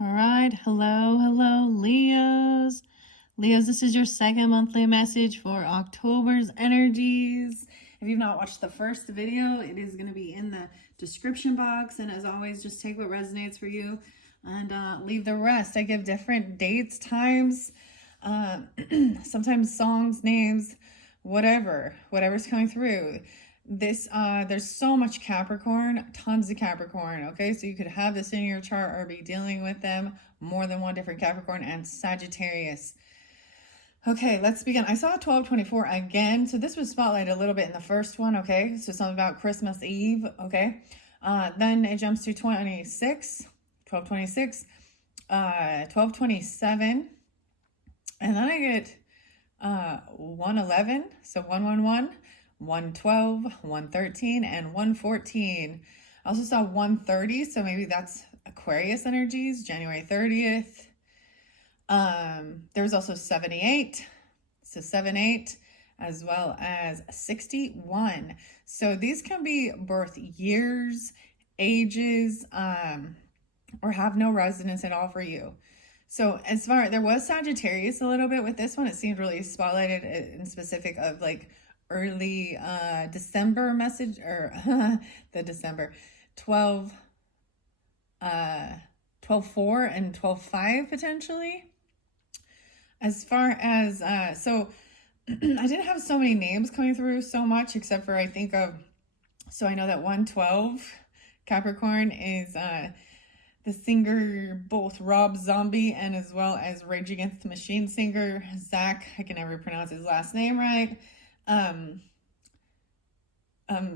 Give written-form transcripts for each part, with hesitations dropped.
All right, hello, Leos. Leos, this is your second monthly message for October's energies. If you've not watched the first video, it is going to be in the description box. And as always, just take what resonates for you and leave the rest. I give different dates, times, sometimes songs, names, whatever's coming through. There's so much Capricorn, tons of Capricorn. Okay, so you could have this in your chart or be dealing with them, more than one different Capricorn and Sagittarius. Okay, let's begin. I saw 1224 again, so this was spotlighted a little bit in the first one. Okay, so something about Christmas Eve. Okay, then it jumps to 1226, 1227, and then I get 111, so 111, 112, 113, and 114. I also saw 130, so maybe that's Aquarius energies, January 30th. There was also 78, so 78, as well as 61. So these can be birth years, ages, or have no resonance at all for you. So as far, there was Sagittarius a little bit with this one. It seemed really spotlighted in specific of like early December message, or the December 12, 12/4 and 12/5 potentially. As far as, so I didn't have so many names coming through so much, except for I think of, so I know that 112 Capricorn is the singer, both Rob Zombie and as well as Rage Against the Machine singer, Zach. I can never pronounce his last name right.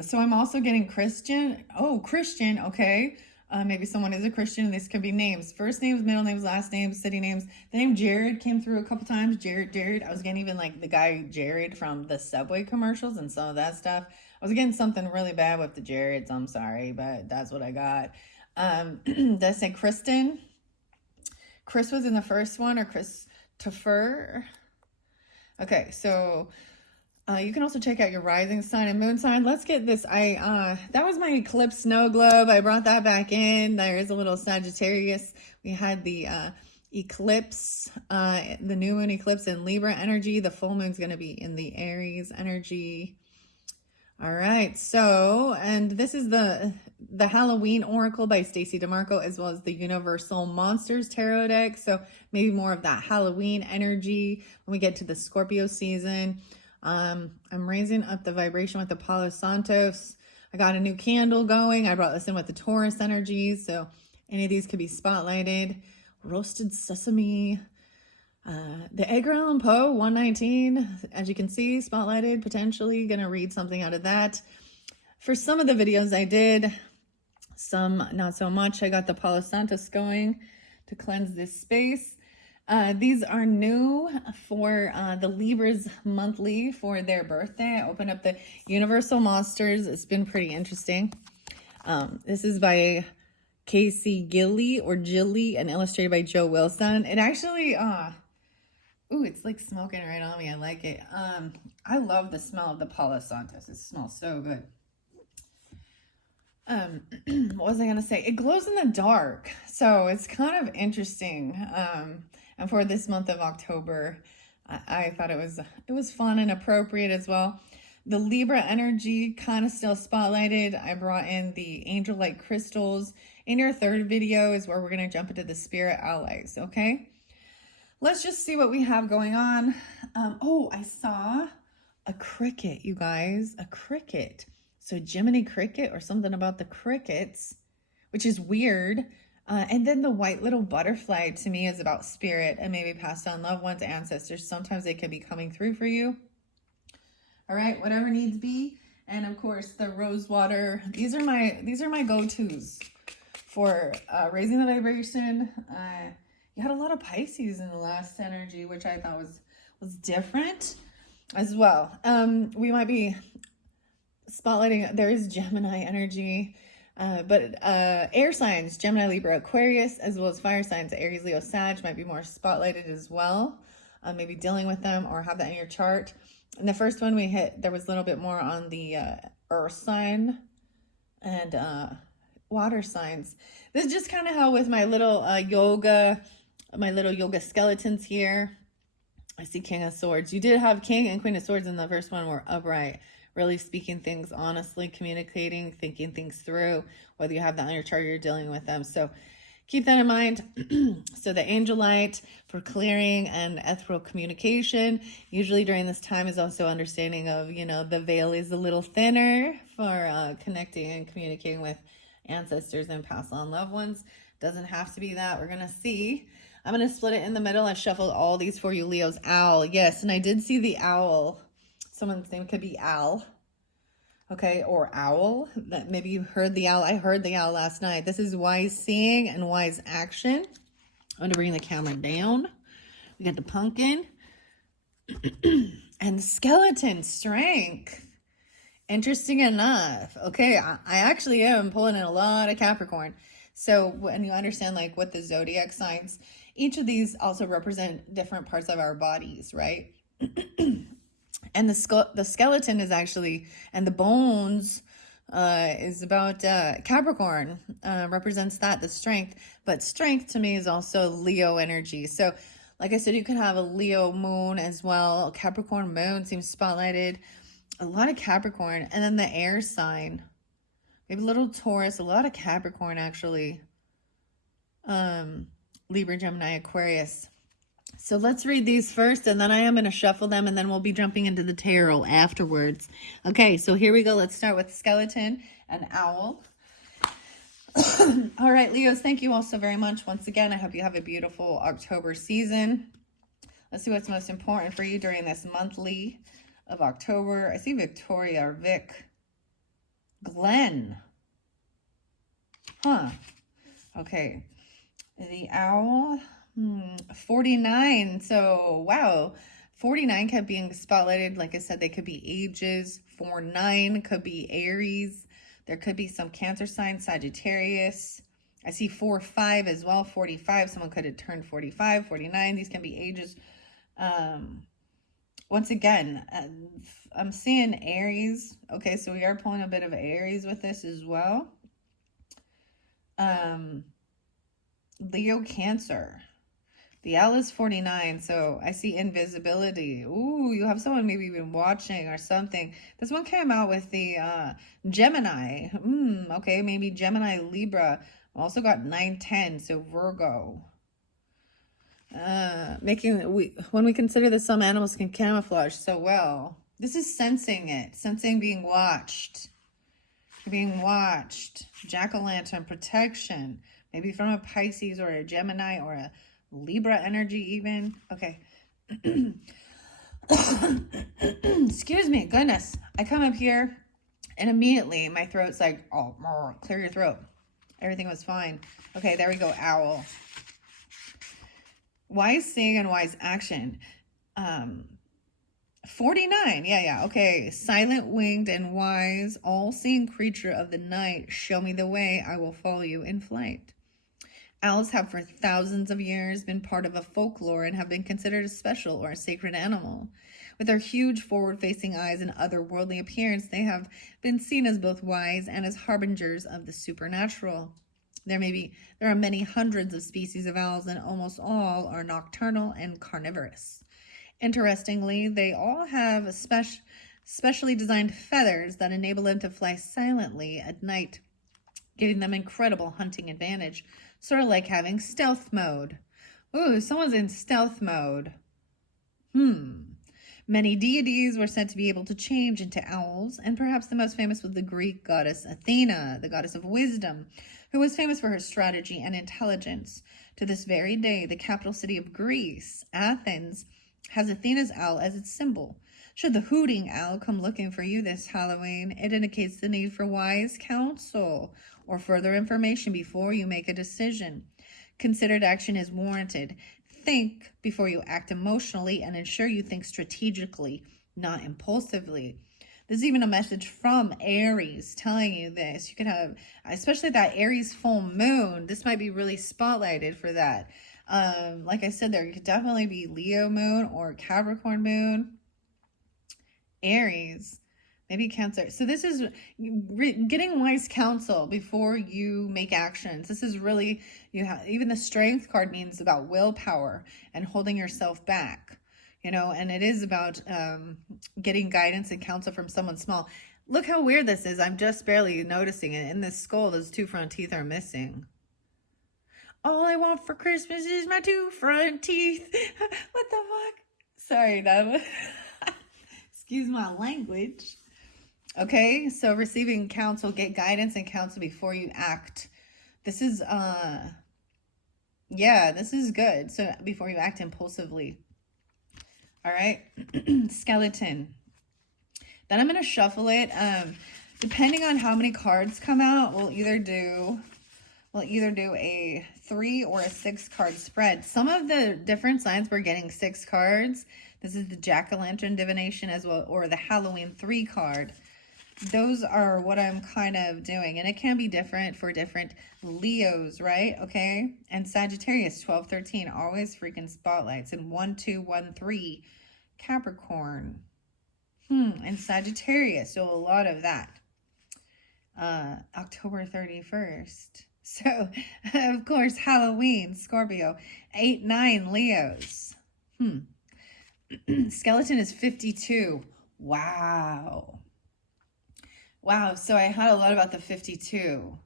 So I'm also getting Christian. Oh, Christian, okay. Maybe someone is a Christian. This could be names. First names, middle names, last names, city names. The name Jared came through a couple times. Jared. I was getting even like the guy Jared from the Subway commercials and some of that stuff. I was getting something really bad with the Jareds. I'm sorry, but that's what I got. Did I say Kristen? Chris was in the first one, or Christopher? Okay, so you can also check out your rising sign and moon sign. Let's get this. That was my eclipse snow globe. I brought that back in. There is a little Sagittarius. We had the eclipse, the new moon eclipse in Libra energy. The full moon's going to be in the Aries energy. All right. So, and this is the Halloween Oracle by Stacey DeMarco, as well as the Universal Monsters Tarot deck. So maybe more of that Halloween energy when we get to the Scorpio season. I'm raising up the vibration with the Palo Santos. I got a new candle going. I brought this in with the Taurus energies, so any of these could be spotlighted. Roasted sesame. The Edgar Allan Poe 119, as you can see, spotlighted, potentially gonna read something out of that. For some of the videos I did, some not so much. I got the Palo Santos going to cleanse this space. These are new for the Libras monthly for their birthday. I opened up the Universal Monsters. It's been pretty interesting. This is by Casey Gilly and illustrated by Joe Wilson. It actually, ooh, it's like smoking right on me. I like it. I love the smell of the Palo Santos. It smells so good. What was I gonna say? It glows in the dark, so it's kind of interesting. And for this month of October, I thought it was fun and appropriate as well. The Libra energy kind of still spotlighted. I brought in the angel light crystals. In your third video is where we're gonna jump into the spirit allies. Okay, let's just see what we have going on. Oh, I saw a cricket, you guys, a cricket. So Jiminy Cricket or something about the crickets, which is weird. And then the white little butterfly to me is about spirit and maybe passed on loved ones, ancestors. Sometimes they could be coming through for you. All right, whatever needs be. And of course the rose water. These are my go-tos for raising the vibration. You had a lot of Pisces in the last energy, which I thought was different as well. We might be spotlighting, there is Gemini energy, but air signs, Gemini, Libra, Aquarius, as well as fire signs, Aries, Leo, Sag might be more spotlighted as well. Maybe dealing with them or have that in your chart. And the first one we hit, there was a little bit more on the earth sign and water signs. This is just kind of how with my little yoga skeletons here. I see King of Swords. You did have King and Queen of Swords in the first one were upright, really speaking things honestly, communicating, thinking things through, whether you have that on your chart, you're dealing with them. So keep that in mind. So the angel light for clearing and ethereal communication. Usually during this time is also understanding of, the veil is a little thinner for connecting and communicating with ancestors and past on loved ones. Doesn't have to be that. We're going to see. I'm going to split it in the middle. I shuffled all these for you, Leos. Owl. Yes, and I did see the owl. Someone's name could be Al. Okay, or owl. That maybe you heard the owl. I heard the owl last night. This is wise seeing and wise action. I'm going to bring the camera down. We got the pumpkin. And skeleton strength. Interesting enough. Okay, I actually am pulling in a lot of Capricorn. So when you understand like what the zodiac signs, each of these also represent different parts of our bodies, right? And the skeleton is actually, and the bones is about Capricorn, represents that, the strength. But strength to me is also Leo energy. So like I said, you could have a Leo moon as well. Capricorn moon seems spotlighted. A lot of Capricorn. And then the air sign. Maybe a little Taurus, a lot of Capricorn actually. Libra, Gemini, Aquarius. So let's read these first, and then I am going to shuffle them, and then we'll be jumping into the tarot afterwards. Okay, so here we go. Let's start with skeleton and owl. All right, Leos, thank you all so very much. Once again, I hope you have a beautiful October season. Let's see what's most important for you during this monthly of October. I see Victoria or Vic. Glenn. Huh. Okay. The owl. 49. So, wow. 49 kept being spotlighted. Like I said, they could be ages. 49 could be Aries. There could be some Cancer sign, Sagittarius. I see 45 as well. 45. Someone could have turned 45, 49. These can be ages. Once again, I'm seeing Aries. Okay, so we are pulling a bit of Aries with this as well. Leo, Cancer. The owl is 49, so I see invisibility. Ooh, you have someone maybe been watching or something. This one came out with the Gemini. Okay, maybe Gemini, Libra. Also got 9-10, so Virgo. When we consider that some animals can camouflage so well. This is sensing it. Sensing being watched. Being watched. Jack-o'-lantern, protection. Maybe from a Pisces or a Gemini or a Libra energy even. Okay. Excuse me. Goodness. I come up here and immediately my throat's like, oh, clear your throat. Everything was fine. Okay, there we go. Owl. Wise seeing and wise action. 49. Yeah. Okay. Silent, winged, and wise, all-seeing creature of the night. Show me the way. I will follow you in flight. Owls have for thousands of years been part of a folklore and have been considered a special or a sacred animal. With their huge forward-facing eyes and otherworldly appearance, they have been seen as both wise and as harbingers of the supernatural. There are many hundreds of species of owls, and almost all are nocturnal and carnivorous. Interestingly, they all have specially designed feathers that enable them to fly silently at night, giving them incredible hunting advantage. Sort of like having stealth mode. Ooh, someone's in stealth mode. Many deities were said to be able to change into owls, and perhaps the most famous was the Greek goddess Athena, the goddess of wisdom, who was famous for her strategy and intelligence. To this very day, the capital city of Greece, Athens, has Athena's owl as its symbol. Should the hooting owl come looking for you this Halloween, it indicates the need for wise counsel or further information before you make a decision. Considered action is warranted. Think before you act emotionally and ensure you think strategically, not impulsively. There's even a message from Aries telling you this. You can have, especially that Aries full moon, this might be really spotlighted for that. Like I said, there could definitely be Leo moon or Capricorn moon. Aries. Maybe Cancer. So this is getting wise counsel before you make actions. This is really, you have, even the Strength card means about willpower and holding yourself back, you know, and it is about getting guidance and counsel from someone small. Look how weird this is. I'm just barely noticing it. In this skull, those 2 front teeth are missing. All I want for Christmas is my 2 front teeth. What the fuck? Sorry, that was... Excuse my language. Okay, so receiving counsel, get guidance and counsel before you act. This is, yeah, this is good. So before you act impulsively. All right, skeleton. Then I'm going to shuffle it. Depending on how many cards come out, we'll either do a 3 or a 6 card spread. Some of the different signs we're getting 6 cards. This is the Jack-o'-lantern divination as well, or the Halloween 3 card. Those are what I'm kind of doing. And it can be different for different Leos, right? Okay. And Sagittarius, 12, 13, always freaking spotlights. And 1, 2, 1, 3, Capricorn. And Sagittarius, so a lot of that. October 31st. So, of course, Halloween, Scorpio, 8, 9, Leos. Skeleton is 52. Wow. Wow, so I had a lot about the 52.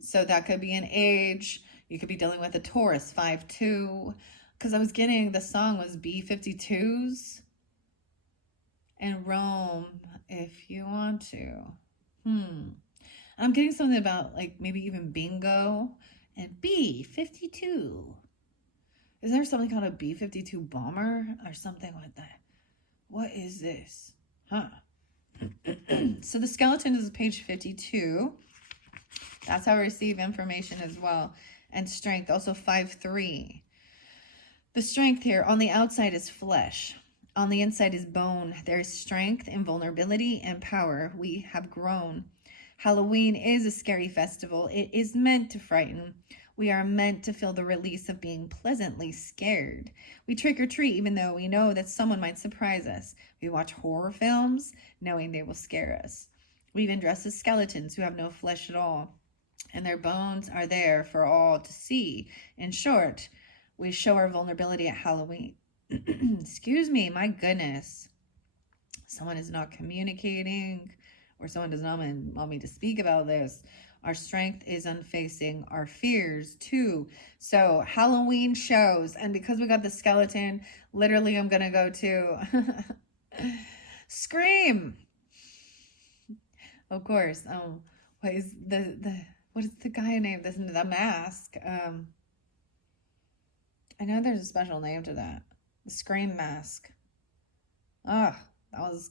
So that could be an age. You could be dealing with a Taurus, 5-2. Because I was getting, the song was B-52s. And Rome, if you want to. I'm getting something about, like, maybe even bingo. And B-52. Is there something called a B-52 bomber? Or something like that? What is this? So the skeleton is page 52. That's how I receive information as well. And strength, also 5-3. The strength here, on the outside is flesh. On the inside is bone. There is strength and vulnerability and power. We have grown. Halloween is a scary festival. It is meant to frighten. We are meant to feel the release of being pleasantly scared. We trick or treat even though we know that someone might surprise us. We watch horror films knowing they will scare us. We even dress as skeletons who have no flesh at all, and their bones are there for all to see. In short, we show our vulnerability at Halloween. Excuse me, my goodness. Someone is not communicating, or someone does not want me to speak about this. Our strength is unfacing our fears too. So Halloween shows, and because we got the skeleton, literally I'm gonna go to Scream. Of course. What is what is the guy named? The mask. I know there's a special name to that. The Scream mask. That was.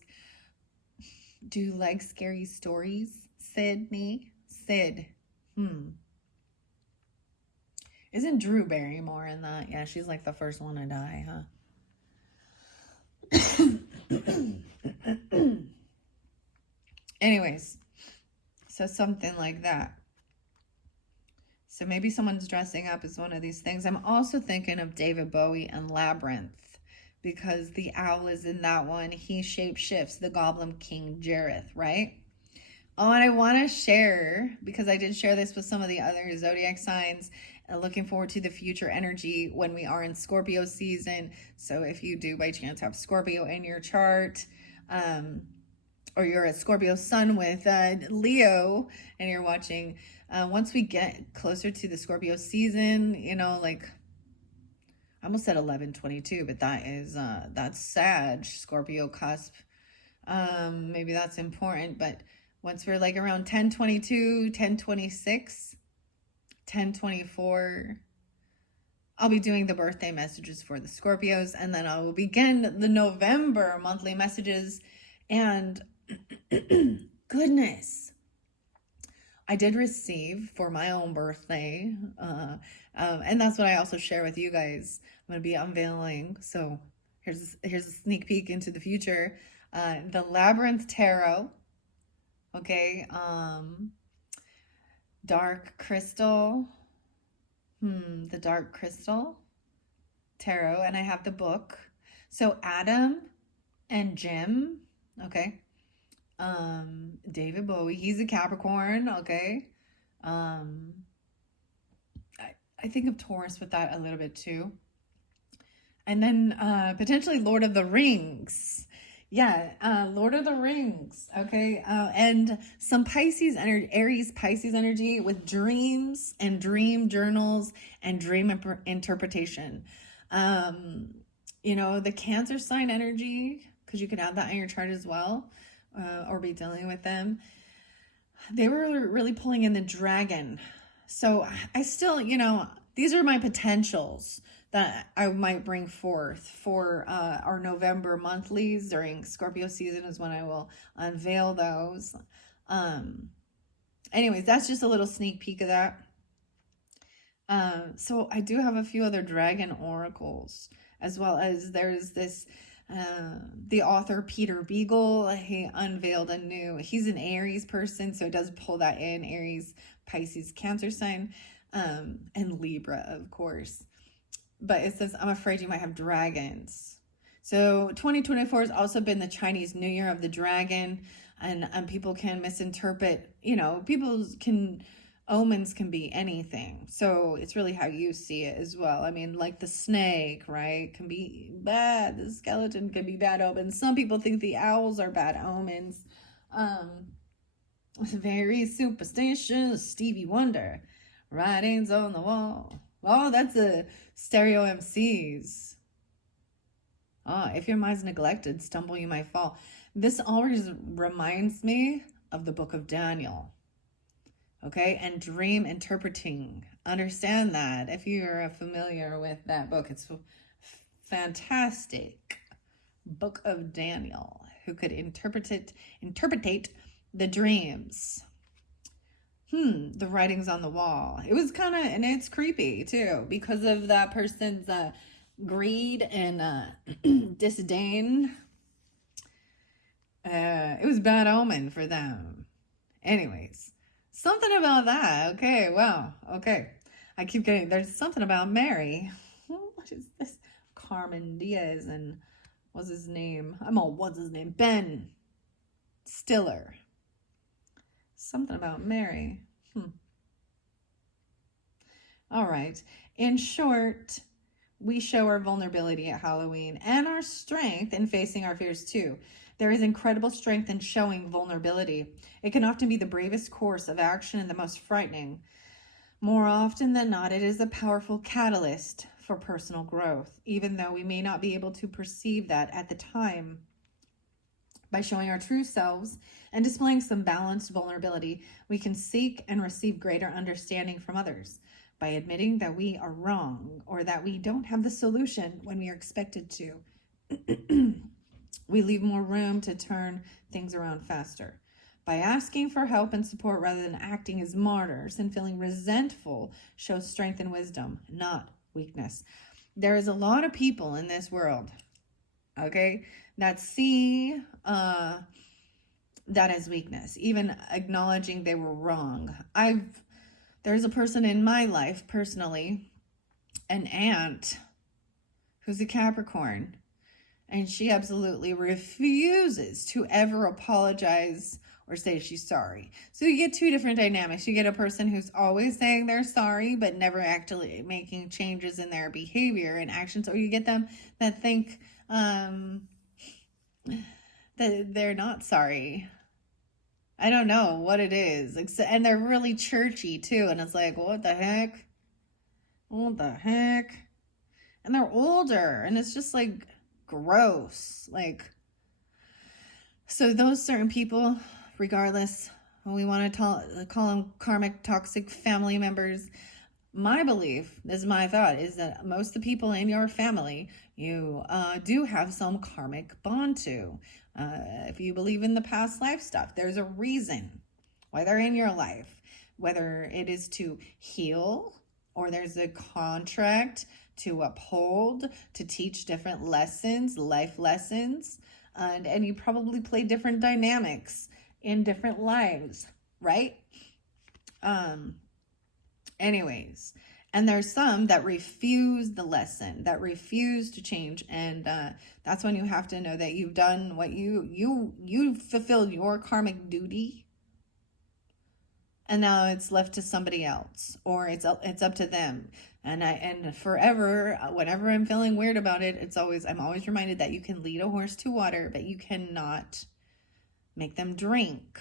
Do you like scary stories, Sydney? Sid. Isn't Drew Barrymore in that? Yeah, she's like the first one to die, huh? Anyways, so something like that. So maybe someone's dressing up as one of these things. I'm also thinking of David Bowie and Labyrinth, because the owl is in that one. He shapeshifts the Goblin King Jareth, right? Oh, and I want to share, because I did share this with some of the other zodiac signs, and looking forward to the future energy when we are in Scorpio season. So if you do by chance have Scorpio in your chart, or you're a Scorpio sun with Leo and you're watching, once we get closer to the Scorpio season, you know, like I almost said 11/22, but that is that's Sag, Scorpio cusp. Maybe that's important, but once we're like around 10/22, 10/26, 10/24, I'll be doing the birthday messages for the Scorpios, and then I will begin the November monthly messages. And goodness, I did receive for my own birthday, and that's what I also share with you guys. I'm going to be unveiling. So here's a sneak peek into the future. The Labyrinth Tarot. Okay. Dark Crystal. The Dark Crystal Tarot. And I have the book. So Adam and Jim. Okay. David Bowie, he's a Capricorn, okay? Um, I think of Taurus with that a little bit too. And then potentially Lord of the Rings. Yeah, Lord of the Rings. Okay. And some Pisces energy, Aries Pisces energy with dreams and dream journals and dream interpretation. Um, the Cancer sign energy, because you can add that on your chart as well, or be dealing with them. They were really pulling in the dragon. So I still, these are my potentials that I might bring forth for our November monthlies during Scorpio season is when I will unveil those. Anyways, that's just a little sneak peek of that. So I do have a few other dragon oracles, as well as there's this the author Peter Beagle. He unveiled he's an Aries person, so it does pull that in, Aries, Pisces, Cancer sign, and Libra, of course. But it says, I'm afraid you might have dragons. So 2024 has also been the Chinese New Year of the dragon, and people can misinterpret, omens can be anything. So it's really how you see it as well. I mean, like the snake, right, can be bad. The skeleton can be bad omens. Some people think the owls are bad omens. Very superstitious. Stevie Wonder, writings on the wall. Oh, that's a Stereo MCs. If your mind's neglected, stumble you might fall. This always reminds me of the book of Daniel. Okay, and dream interpreting. Understand that if you're familiar with that book. It's fantastic. Book of Daniel, who could interpretate the dreams. The writings on the wall. It was kind of, and it's creepy too, because of that person's greed and disdain. It was bad omen for them. Anyways, something about that. Okay, wow. Okay. I keep getting, there's something about Mary. What is this? Carmen Diaz and what's his name? Ben Stiller. Something about Mary. All right. In short, we show our vulnerability at Halloween and our strength in facing our fears too. There is incredible strength in showing vulnerability. It can often be the bravest course of action and the most frightening. More often than not, it is a powerful catalyst for personal growth, even though we may not be able to perceive that at the time. By showing our true selves and displaying some balanced vulnerability, we can seek and receive greater understanding from others. By admitting that we are wrong or that we don't have the solution when we are expected to, we leave more room to turn things around faster. By asking for help and support rather than acting as martyrs and feeling resentful shows strength and wisdom, not weakness. There is a lot of people in this world, okay, that see that as weakness, even acknowledging they were wrong. There's a person in my life personally, an aunt who's a Capricorn, and she absolutely refuses to ever apologize or say she's sorry. So you get two different dynamics. You get a person who's always saying they're sorry, but never actually making changes in their behavior and actions. Or you get them that think that they're not sorry. I don't know what it is. And they're really churchy too. And it's like, what the heck? What the heck? And they're older. And it's just like gross. Like, so those certain people, regardless, we want to call them karmic toxic family members. My belief, this is my thought, is that most of the people in your family, you do have some karmic bond to. If you believe in the past life stuff, there's a reason why they're in your life, whether it is to heal or there's a contract to uphold, to teach different lessons, life lessons, and you probably play different dynamics in different lives, right? Anyways, And there's some that refuse the lesson, that refuse to change. And that's when you have to know that you've done what you fulfilled your karmic duty. And now it's left to somebody else, or it's up to them. And forever, whenever I'm feeling weird about it, I'm always reminded that you can lead a horse to water, but you cannot make them drink.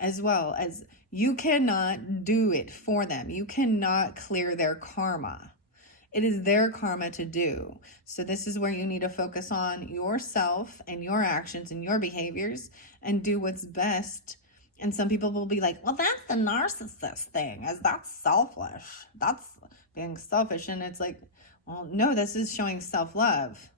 As well as you cannot do it for them. You cannot clear their karma. It is their karma to do. So this is where you need to focus on yourself and your actions and your behaviors and do what's best. And some people will be like, well, that's the narcissist thing, as that's selfish. That's being selfish. And it's like, well, no, this is showing self-love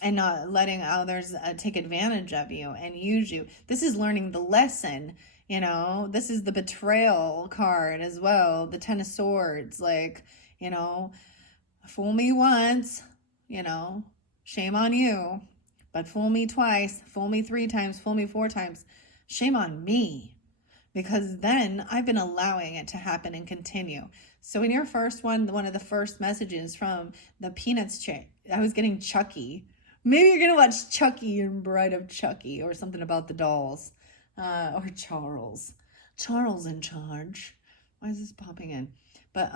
and not letting others take advantage of you and use you. This is learning the lesson, you know. This is the betrayal card as well, the Ten of Swords. Like, you know, fool me once, you know, shame on you. But fool me twice, fool me 3 times, fool me 4 times, shame on me. Because then I've been allowing it to happen and continue. So in your first one of the first messages from the Peanuts chick, I was getting Chucky. Maybe you're going to watch Chucky and Bride of Chucky, or something about the dolls. Or Charles. Charles in charge. Why is this popping in? But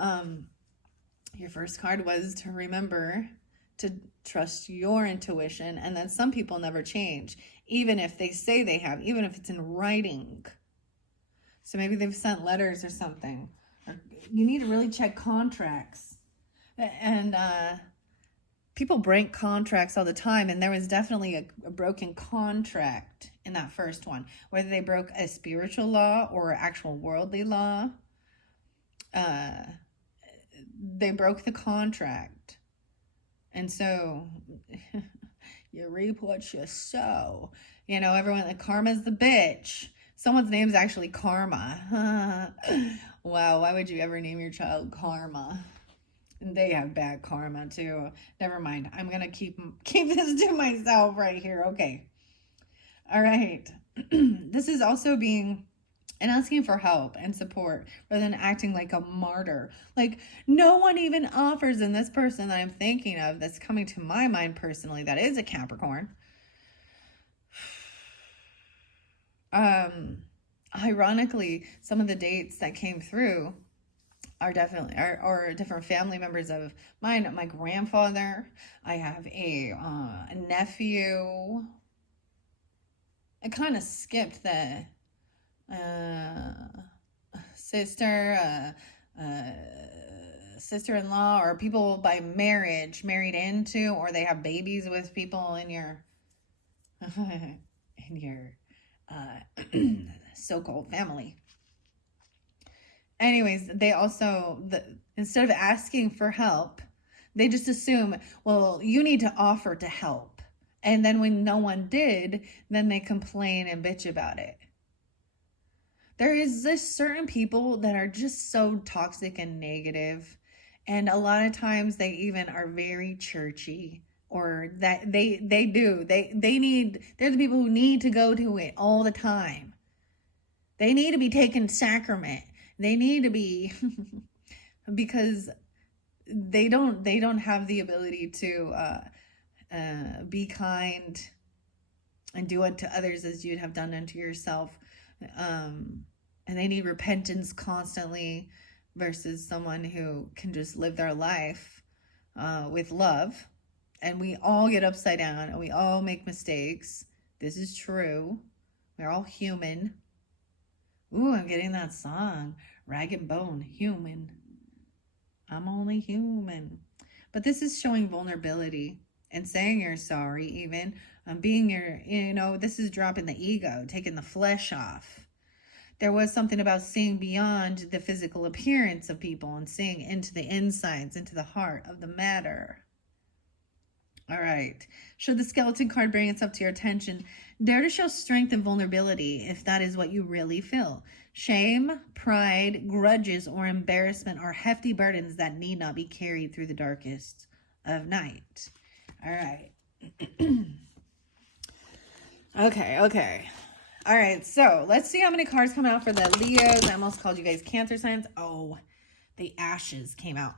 your first card was to remember to trust your intuition. And then some people never change, even if they say they have, even if it's in writing. So maybe they've sent letters or something. Or you need to really check contracts. And people break contracts all the time, and there was definitely a broken contract in that first one. Whether they broke a spiritual law or actual worldly law, they broke the contract. And so you reap what you sow. You know, everyone, like, karma's the bitch. Someone's name's actually Karma. Wow, why would you ever name your child Karma? And they have bad karma too. Never mind. I'm going to keep this to myself right here. Okay. All right. This is also being and asking for help and support rather than acting like a martyr. Like, no one even offers, in this person that I'm thinking of that's coming to my mind personally, that is a Capricorn. Ironically, some of the dates that came through are definitely are different family members of mine. My grandfather, I have a nephew. I kind of skipped the sister-in-law, or people by marriage, married into, or they have babies with people in your in your so-called family. Anyways, they also, instead of asking for help, they just assume, well, you need to offer to help. And then when no one did, then they complain and bitch about it. There is this certain people that are just so toxic and negative. And a lot of times they even are very churchy, or that they're the people who need to go to it all the time. They need to be taking sacrament. They need to be, because they don't have the ability to be kind and do unto others as you'd have done unto yourself. And they need repentance constantly versus someone who can just live their life with love. And we all get upside down and we all make mistakes. This is true. We're all human. Ooh, I'm getting that song. Rag and Bone, human. I'm only human. But this is showing vulnerability and saying you're sorry, even. Being this is dropping the ego, taking the flesh off. There was something about seeing beyond the physical appearance of people and seeing into the insides, into the heart of the matter. All right. Should the skeleton card bring itself to your attention? Dare to show strength and vulnerability if that is what you really feel. Shame, pride, grudges, or embarrassment are hefty burdens that need not be carried through the darkest of night. All right. Okay. All right, so let's see how many cards come out for the Leos. I almost called you guys Cancer signs. Oh, The ashes came out.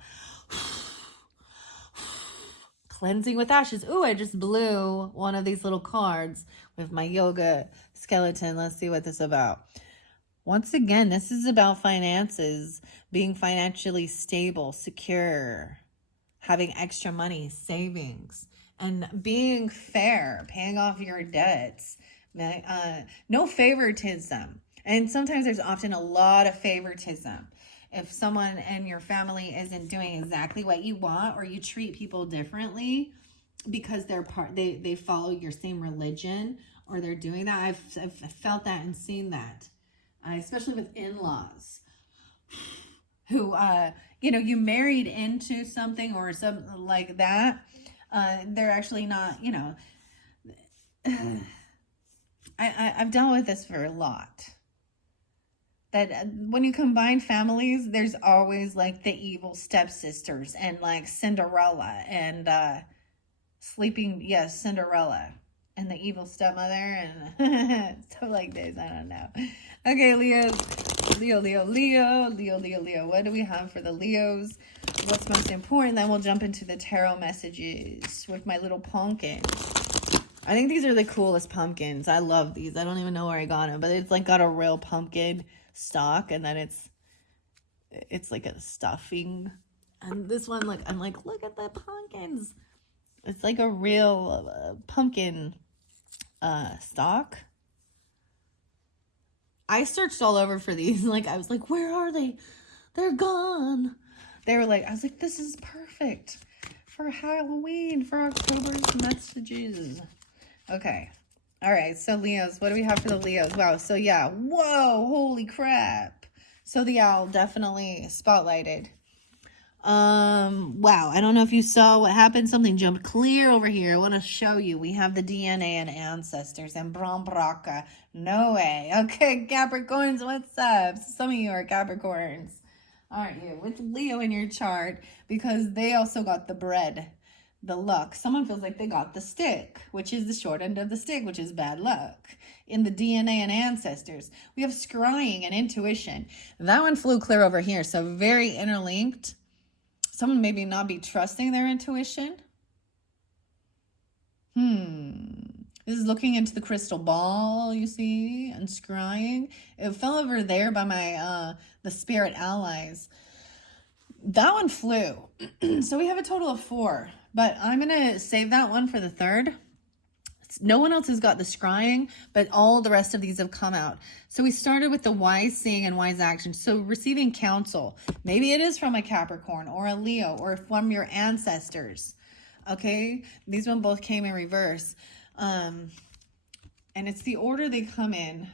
Cleansing with ashes. Ooh, I just blew one of these little cards with my yoga skeleton. Let's see what this is about. Once again, this is about finances, being financially stable, secure, having extra money, savings, and being fair, paying off your debts. No favoritism. And sometimes there's often a lot of favoritism. If someone in your family isn't doing exactly what you want, or you treat people differently because they follow your same religion, or they're doing that. I've felt that and seen that, especially with in-laws who, you married into something or something like that. They're actually not, I've dealt with this for a lot. That when you combine families, there's always like the evil stepsisters and like Cinderella and Cinderella and the evil stepmother and stuff like this. I don't know. Okay, Leo. What do we have for the Leos? What's most important? Then we'll jump into the tarot messages with my little pumpkins. I think these are the coolest pumpkins. I love these. I don't even know where I got them, but it's like got a real pumpkin stock, and then it's like a stuffing. And this one, like, I'm like, look at the pumpkins. It's like a real pumpkin stock. I searched all over for these. Like, I was like, where are they? They're gone. They were like, I was like, this is perfect for Halloween, for October's messages. Okay. All right. So Leos, what do we have for the Leos? Wow. So yeah. Whoa. Holy crap. So the owl definitely spotlighted. Wow. I don't know if you saw what happened. Something jumped clear over here. I want to show you. We have the DNA and ancestors and Brombraca. No way. Okay, Capricorns, what's up? Some of you are Capricorns, aren't you? With Leo in your chart, because they also got the bread, the luck. Someone feels like they got the stick, which is the short end of the stick, which is bad luck. In the DNA and ancestors, we have scrying and intuition. That one flew clear over here, so very interlinked. Someone maybe not be trusting their intuition. This is looking into the crystal ball, you see, and scrying. It fell over there by my the spirit allies. That one flew. So we have a total of 4. But I'm going to save that one for the 3rd. No one else has got the scrying, but all the rest of these have come out. So we started with the wise seeing and wise action. So receiving counsel. Maybe it is from a Capricorn or a Leo or from your ancestors. Okay? These one both came in reverse. And it's the order they come in.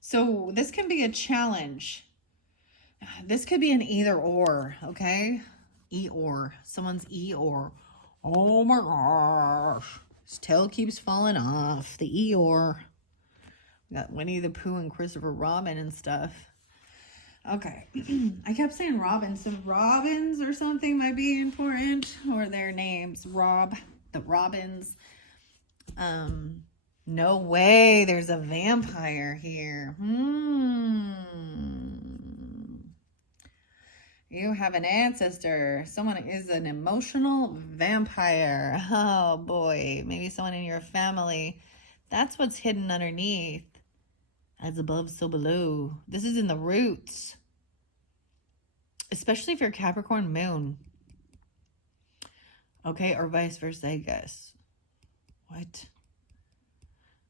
So this can be a challenge. This could be an either or, okay? E-or. Someone's E-or. Oh my gosh. His tail keeps falling off. The Eeyore. We got Winnie the Pooh and Christopher Robin and stuff. Okay. I kept saying Robin. So Robins or something might be important. Or their names. The Robins. No way. There's a vampire here. You have an ancestor. Someone is an emotional vampire. Oh boy. Maybe someone in your family. That's what's hidden underneath. As above, so below. This is in the roots. Especially if you're Capricorn moon. Okay, or vice versa, I guess.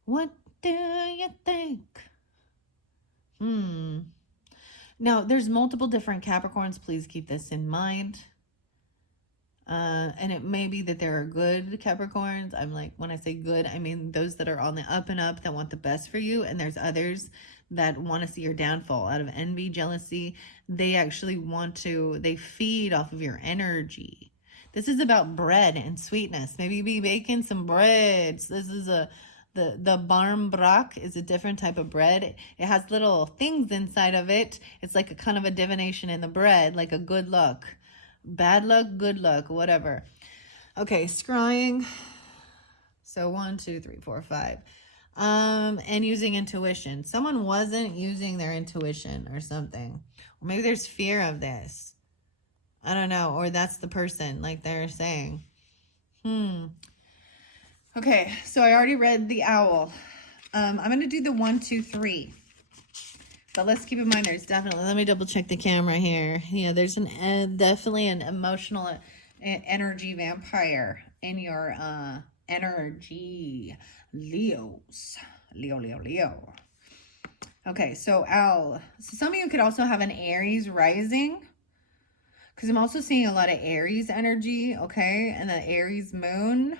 What do you think? Now, there's multiple different Capricorns. Please keep this in mind. And it may be that there are good Capricorns. I'm like, when I say good, I mean those that are on the up and up that want the best for you. And there's others that want to see your downfall out of envy, jealousy. They actually they feed off of your energy. This is about bread and sweetness. Maybe be baking some breads. This is the barmbrack is a different type of bread. It has little things inside of it. It's like a kind of a divination in the bread, like a good luck. Bad luck, good luck, whatever. Okay, scrying. So 1, 2, 3, 4, 5. And using intuition. Someone wasn't using their intuition or something. Or maybe there's fear of this. I don't know. Or that's the person, like they're saying. Okay, so I already read the owl. I'm going to do the 1, 2, 3. But let's keep in mind there's definitely, let me double check the camera here. Yeah, there's definitely an emotional energy vampire in your energy. Leos. Leo. Okay, so owl. So some of you could also have an Aries rising. Because I'm also seeing a lot of Aries energy, okay? And the Aries moon.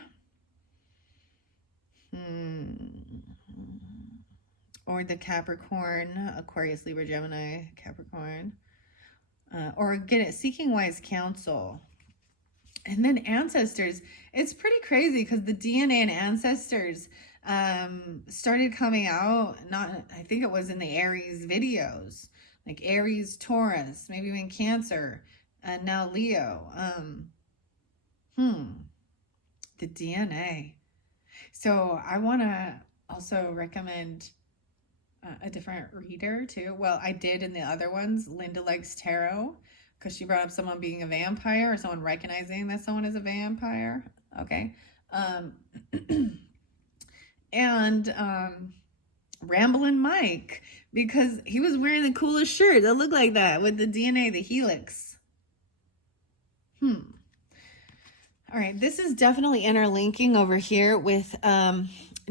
Or the Capricorn, Aquarius, Libra, Gemini, Capricorn. Or get it, seeking wise counsel. And then ancestors. It's pretty crazy because the DNA and ancestors started coming out, I think it was in the Aries videos. Like Aries, Taurus, maybe even Cancer, and now Leo. The DNA. So I want to also recommend a different reader too. Well, I did in the other ones. Linda likes tarot because she brought up someone being a vampire or someone recognizing that someone is a vampire. Okay. And Ramblin' Mike, because he was wearing the coolest shirt that looked like that with the DNA, the helix. All right, this is definitely interlinking over here with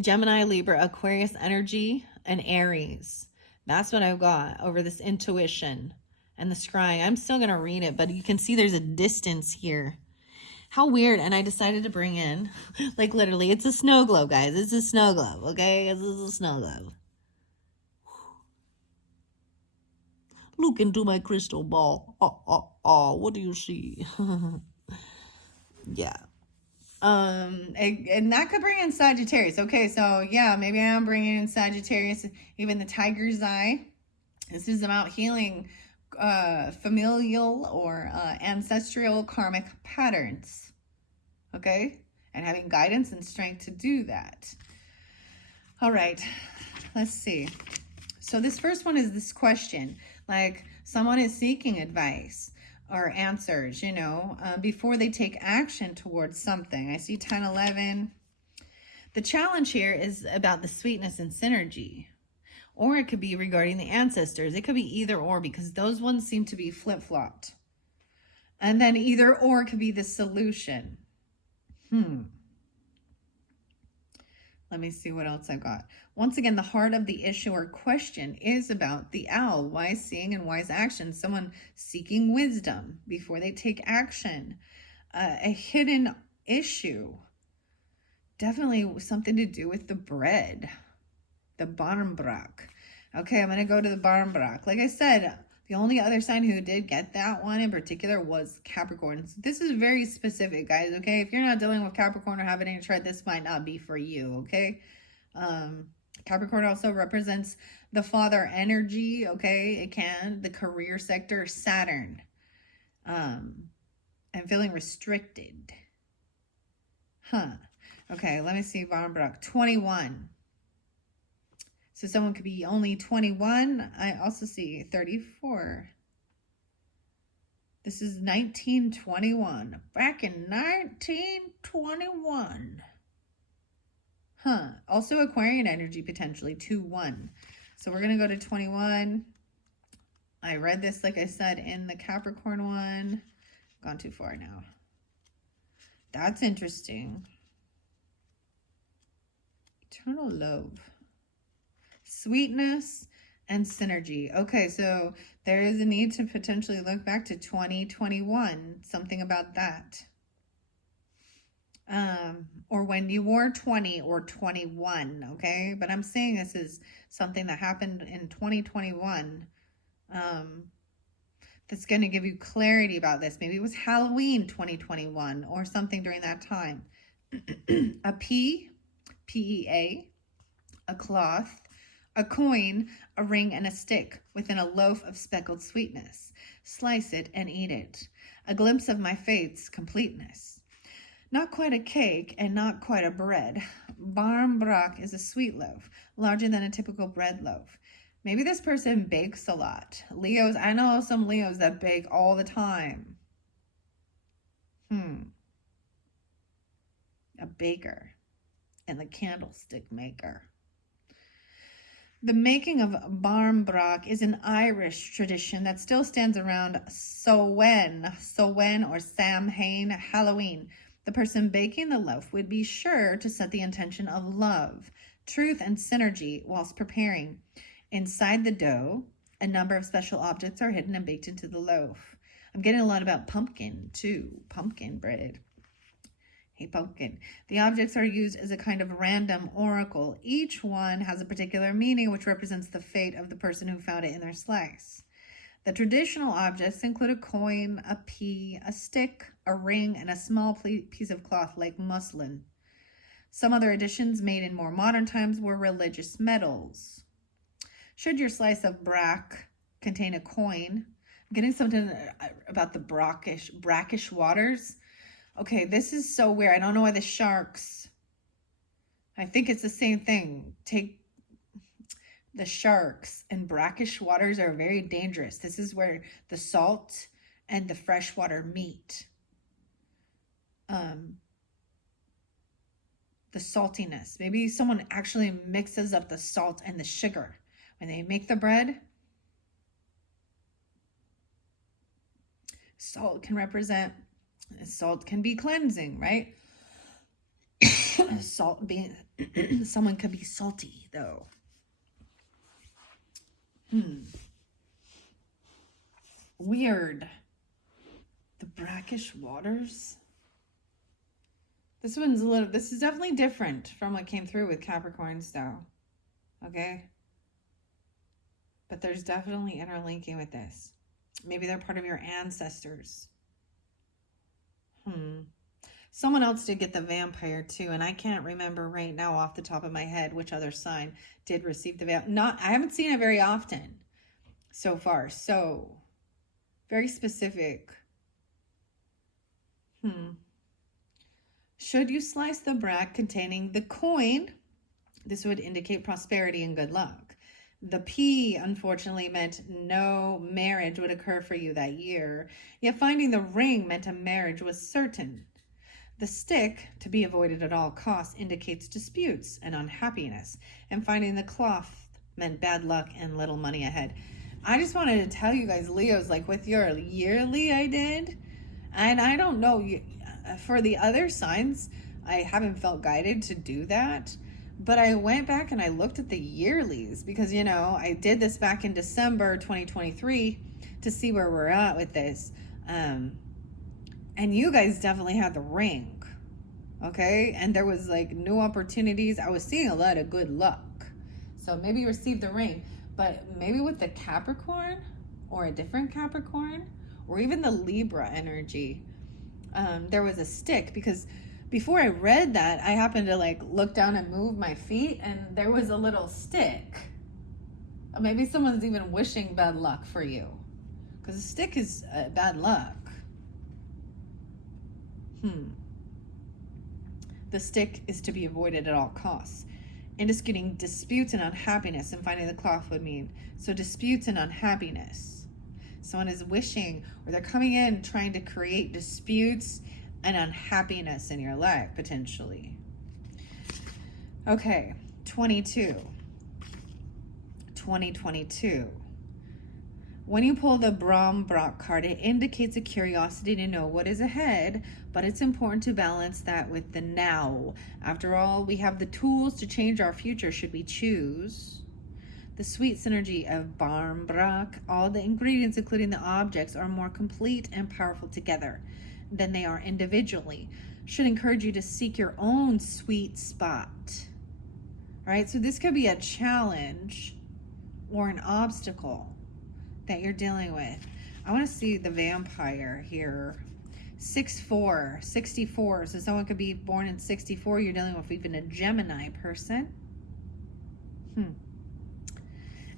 Gemini, Libra, Aquarius energy, and Aries. That's what I've got over this intuition and the scrying. I'm still going to read it, but you can see there's a distance here. How weird. And I decided to bring in, like literally, it's a snow globe, guys. It's a snow globe, okay? This is a snow globe. Look into my crystal ball. What do you see? Yeah. And that could bring in Sagittarius. Okay, so yeah, maybe I am bringing in Sagittarius, even the tiger's eye. This is about healing familial or ancestral karmic patterns. Okay, and having guidance and strength to do that. All right, let's see. So this first one is this question, like someone is seeking advice or answers, you know, before they take action towards something. I see 10, 11. The challenge here is about the sweetness and synergy. Or it could be regarding the ancestors. It could be either or, because those ones seem to be flip-flopped. And then either or could be the solution. Let me see what else I got. Once again, the heart of the issue or question is about the owl. Wise seeing and wise action. Someone seeking wisdom before they take action. A hidden issue. Definitely something to do with the bread. The Barmbrock. Okay, I'm going to go to the Barmbrock. Like I said, the only other sign who did get that one in particular was Capricorn. So this is very specific, guys, okay? If you're not dealing with Capricorn or have any chart, this might not be for you, okay? Capricorn also represents the father energy, okay? It can, the career sector, Saturn. And feeling restricted. Okay, let me see, Barmbrock. 21. So someone could be only 21. I also see 34. This is 1921. Back in 1921. Also Aquarian energy potentially, 2-1. So we're going to go to 21. I read this, like I said, in the Capricorn one. Gone too far now. That's interesting. Eternal love. Sweetness and synergy. Okay, so there is a need to potentially look back to 2021, something about that. Or when you were 20 or 21, okay? But I'm saying this is something that happened in 2021 that's going to give you clarity about this. Maybe it was Halloween 2021 or something during that time. A P, P-E-A, a cloth, a coin, a ring, and a stick within a loaf of speckled sweetness. Slice it and eat it. A glimpse of my fate's completeness. Not quite a cake and not quite a bread, Barmbrach is a sweet loaf, larger than a typical bread loaf. Maybe this person bakes a lot. Leos, I know some Leos that bake all the time. A baker and the candlestick maker. The making of barmbrach is an Irish tradition that still stands around Samhain or Samhain Halloween. The person baking the loaf would be sure to set the intention of love, truth, and synergy whilst preparing. Inside the dough, a number of special objects are hidden and baked into the loaf. I'm getting a lot about pumpkin too, pumpkin bread. Hey, pumpkin. The objects are used as a kind of random oracle. Each one has a particular meaning which represents the fate of the person who found it in their slice. The traditional objects include a coin, a pea, a stick, a ring, and a small piece of cloth like muslin. Some other additions made in more modern times were religious medals. Should your slice of brack contain a coin, I'm getting something about the brackish waters. Okay, this is so weird. I don't know why the sharks, I think it's the same thing. Take the sharks and brackish waters are very dangerous. This is where the salt and the fresh water meet. The saltiness. Maybe someone actually mixes up the salt and the sugar when they make the bread. Salt can be cleansing, right? Salt being, someone could be salty though. Weird. The brackish waters. This is definitely different from what came through with Capricorns though. Okay? But there's definitely interlinking with this. Maybe they're part of your ancestors. Someone else did get the vampire too, and I can't remember right now off the top of my head which other sign did receive the vampire. I haven't seen it very often so far, so very specific. Should you slice the brack containing the coin, this would indicate prosperity and good luck. The P, unfortunately, meant no marriage would occur for you that year, yet finding the ring meant a marriage was certain. The stick, to be avoided at all costs, indicates disputes and unhappiness, and finding the cloth meant bad luck and little money ahead. I just wanted to tell you guys, Leos, like with your yearly I did, and I don't know, for the other signs, I haven't felt guided to do that. But I went back and I looked at the yearlies because, I did this back in December 2023 to see where we're at with this. And you guys definitely had the ring, okay? And there was like new opportunities. I was seeing a lot of good luck. So maybe you received the ring, but maybe with the Capricorn or a different Capricorn or even the Libra energy, there was a stick because before I read that, I happened to look down and move my feet and there was a little stick. Maybe someone's even wishing bad luck for you because a stick is bad luck. The stick is to be avoided at all costs. Indicating disputes and unhappiness, and finding the cloth would mean. So disputes and unhappiness. Someone is wishing or they're coming in trying to create disputes and unhappiness in your life, potentially. Okay, 2022. When you pull the Brombrach card, it indicates a curiosity to know what is ahead, but it's important to balance that with the now. After all, we have the tools to change our future should we choose. The sweet synergy of Brombrach, all the ingredients, including the objects, are more complete and powerful together than they are individually. Should encourage you to seek your own sweet spot. All right, so this could be a challenge or an obstacle that you're dealing with. I want to see the vampire here. 6'4", 64. So someone could be born in 64. You're dealing with even a Gemini person.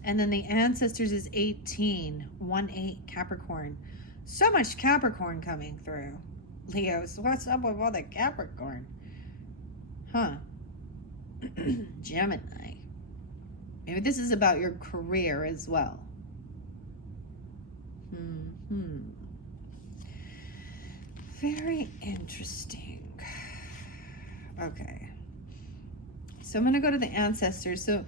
And then the ancestors is 18, 1-8 Capricorn. So much Capricorn coming through. Leos, what's up with all the Capricorn? Gemini. Maybe this is about your career as well. Very interesting. Okay. So I'm going to go to the ancestors. So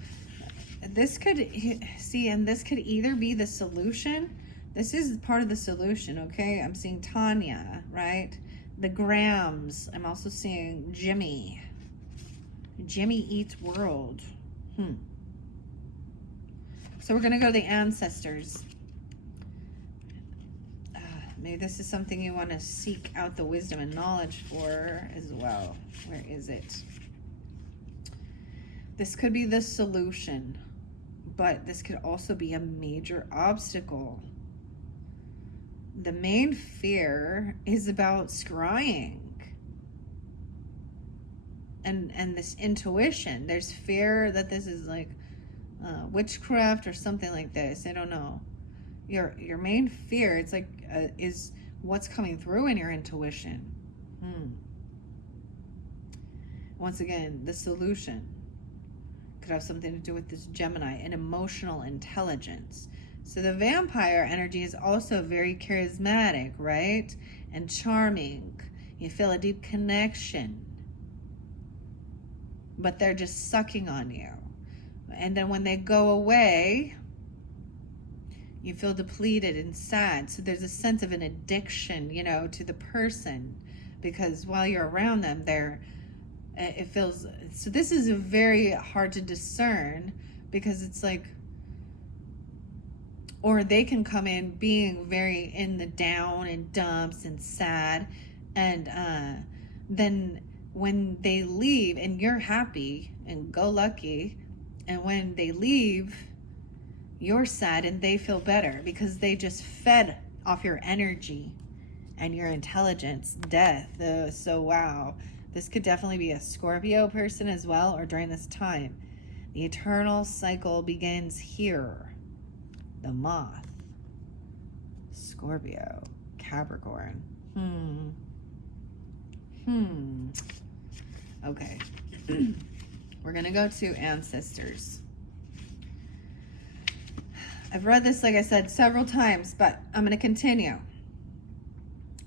this could, see, and this could either be the solution. This is part of the solution, okay? I'm seeing Tanya, right? The Grahams. I'm also seeing Jimmy. Jimmy Eats World. So we're going to go to the ancestors. Maybe this is something you want to seek out the wisdom and knowledge for as well. Where is it? This could be the solution, but this could also be a major obstacle. The main fear is about scrying and this intuition. There's fear that this is like witchcraft or something like this. I don't know. Your main fear, it's like, is what's coming through in your intuition. Once again, the solution could have something to do with this Gemini and emotional intelligence. So the vampire energy is also very charismatic, right? And charming. You feel a deep connection. But they're just sucking on you. And then when they go away, you feel depleted and sad. So there's a sense of an addiction, you know, to the person. Because while you're around them, it feels... So this is very hard to discern, because it's like... Or they can come in being very in the down and dumps and sad. And then when they leave and you're happy and go lucky, and when they leave, you're sad and they feel better because they just fed off your energy and your intelligence. Death. So wow, this could definitely be a Scorpio person as well, or during this time. The eternal cycle begins here. The moth. Scorpio. Capricorn. Okay. We're going to go to ancestors. I've read this, like I said, several times, but I'm going to continue.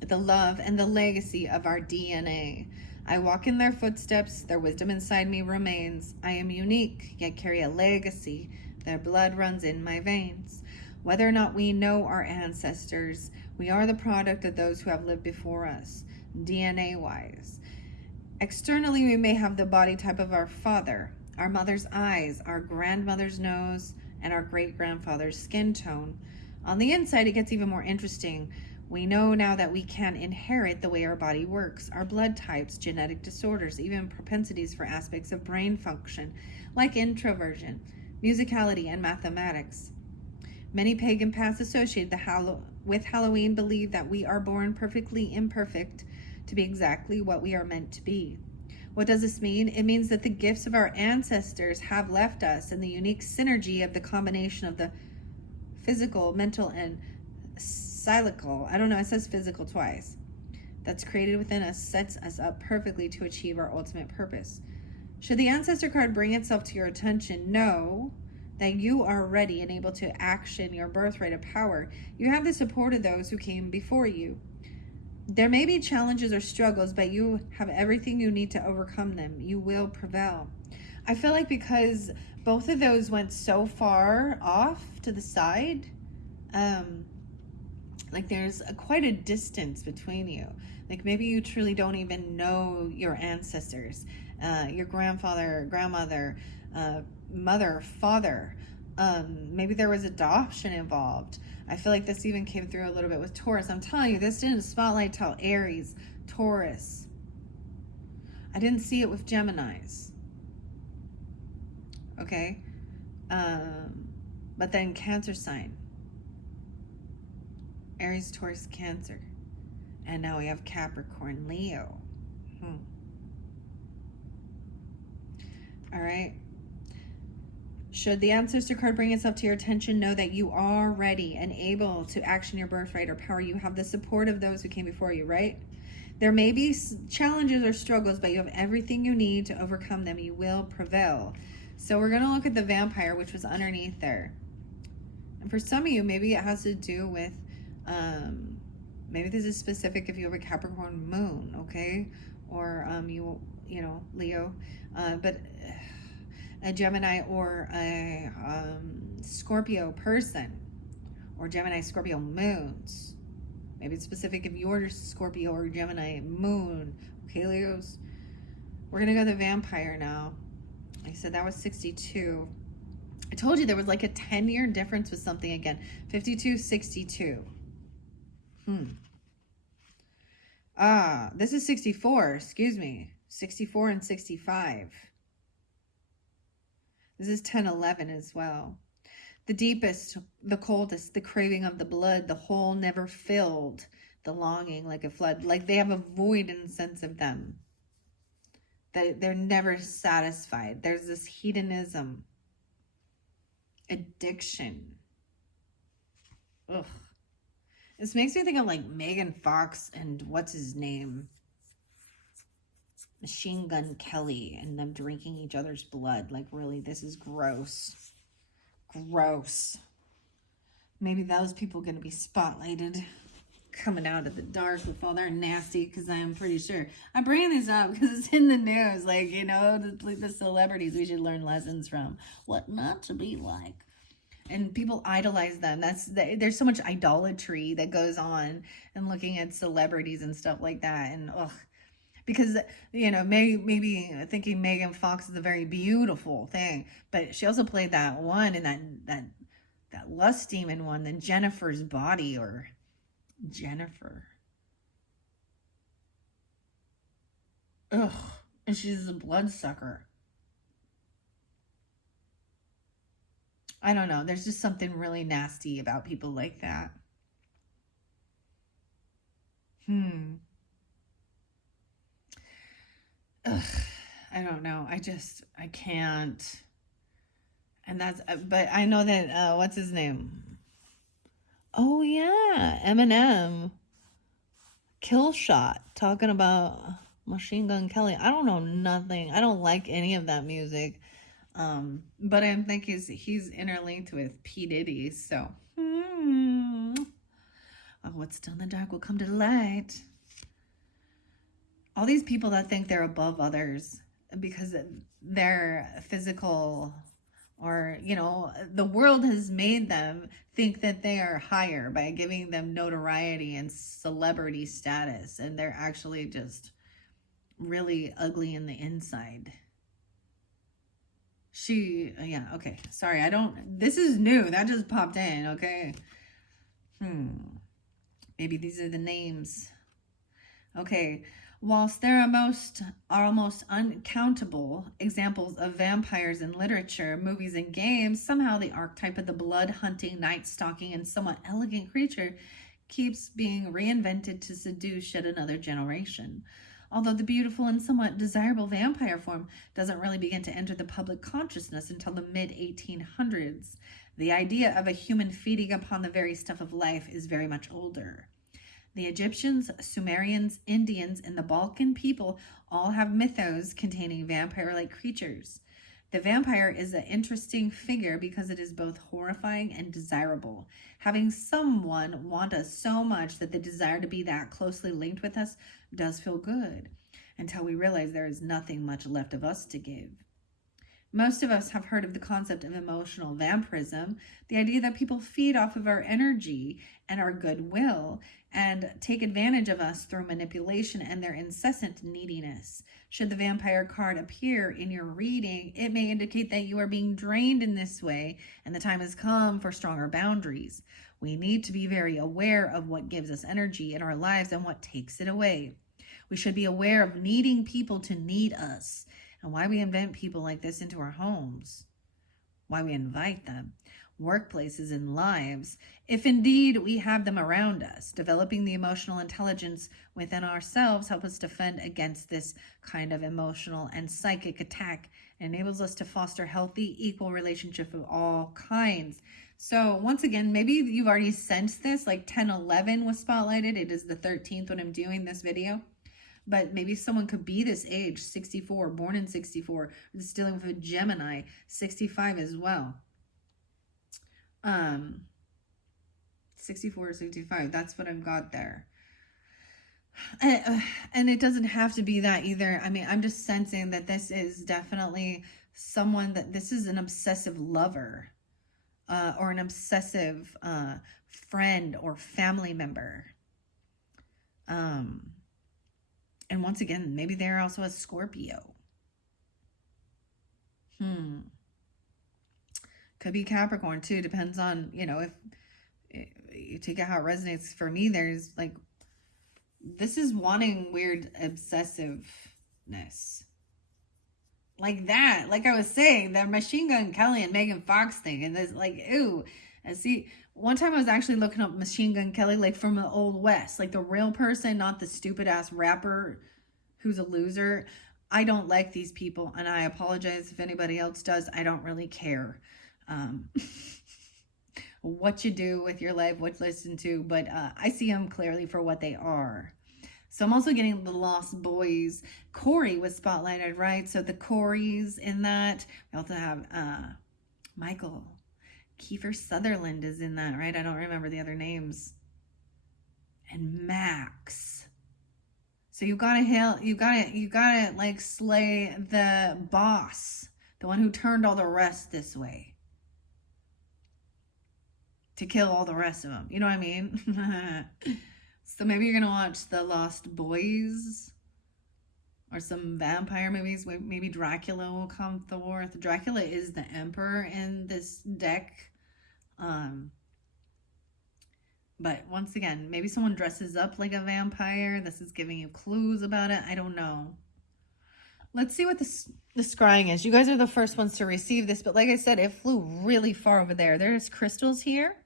The love and the legacy of our DNA. I walk in their footsteps. Their wisdom inside me remains. I am unique, yet carry a legacy. Their blood runs in my veins. Whether or not we know our ancestors, we are the product of those who have lived before us, DNA-wise. Externally, we may have the body type of our father, our mother's eyes, our grandmother's nose, and our great-grandfather's skin tone. On the inside, it gets even more interesting. We know now that we can inherit the way our body works, our blood types, genetic disorders, even propensities for aspects of brain function, like introversion, musicality, and mathematics. Many pagan paths associated with Halloween believe that we are born perfectly imperfect to be exactly what we are meant to be. What does this mean? It means that the gifts of our ancestors have left us, and the unique synergy of the combination of the physical, mental, and psychical, I don't know, it says physical twice, that's created within us sets us up perfectly to achieve our ultimate purpose. Should the ancestor card bring itself to your attention, know that you are ready and able to action your birthright of power. You have the support of those who came before you. There may be challenges or struggles, but you have everything you need to overcome them. You will prevail. I feel like because both of those went so far off to the side, like there's quite a distance between you. Like maybe you truly don't even know your ancestors, your grandfather, grandmother, mother, father. Maybe there was adoption involved. I feel like this even came through a little bit with Taurus. I'm telling you, this didn't spotlight till Aries, Taurus. I didn't see it with Geminis. Okay? But then Cancer sign. Aries, Taurus, Cancer. And now we have Capricorn, Leo. All right. Should the ancestor card bring itself to your attention, know that you are ready and able to action your birthright or power. You have the support of those who came before you, right? There may be challenges or struggles, but you have everything you need to overcome them. You will prevail. So we're going to look at the vampire, which was underneath there. And for some of you, maybe it has to do with, maybe this is specific if you have a Capricorn moon, okay? Or you know, Leo, but a Gemini or a Scorpio person, or Gemini Scorpio moons. Maybe it's specific if you're Scorpio or Gemini moon. Okay, Leos? We're going to go to the vampire now. I said that was 62. I told you there was like a 10-year difference with something again. 52, 62. This is 64. Excuse me. 64 and 65. This is 10, 11 as well. The deepest, the coldest, the craving of the blood, the hole never filled, the longing like a flood. Like they have a void in the sense of them. That they're never satisfied. There's this hedonism, addiction. Ugh. This makes me think of like Megan Fox and what's his name? Machine Gun Kelly, and them drinking each other's blood. Like really, this is gross. Gross. Maybe those people are going to be spotlighted coming out of the dark with all their nasty, because I am pretty sure. I'm bringing this up because it's in the news. Like, you know, the celebrities we should learn lessons from. What not to be like. And people idolize them. There's so much idolatry that goes on and looking at celebrities and stuff like that. And ugh. Because, you know, maybe thinking Megan Fox is a very beautiful thing, but she also played that one in that lust demon one, then Jennifer's Body, or Jennifer. Ugh, and she's a bloodsucker. I don't know. There's just something really nasty about people like that. Ugh, I don't know. I can't. And that's, but I know that, what's his name? Oh yeah, Eminem. Kill Shot, talking about Machine Gun Kelly. I don't know nothing. I don't like any of that music. But I think he's interlinked with P. Diddy, so. What's still in the dark will come to the light. All these people that think they're above others because they're physical, or, you know, the world has made them think that they are higher by giving them notoriety and celebrity status. And they're actually just really ugly in the inside. Yeah, okay. Sorry, this is new. That just popped in, okay? Maybe these are the names. Okay. Whilst there are almost uncountable examples of vampires in literature, movies, and games, somehow the archetype of the blood-hunting, night-stalking, and somewhat elegant creature keeps being reinvented to seduce yet another generation. Although the beautiful and somewhat desirable vampire form doesn't really begin to enter the public consciousness until the mid-1800s, the idea of a human feeding upon the very stuff of life is very much older. The Egyptians, Sumerians, Indians, and the Balkan people all have mythos containing vampire-like creatures. The vampire is an interesting figure because it is both horrifying and desirable. Having someone want us so much that the desire to be that closely linked with us does feel good, until we realize there is nothing much left of us to give. Most of us have heard of the concept of emotional vampirism, the idea that people feed off of our energy and our goodwill and take advantage of us through manipulation and their incessant neediness. Should the vampire card appear in your reading, it may indicate that you are being drained in this way and the time has come for stronger boundaries. We need to be very aware of what gives us energy in our lives and what takes it away. We should be aware of needing people to need us, and why we invent people like this into our homes, why we invite them, workplaces, and lives, if indeed we have them around us. Developing the emotional intelligence within ourselves helps us defend against this kind of emotional and psychic attack, and enables us to foster healthy, equal relationships of all kinds. So once again, maybe you've already sensed this, like 1011 was spotlighted. It is the 13th when I'm doing this video. But maybe someone could be this age, 64, born in 64. This is dealing with a Gemini, 65 as well. 64 or 65. That's what I've got there. And it doesn't have to be that either. I mean, I'm just sensing that this is definitely someone that this is an obsessive lover, or an obsessive friend or family member. And once again, maybe they're also a Scorpio. Could be Capricorn too. Depends on, you know, if you take it how it resonates. For me, there's like, this is wanting weird obsessiveness. Like that. Like I was saying, the Machine Gun Kelly and Megan Fox thing. And this, like, ew. And see, one time I was actually looking up Machine Gun Kelly, like from the Old West. Like the real person, not the stupid ass rapper who's a loser. I don't like these people. And I apologize if anybody else does. I don't really care. What you do with your life, what you listen to, but I see them clearly for what they are. So I'm also getting the Lost Boys. Corey was spotlighted, right? So the Coreys in that. We also have Michael. Kiefer Sutherland is in that, right? I don't remember the other names. And Max. So you gotta like slay the boss, the one who turned all the rest this way, to kill all the rest of them. You know what I mean? So maybe you're gonna watch the Lost Boys or some vampire movies. Maybe Dracula will come forth. Dracula is the emperor in this deck. But once again, maybe someone dresses up like a vampire. This is giving you clues about it. I don't know. Let's see what the scrying is. You guys are the first ones to receive this, but like I said, it flew really far over there. There's crystals here.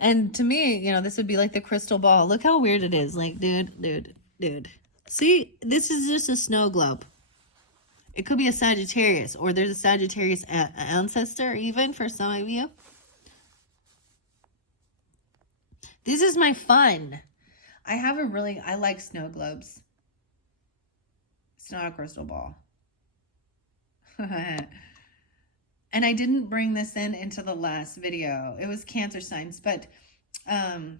And to me, you know, this would be like the crystal ball. Look how weird it is. Like, dude. See, this is just a snow globe. It could be a Sagittarius, or there's a Sagittarius ancestor even for some of you. This is my fun. I like snow globes. It's not a crystal ball. And I didn't bring this into the last video. It was Cancer signs, but and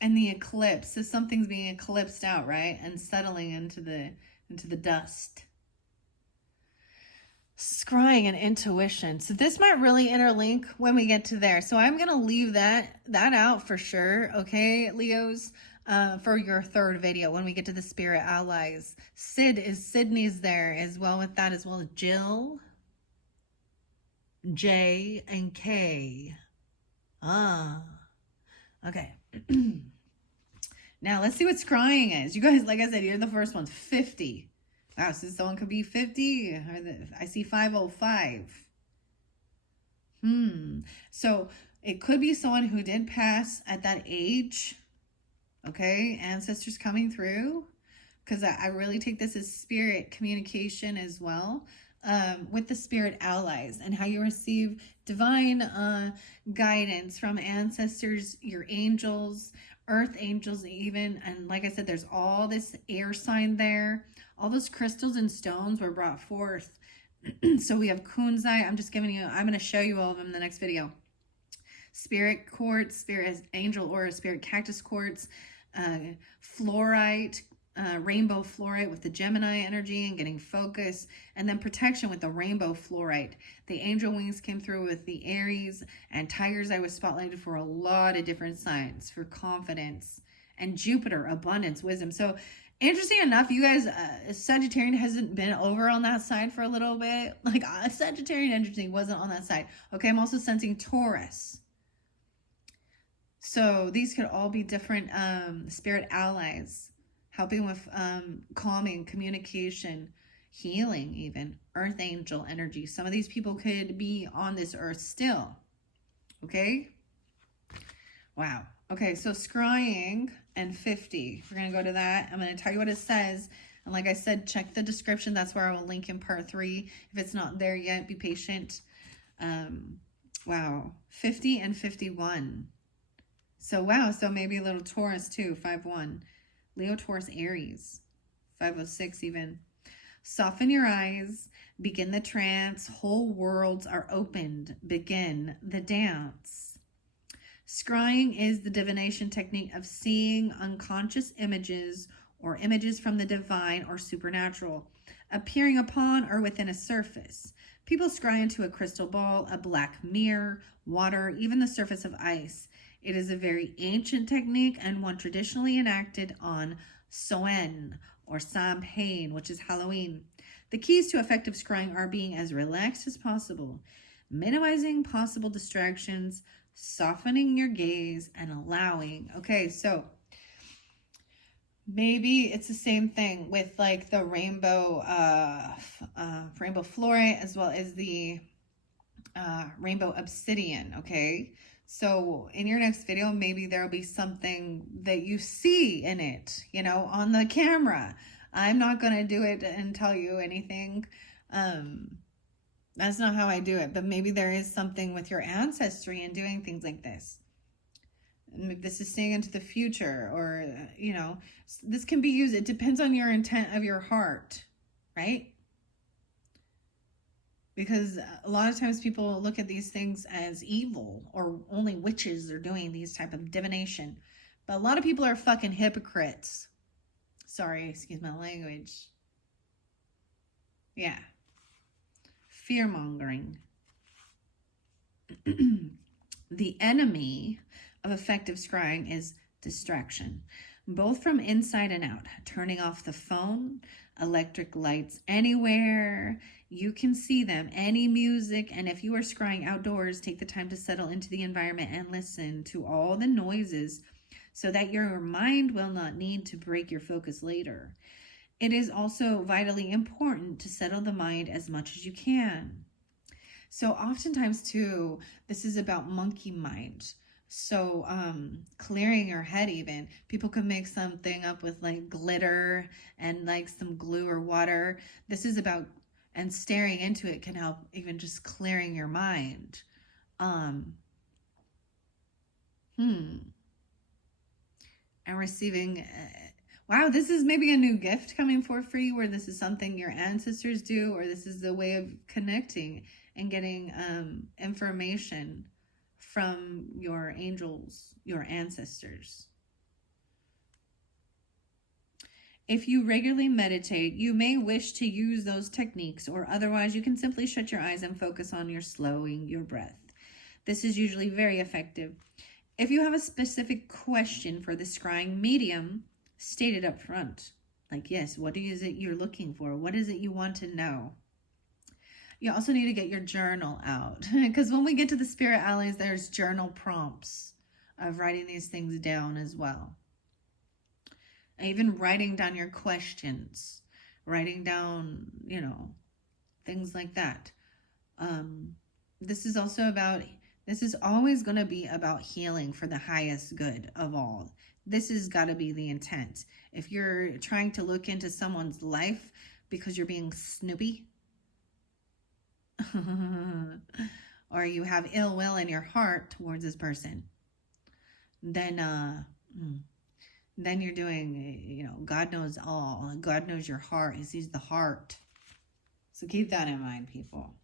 the eclipse. So something's being eclipsed out, right? And settling into the dust. Scrying and intuition. So this might really interlink when we get to there. So I'm gonna leave that out for sure. Okay, Leos. For your third video when we get to the spirit allies. Sydney's there as well with that, as well as Jill, J, and K. Okay. Now let's see what scrying is. You guys, like I said, you're the first ones. 50. Wow, so someone could be 50. I see 505. So it could be someone who did pass at that age. Okay, ancestors coming through, because I really take this as spirit communication as well, with the spirit allies and how you receive divine guidance from ancestors, your angels, earth angels even. And like I said, there's all this air sign there. All those crystals and stones were brought forth. So we have kunzite. I'm going to show you all of them in the next video. Spirit quartz, spirit angel aura, spirit cactus quartz, fluorite, rainbow fluorite with the Gemini energy and getting focus, and then protection with the rainbow fluorite. The angel wings came through with the Aries, and tigers I was spotlighted for a lot of different signs for confidence, and Jupiter, abundance, wisdom. So interesting enough, you guys, Sagittarian hasn't been over on that side for a little bit. Like Sagittarian energy wasn't on that side. Okay, I'm also sensing Taurus. So these could all be different spirit allies, helping with calming, communication, healing even, earth angel energy. Some of these people could be on this earth still. Okay? Wow. Okay, so scrying and 50. We're going to go to that. I'm going to tell you what it says. And like I said, check the description. That's where I will link in part 3. If it's not there yet, be patient. Wow. 50 and 51. So, wow. So maybe a little Taurus too, 5-1. Leo, Taurus, Aries, 506 even. Soften your eyes, begin the trance, whole worlds are opened, begin the dance. Scrying is the divination technique of seeing unconscious images or images from the divine or supernatural, appearing upon or within a surface. People scry into a crystal ball, a black mirror, water, even the surface of ice. It is a very ancient technique and one traditionally enacted on Samhain or Samhain, which is Halloween. The keys to effective scrying are being as relaxed as possible, minimizing possible distractions, softening your gaze, and allowing. Okay, so maybe it's the same thing with like the rainbow fluorite as well as the rainbow obsidian. Okay, so in your next video, maybe there'll be something that you see in it, you know, on the camera. I'm not going to do it and tell you anything. That's not how I do it, but maybe there is something with your ancestry and doing things like this. And this is seeing into the future, or, you know, this can be used. It depends on your intent of your heart, right? Because a lot of times people look at these things as evil, or only witches are doing these type of divination. But a lot of people are fucking hypocrites. Sorry, excuse my language. Yeah. Fear-mongering. The enemy of effective scrying is distraction, both from inside and out. Turning off the phone, electric lights anywhere you can see them, any music. And if you are scrying outdoors, take the time to settle into the environment and listen to all the noises so that your mind will not need to break your focus later. It is also vitally important to settle the mind as much as you can. So oftentimes too, this is about monkey mind. So clearing your head even. People can make something up with like glitter and like some glue or water. This is about, and staring into it can help even just clearing your mind. And receiving... wow, this is maybe a new gift coming forth for you, where this is something your ancestors do, or this is the way of connecting and getting information from your angels, your ancestors. If you regularly meditate, you may wish to use those techniques, or otherwise you can simply shut your eyes and focus on your slowing your breath. This is usually very effective. If you have a specific question for the scrying medium, state it up front. Like, yes, what is it you're looking for? What is it you want to know? You also need to get your journal out, because when we get to the spirit allies, there's journal prompts of writing these things down as well. Even writing down your questions, writing down, you know, things like that. This is also about, this is always going to be about healing for the highest good of all. This has got to be the intent. If you're trying to look into someone's life because you're being snoopy, or you have ill will in your heart towards this person, then you're doing, you know, God knows all. God knows your heart. He sees the heart. So keep that in mind, people.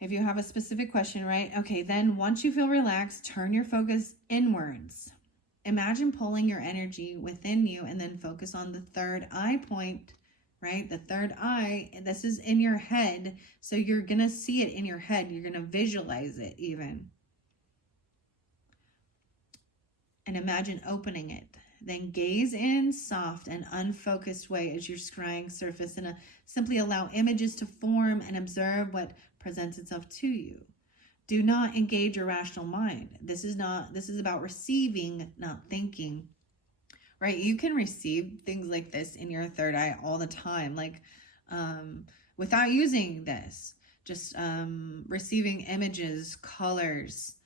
If you have a specific question, right? Okay, then once you feel relaxed, turn your focus inwards. Imagine pulling your energy within you and then focus on the third eye point, right? The third eye, this is in your head. So you're going to see it in your head. You're going to visualize it even. And imagine opening it. Then gaze in soft and unfocused way as your scrying surface, and simply allow images to form and observe what presents itself to you. Do not engage your rational mind. This is about receiving, not thinking. Right? You can receive things like this in your third eye all the time, like without using this. Just receiving images, colors.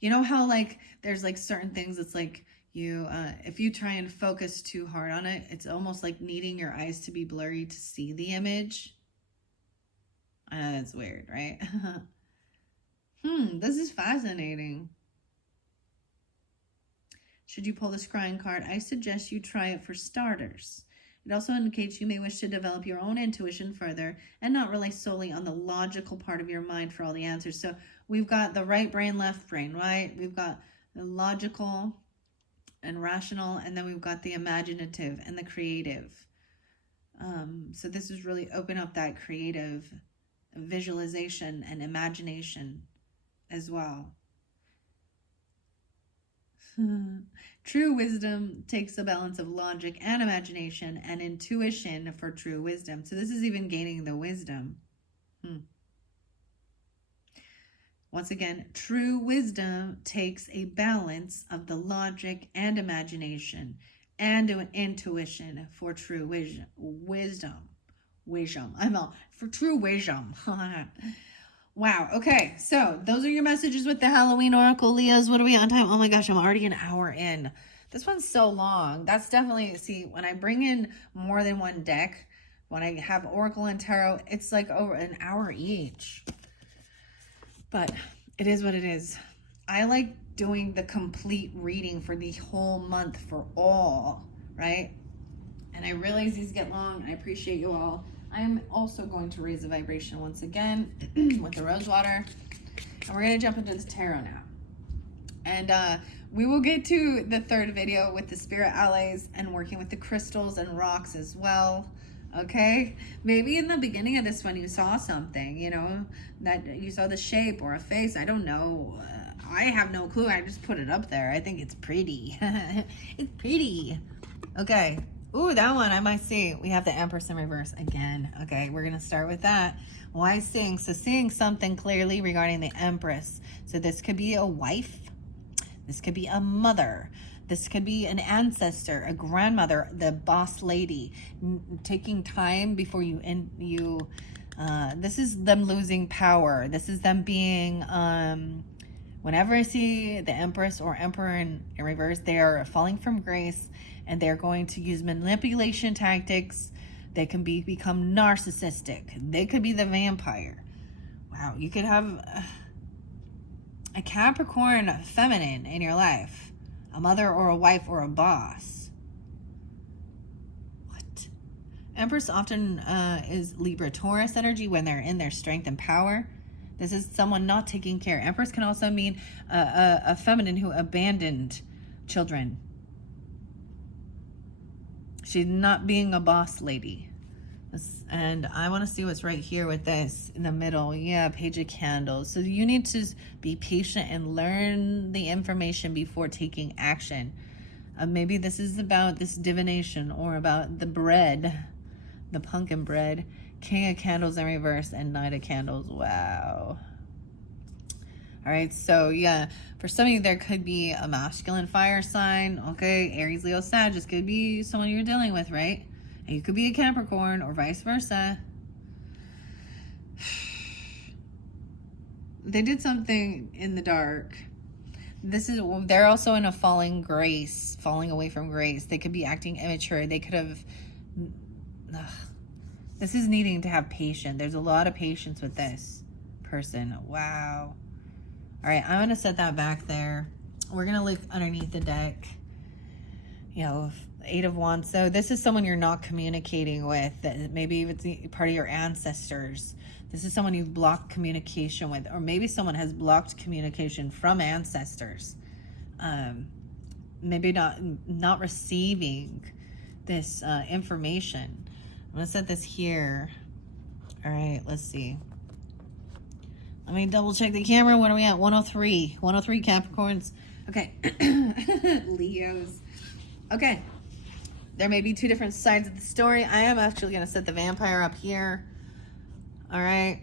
You know how like there's like certain things that's like you if you try and focus too hard on it, it's almost like needing your eyes to be blurry to see the image. I know that's weird, right? This is fascinating. Should you pull the scrying card, I suggest you try it for starters. It also indicates you may wish to develop your own intuition further and not rely solely on the logical part of your mind for all the answers. So we've got the right brain, left brain, right? We've got the logical and rational, and then we've got the imaginative and the creative. So this is really open up that creative visualization and imagination as well. True wisdom takes a balance of logic and imagination and intuition for true wisdom. So this is even gaining the wisdom. Once again, true wisdom takes a balance of the logic and imagination and intuition for true wisdom. I'm all for true wisdom. Wow. Okay. So those are your messages with the Halloween Oracle, Leos. What are we on time? Oh my gosh, I'm already an hour in. This one's so long. That's definitely, see, when I bring in more than one deck, when I have Oracle and Tarot, it's like over an hour each. But it is what it is. I like doing the complete reading for the whole month for all, right? And I realize these get long. I appreciate you all. I am also going to raise the vibration once again with the rose water. And we're going to jump into this tarot now. And we will get to the third video with the spirit allies and working with the crystals and rocks as well. Okay? Maybe in the beginning of this one you saw something, you know, that you saw the shape or a face. I don't know. I have no clue. I just put it up there. I think it's pretty. It's pretty. Okay. Ooh, that one I might see. We have the Empress in reverse again. Okay, we're going to start with that. Why seeing? So seeing something clearly regarding the Empress. So this could be a wife. This could be a mother. This could be an ancestor, a grandmother, the boss lady. Taking time before this is them losing power. This is them being, whenever I see the Empress or Emperor in reverse, they are falling from grace. And they're going to use manipulation tactics. They can become narcissistic. They could be the vampire. Wow, you could have a Capricorn feminine in your life. A mother or a wife or a boss. What? Empress often is Libra Taurus energy when they're in their strength and power. This is someone not taking care. Empress can also mean a feminine who abandoned children. She's not being a boss lady. And I want to see what's right here with this in the middle. Yeah, Page of Candles. So you need to be patient and learn the information before taking action. Maybe this is about this divination or about the bread, the pumpkin bread. King of Candles in reverse and Knight of Candles. Wow. All right, so yeah, for some of you, there could be a masculine fire sign, okay? Aries, Leo, Sag, this could be someone you're dealing with, right? And you could be a Capricorn or vice versa. They did something in the dark. They're also in a falling away from grace. They could be acting immature. They could have, this is needing to have patience. There's a lot of patience with this person. Wow. All right, I'm going to set that back there. We're going to look underneath the deck. You know, Eight of Wands. So this is someone you're not communicating with. Maybe it's part of your ancestors. This is someone you've blocked communication with. Or maybe someone has blocked communication from ancestors. Maybe not receiving this information. I'm going to set this here. All right, let's see. Let me double check the camera. What are we at? 103. 103 Capricorns. Okay. Leos. Okay. There may be two different sides of the story. I am actually going to set the vampire up here. All right.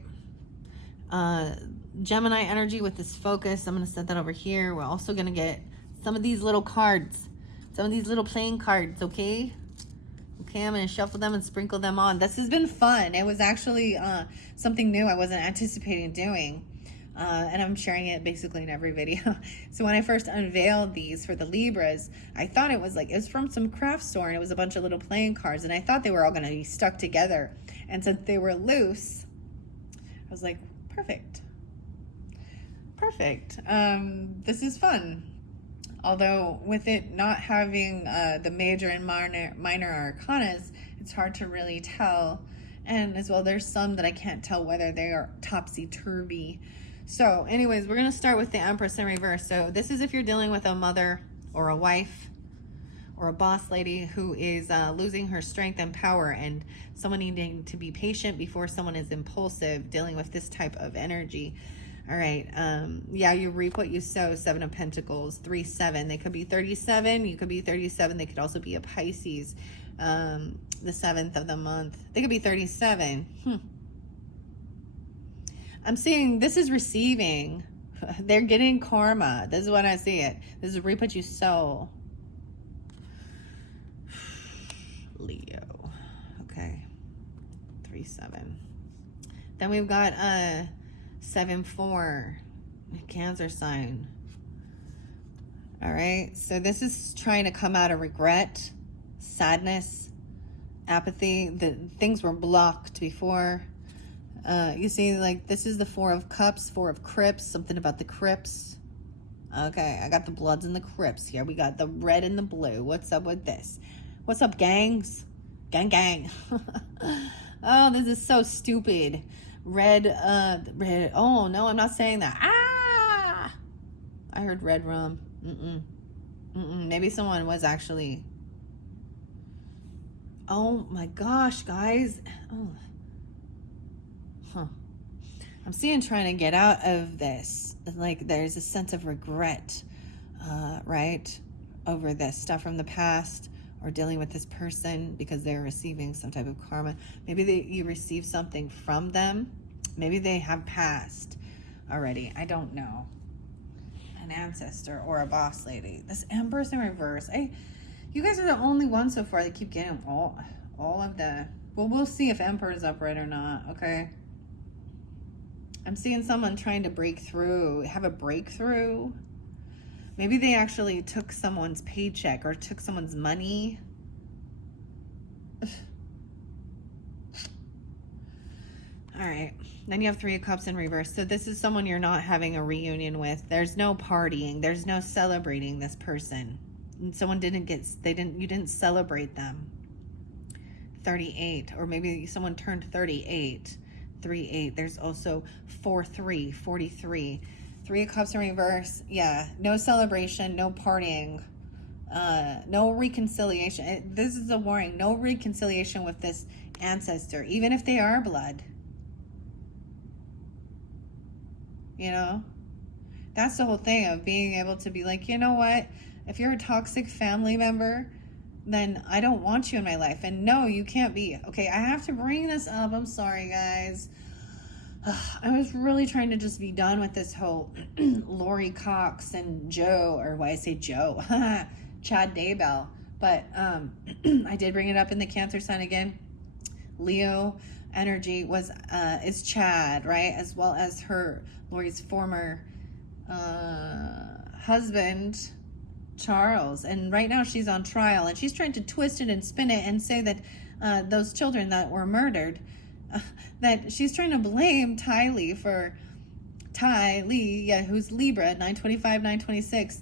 Gemini energy with this focus. I'm going to set that over here. We're also going to get some of these little cards. Some of these little playing cards, okay? Okay, I'm going to shuffle them and sprinkle them on. This has been fun. It was actually something new I wasn't anticipating doing. And I'm sharing it basically in every video. So when I first unveiled these for the Libras, I thought it was from some craft store, and it was a bunch of little playing cards, and I thought they were all going to be stuck together. And since they were loose, I was like, perfect. perfect. This is fun. Although with it not having the major and minor arcanas, it's hard to really tell. And as well, there's some that I can't tell whether they are topsy-turvy. So anyways, we're going to start with the Empress in reverse. So this is if you're dealing with a mother or a wife or a boss lady who is losing her strength and power, and someone needing to be patient before someone is impulsive, dealing with this type of energy. All right. Yeah, you reap what you sow. 7 of Pentacles, 3, 7. They could be 37. You could be 37. They could also be a Pisces. The 7th of the month. They could be 37. I'm seeing this is receiving. They're getting karma. This is what I see it. This is reap what you sow. Leo. Okay. 3, 7. Then we've got 7, 4. Cancer sign. All right. So this is trying to come out of regret, sadness, apathy. The things were blocked before. You see, like, this is the 4 of Cups, 4 of Crips, something about the Crips. Okay, I got the Bloods and the Crips here. We got the red and the blue. What's up with this? What's up, gangs? Gang, gang. Oh, this is so stupid. Red, oh, no, I'm not saying that. Ah! I heard red rum. Maybe someone was actually... Oh, my gosh, guys. Oh. I'm seeing trying to get out of this. Like, there's a sense of regret, right? Over this stuff from the past, or dealing with this person because they're receiving some type of karma. Maybe you receive something from them. Maybe they have passed already. I don't know. An ancestor or a boss lady. This Empress in reverse. You guys are the only ones so far that keep getting all of the... Well, we'll see if Emperor is upright or not, okay? I'm seeing someone trying to break through, have a breakthrough. Maybe they actually took someone's paycheck or took someone's money. All right. Then you have 3 of Cups in reverse. So this is someone you're not having a reunion with. There's no partying. There's no celebrating this person. And someone you didn't celebrate them. 38. Or maybe someone turned 38. 3, 8. There's also 4, 3, 43. 3 of Cups in reverse. Yeah, no celebration, no partying, no reconciliation. This is a warning. No reconciliation with this ancestor, even if they are blood. You know, that's the whole thing of being able to be like, you know what? If you're a toxic family member, then I don't want you in my life. And no, you can't be. Okay, I have to bring this up. I'm sorry, guys. I was really trying to just be done with this whole Lori Cox and Joe, or why I say Joe, Chad Daybell. But I did bring it up in the Cancer sign again. Leo energy is Chad, right? As well as Lori's former husband, Charles. And right now she's on trial, and she's trying to twist it and spin it and say that those children that were murdered, that she's trying to blame Ty Lee, who's Libra, 925, 926,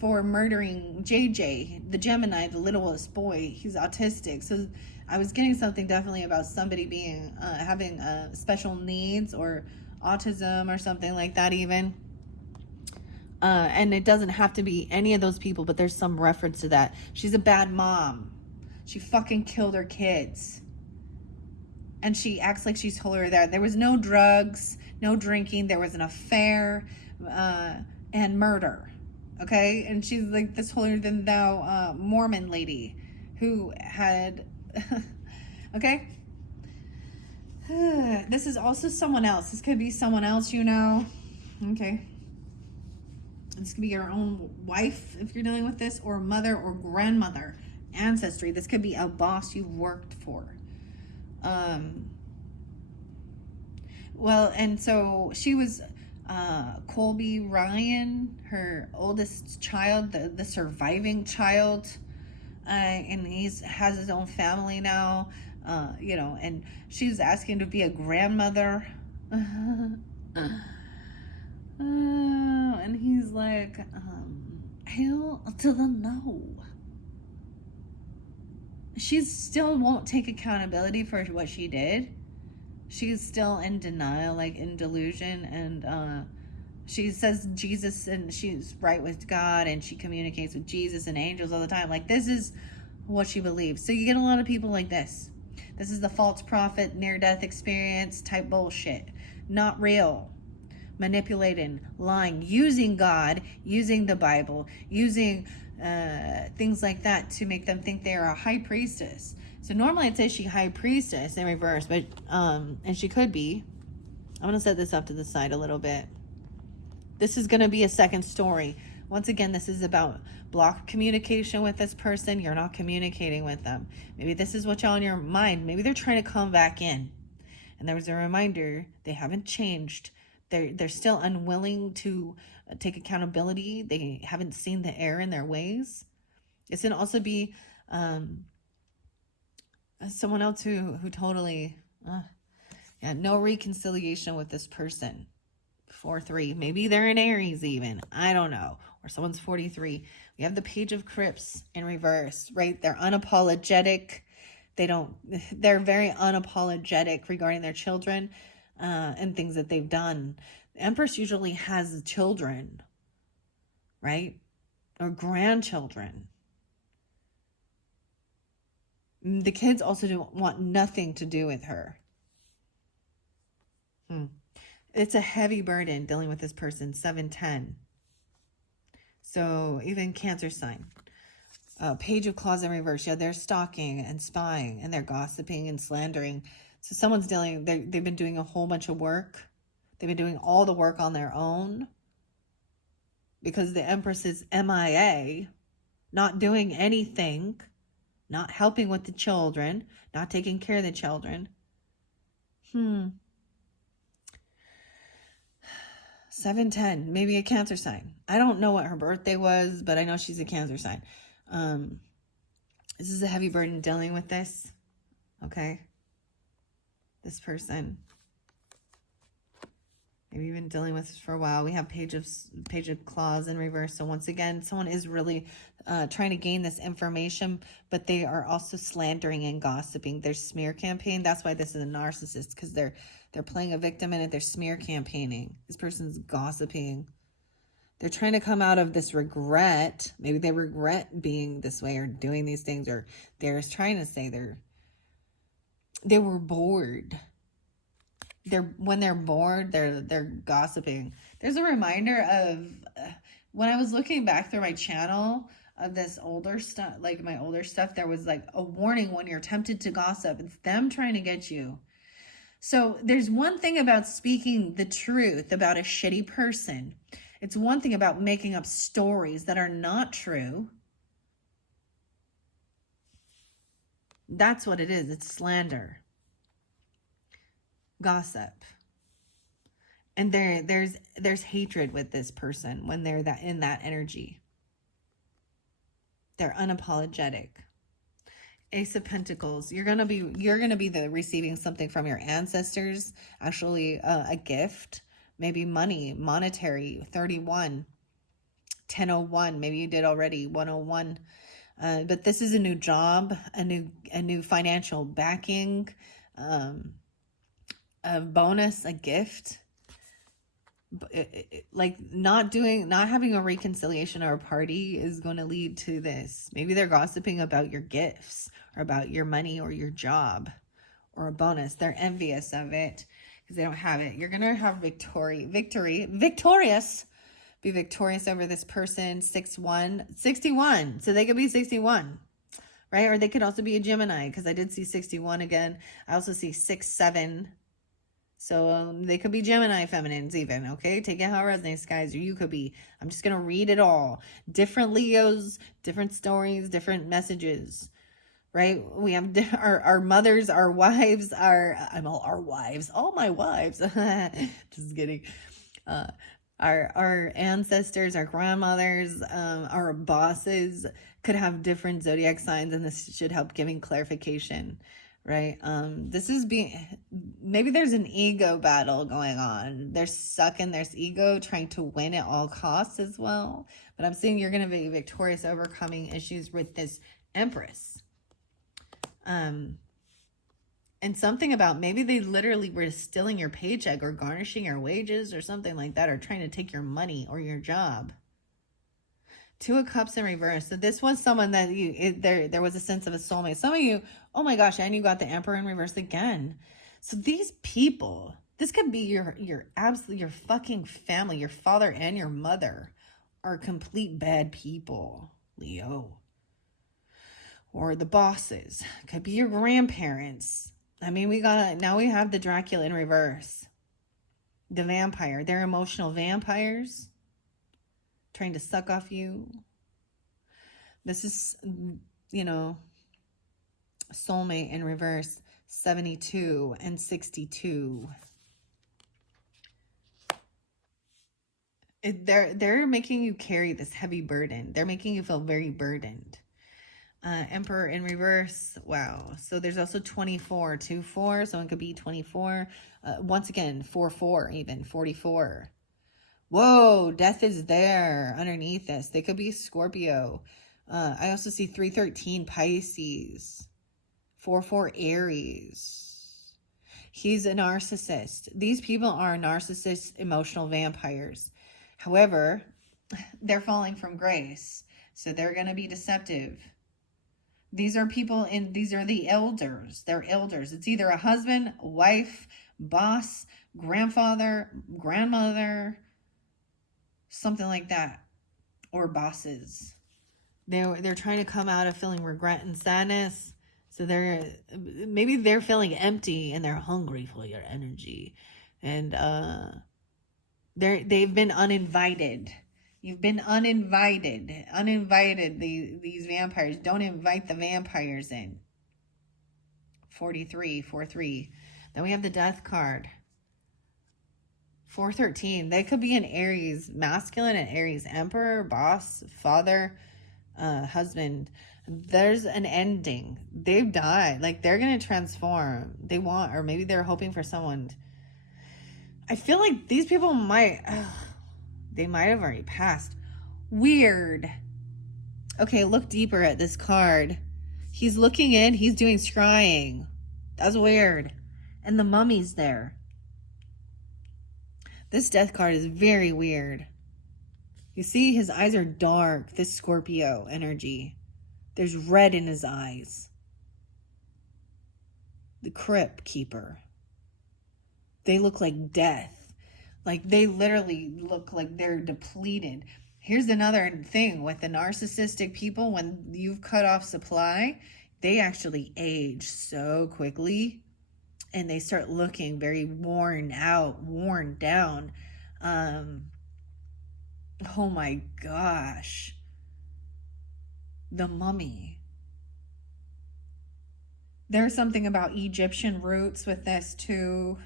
for murdering JJ, the Gemini, the littlest boy. He's autistic. So I was getting something definitely about somebody being having special needs or autism or something like that even. And it doesn't have to be any of those people, but there's some reference to that. She's a bad mom. She fucking killed her kids. And she acts like she's holier than thou. There was no drugs, no drinking. There was an affair and murder. Okay? And she's like this holier than thou Mormon lady who had... okay? This is also someone else. This could be someone else, you know. Okay? This could be your own wife if you're dealing with this, or mother or grandmother, ancestry. This could be a boss you've worked for. Well, and so she was Colby Ryan, her oldest child, the surviving child, and has his own family now, you know, and she's asking to be a grandmother. And he's like, hell to the no. She still won't take accountability for what she did. She's still in denial, like in delusion, and she says Jesus, and she's right with God, and she communicates with Jesus and angels all the time. Like, this is what she believes. So you get a lot of people like this. This is the false prophet, near-death experience type bullshit. Not real. Manipulating, lying, using God, using the Bible, using things like that to make them think they are a high priestess. So normally I'd say she high priestess in reverse, but and she could be. I'm gonna set this up to the side a little bit. This is gonna be a second story. Once again, this is about block communication with this person. You're not communicating with them. Maybe this is what's on your mind. Maybe they're trying to come back in, and there was a reminder they haven't changed. They're still unwilling to take accountability. They haven't seen the error in their ways. This can also be someone else who totally no reconciliation with this person. 4-3, maybe they're in Aries even, I don't know, or someone's 43. We have the Page of Crypts in reverse, right? They're unapologetic. They're very unapologetic regarding their children and things that they've done. The Empress usually has children, right? Or grandchildren. The kids also don't want nothing to do with her. It's a heavy burden dealing with this person, 7-10. So even Cancer sign. Page of Claws in reverse. Yeah, they're stalking and spying, and they're gossiping and slandering. So someone's they've been doing a whole bunch of work. They've been doing all the work on their own because the Empress is MIA, not doing anything, not helping with the children, not taking care of the children. 7-10, maybe a Cancer sign. I don't know what her birthday was, but I know she's a Cancer sign. This is a heavy burden dealing with this. Okay. This person. Maybe you've been dealing with this for a while. We have Page of Claws in reverse. So once again, someone is really trying to gain this information, but they are also slandering and gossiping. There's smear campaign. That's why this is a narcissist, because they're playing a victim in it. They're smear campaigning. This person's gossiping. They're trying to come out of this regret. Maybe they regret being this way or doing these things, or they're trying to say they were bored. When they're bored, they're gossiping. There's a reminder of when I was looking back through my channel of this older stuff, like my older stuff, there was like a warning when you're tempted to gossip. It's them trying to get you. So there's one thing about speaking the truth about a shitty person. It's one thing about making up stories that are not true. That's what it is. It's slander. Gossip. And there's hatred with this person when they're in that energy. They're unapologetic. Ace of Pentacles. You're gonna be receiving something from your ancestors. Actually, a gift, maybe money, monetary. 31, 1001. Maybe you did already. 101. But this is a new job, a new financial backing, a bonus, a gift. Like not having a reconciliation or a party is going to lead to this. Maybe they're gossiping about your gifts or about your money or your job or a bonus. They're envious of it because they don't have it. You're going to have victorious, be victorious over this person. 61. So they could be 61, right? Or they could also be a Gemini, because I did see 61 again. I also see 6-7. So they could be Gemini feminines even, okay? Take it how it resonates, guys. Or you could be. I'm just going to read it all. Different Leos, different stories, different messages, right? We have our mothers, our wives, our wives, all my wives. Just kidding. Our ancestors, our grandmothers, our bosses could have different zodiac signs, and this should help giving clarification, right? This is maybe there's an ego battle going on. They're stuck in there's ego trying to win at all costs as well. But I'm seeing you're going to be victorious, overcoming issues with this Empress. And something about maybe they literally were stealing your paycheck or garnishing your wages or something like that, or trying to take your money or your job. Two of Cups in reverse. So this was someone that there was a sense of a soulmate. Some of you, oh my gosh, and you got the Emperor in reverse again. So these people, this could be your fucking family, your father and your mother are complete bad people, Leo. Or the bosses. Could be your grandparents. I mean, now we have the Dracula in reverse. The vampire. They're emotional vampires. Trying to suck off you. This is, soulmate in reverse, 72 and 62. They're making you carry this heavy burden. They're making you feel very burdened. Emperor in reverse. Wow. So there's also 24, 2-4. So it could be 24. Once again, 4-4, even 44. Whoa, death is there underneath this. They could be Scorpio. I also see 313 Pisces. 4-4 Aries. He's a narcissist. These people are narcissist, emotional vampires. However, they're falling from grace. So they're going to be deceptive. These are these are the elders. They're elders. It's either a husband, wife, boss, grandfather, grandmother, something like that, or bosses. They're trying to come out of feeling regret and sadness. So maybe they're feeling empty and they're hungry for your energy, and they've been uninvited. You've been uninvited. These vampires. Don't invite the vampires in. 43, 4-3. Then we have the Death card. 413. They could be an Aries masculine, an Aries emperor, boss, father, husband. There's an ending. They've died. Like, they're going to transform. Or maybe they're hoping for someone. I feel like these people they might have already passed. Weird. Okay, look deeper at this card. He's looking in. He's doing scrying. That's weird. And the mummy's there. This Death card is very weird. You see, his eyes are dark. This Scorpio energy. There's red in his eyes. The Crypt Keeper. They look like death. Like, they literally look like they're depleted. Here's another thing with the narcissistic people. When you've cut off supply, they actually age so quickly. And they start looking very worn out, worn down. Oh my gosh. The Mummy. There's something about Egyptian roots with this too.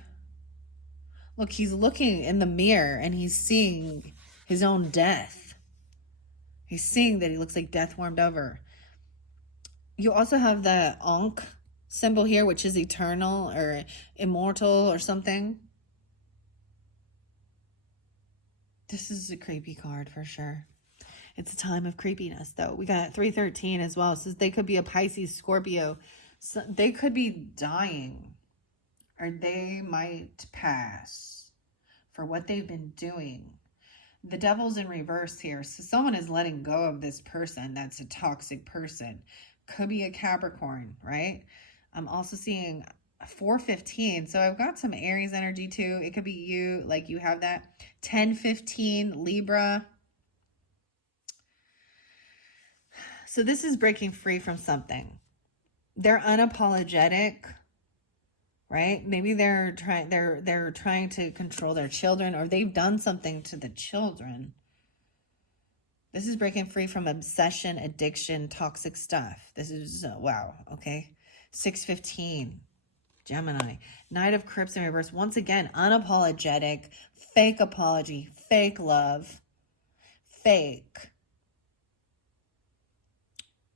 Look, he's looking in the mirror and he's seeing his own death. He's seeing that he looks like death warmed over. You also have the Ankh symbol here, which is eternal or immortal or something. This is a creepy card for sure. It's a time of creepiness, though. We got 313 as well. So they could be a Pisces, Scorpio. So they could be dying, or they might pass for what they've been doing. The Devil's in reverse here. So someone is letting go of this person that's a toxic person. Could be a Capricorn, right? I'm also seeing 415. So I've got some Aries energy too. It could be you, like you have that. 1015 Libra. So this is breaking free from something. They're unapologetic, right? Maybe they're trying to control their children, or they've done something to the children. This is breaking free from obsession, addiction, toxic stuff. This is wow, okay. 615 Gemini. Knight of Crypts in reverse. Once again, unapologetic, fake apology, fake love, fake.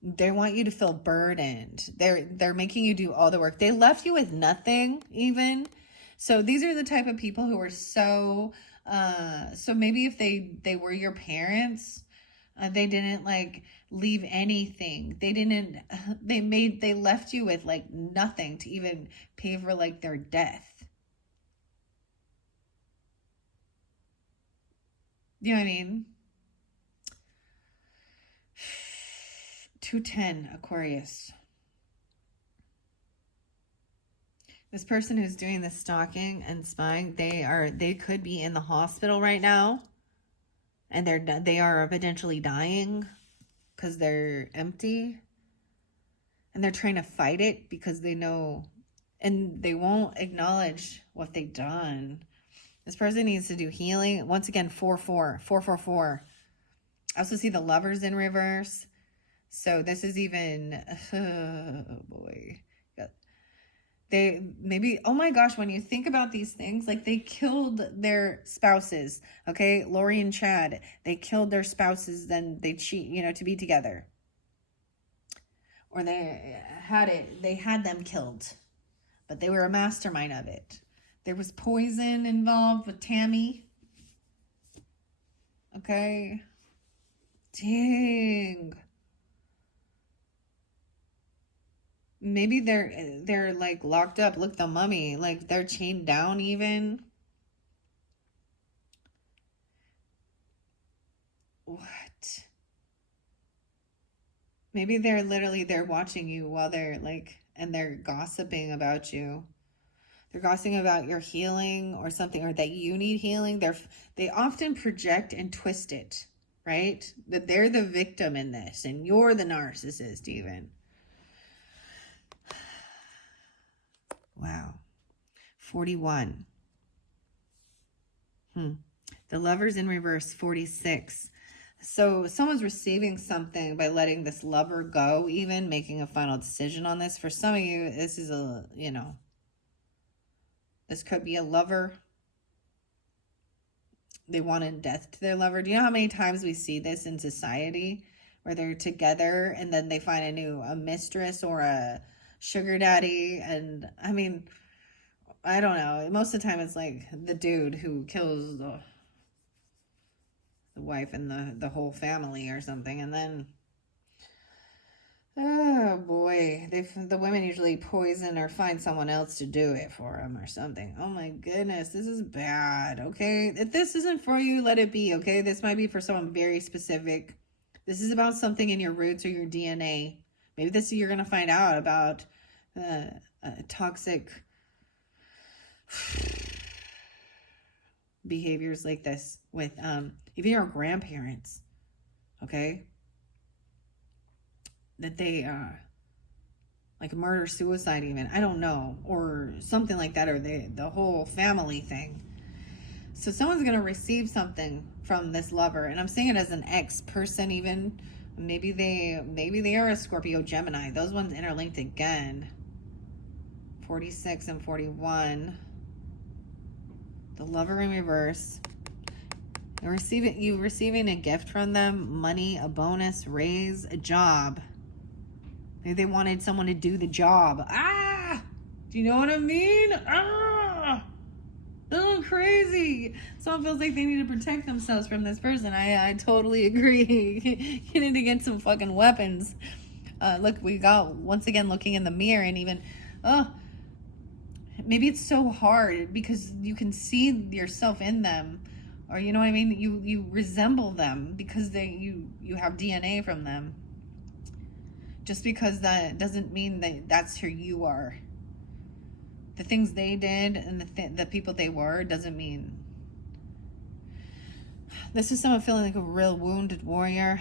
They want you to feel burdened. They're making you do all the work. They left you with nothing even. So these are the type of people who are so so maybe if they were your parents, they didn't like leave anything. They left you with like nothing to even pay for like their death. You know what I mean? 210 Aquarius. This person who's doing the stalking and spying, they could be in the hospital right now, and they are potentially dying because they're empty, and they're trying to fight it because they know, and they won't acknowledge what they've done. This person needs to do healing. Once again, 444. I also see the Lovers in reverse. So this is even, oh boy. They maybe, oh my gosh, when you think about these things, like they killed their spouses, okay? Lori and Chad, they killed their spouses, then they cheat, to be together. Or they had them killed, but they were a mastermind of it. There was poison involved with Tammy. Okay. Dang. Maybe they're like locked up. Look, the mummy, like they're chained down even. What? Maybe they're watching you while they're like, and they're gossiping about you. They're gossiping about your healing or something, or that you need healing. They often project and twist it, right? That they're the victim in this and you're the narcissist even. Wow. 41. The Lovers in reverse, 46. So someone's receiving something by letting this lover go, even making a final decision on this. For some of you, this is this could be a lover. They wanted death to their lover. Do you know how many times we see this in society where they're together and then they find a mistress or a sugar daddy? And I mean, I don't know. Most of the time it's like the dude who kills the wife and the whole family or something. And then, oh boy, the women usually poison or find someone else to do it for them or something. Oh my goodness, this is bad, okay? If this isn't for you, let it be, okay? This might be for someone very specific. This is about something in your roots or your DNA. Maybe this you're going to find out about toxic behaviors like this with even your grandparents, okay? That they like murder, suicide even, I don't know, or something like that, or the whole family thing. So someone's going to receive something from this lover, and I'm saying it as an ex person even. Maybe they are a Scorpio, Gemini. Those ones interlinked again. 46 and 41. The Lover in reverse. You receiving a gift from them, money, a bonus, raise, a job. Maybe they wanted someone to do the job. Do you know what I mean? Oh, crazy. Someone feels like they need to protect themselves from this person. I totally agree. You need to get some fucking weapons. Look, we got, once again, looking in the mirror, and even, maybe it's so hard because you can see yourself in them, or you know what I mean? You resemble them because you have DNA from them. Just because that doesn't mean that that's who you are. The things they did and the people they were doesn't mean. This is someone feeling like a real wounded warrior.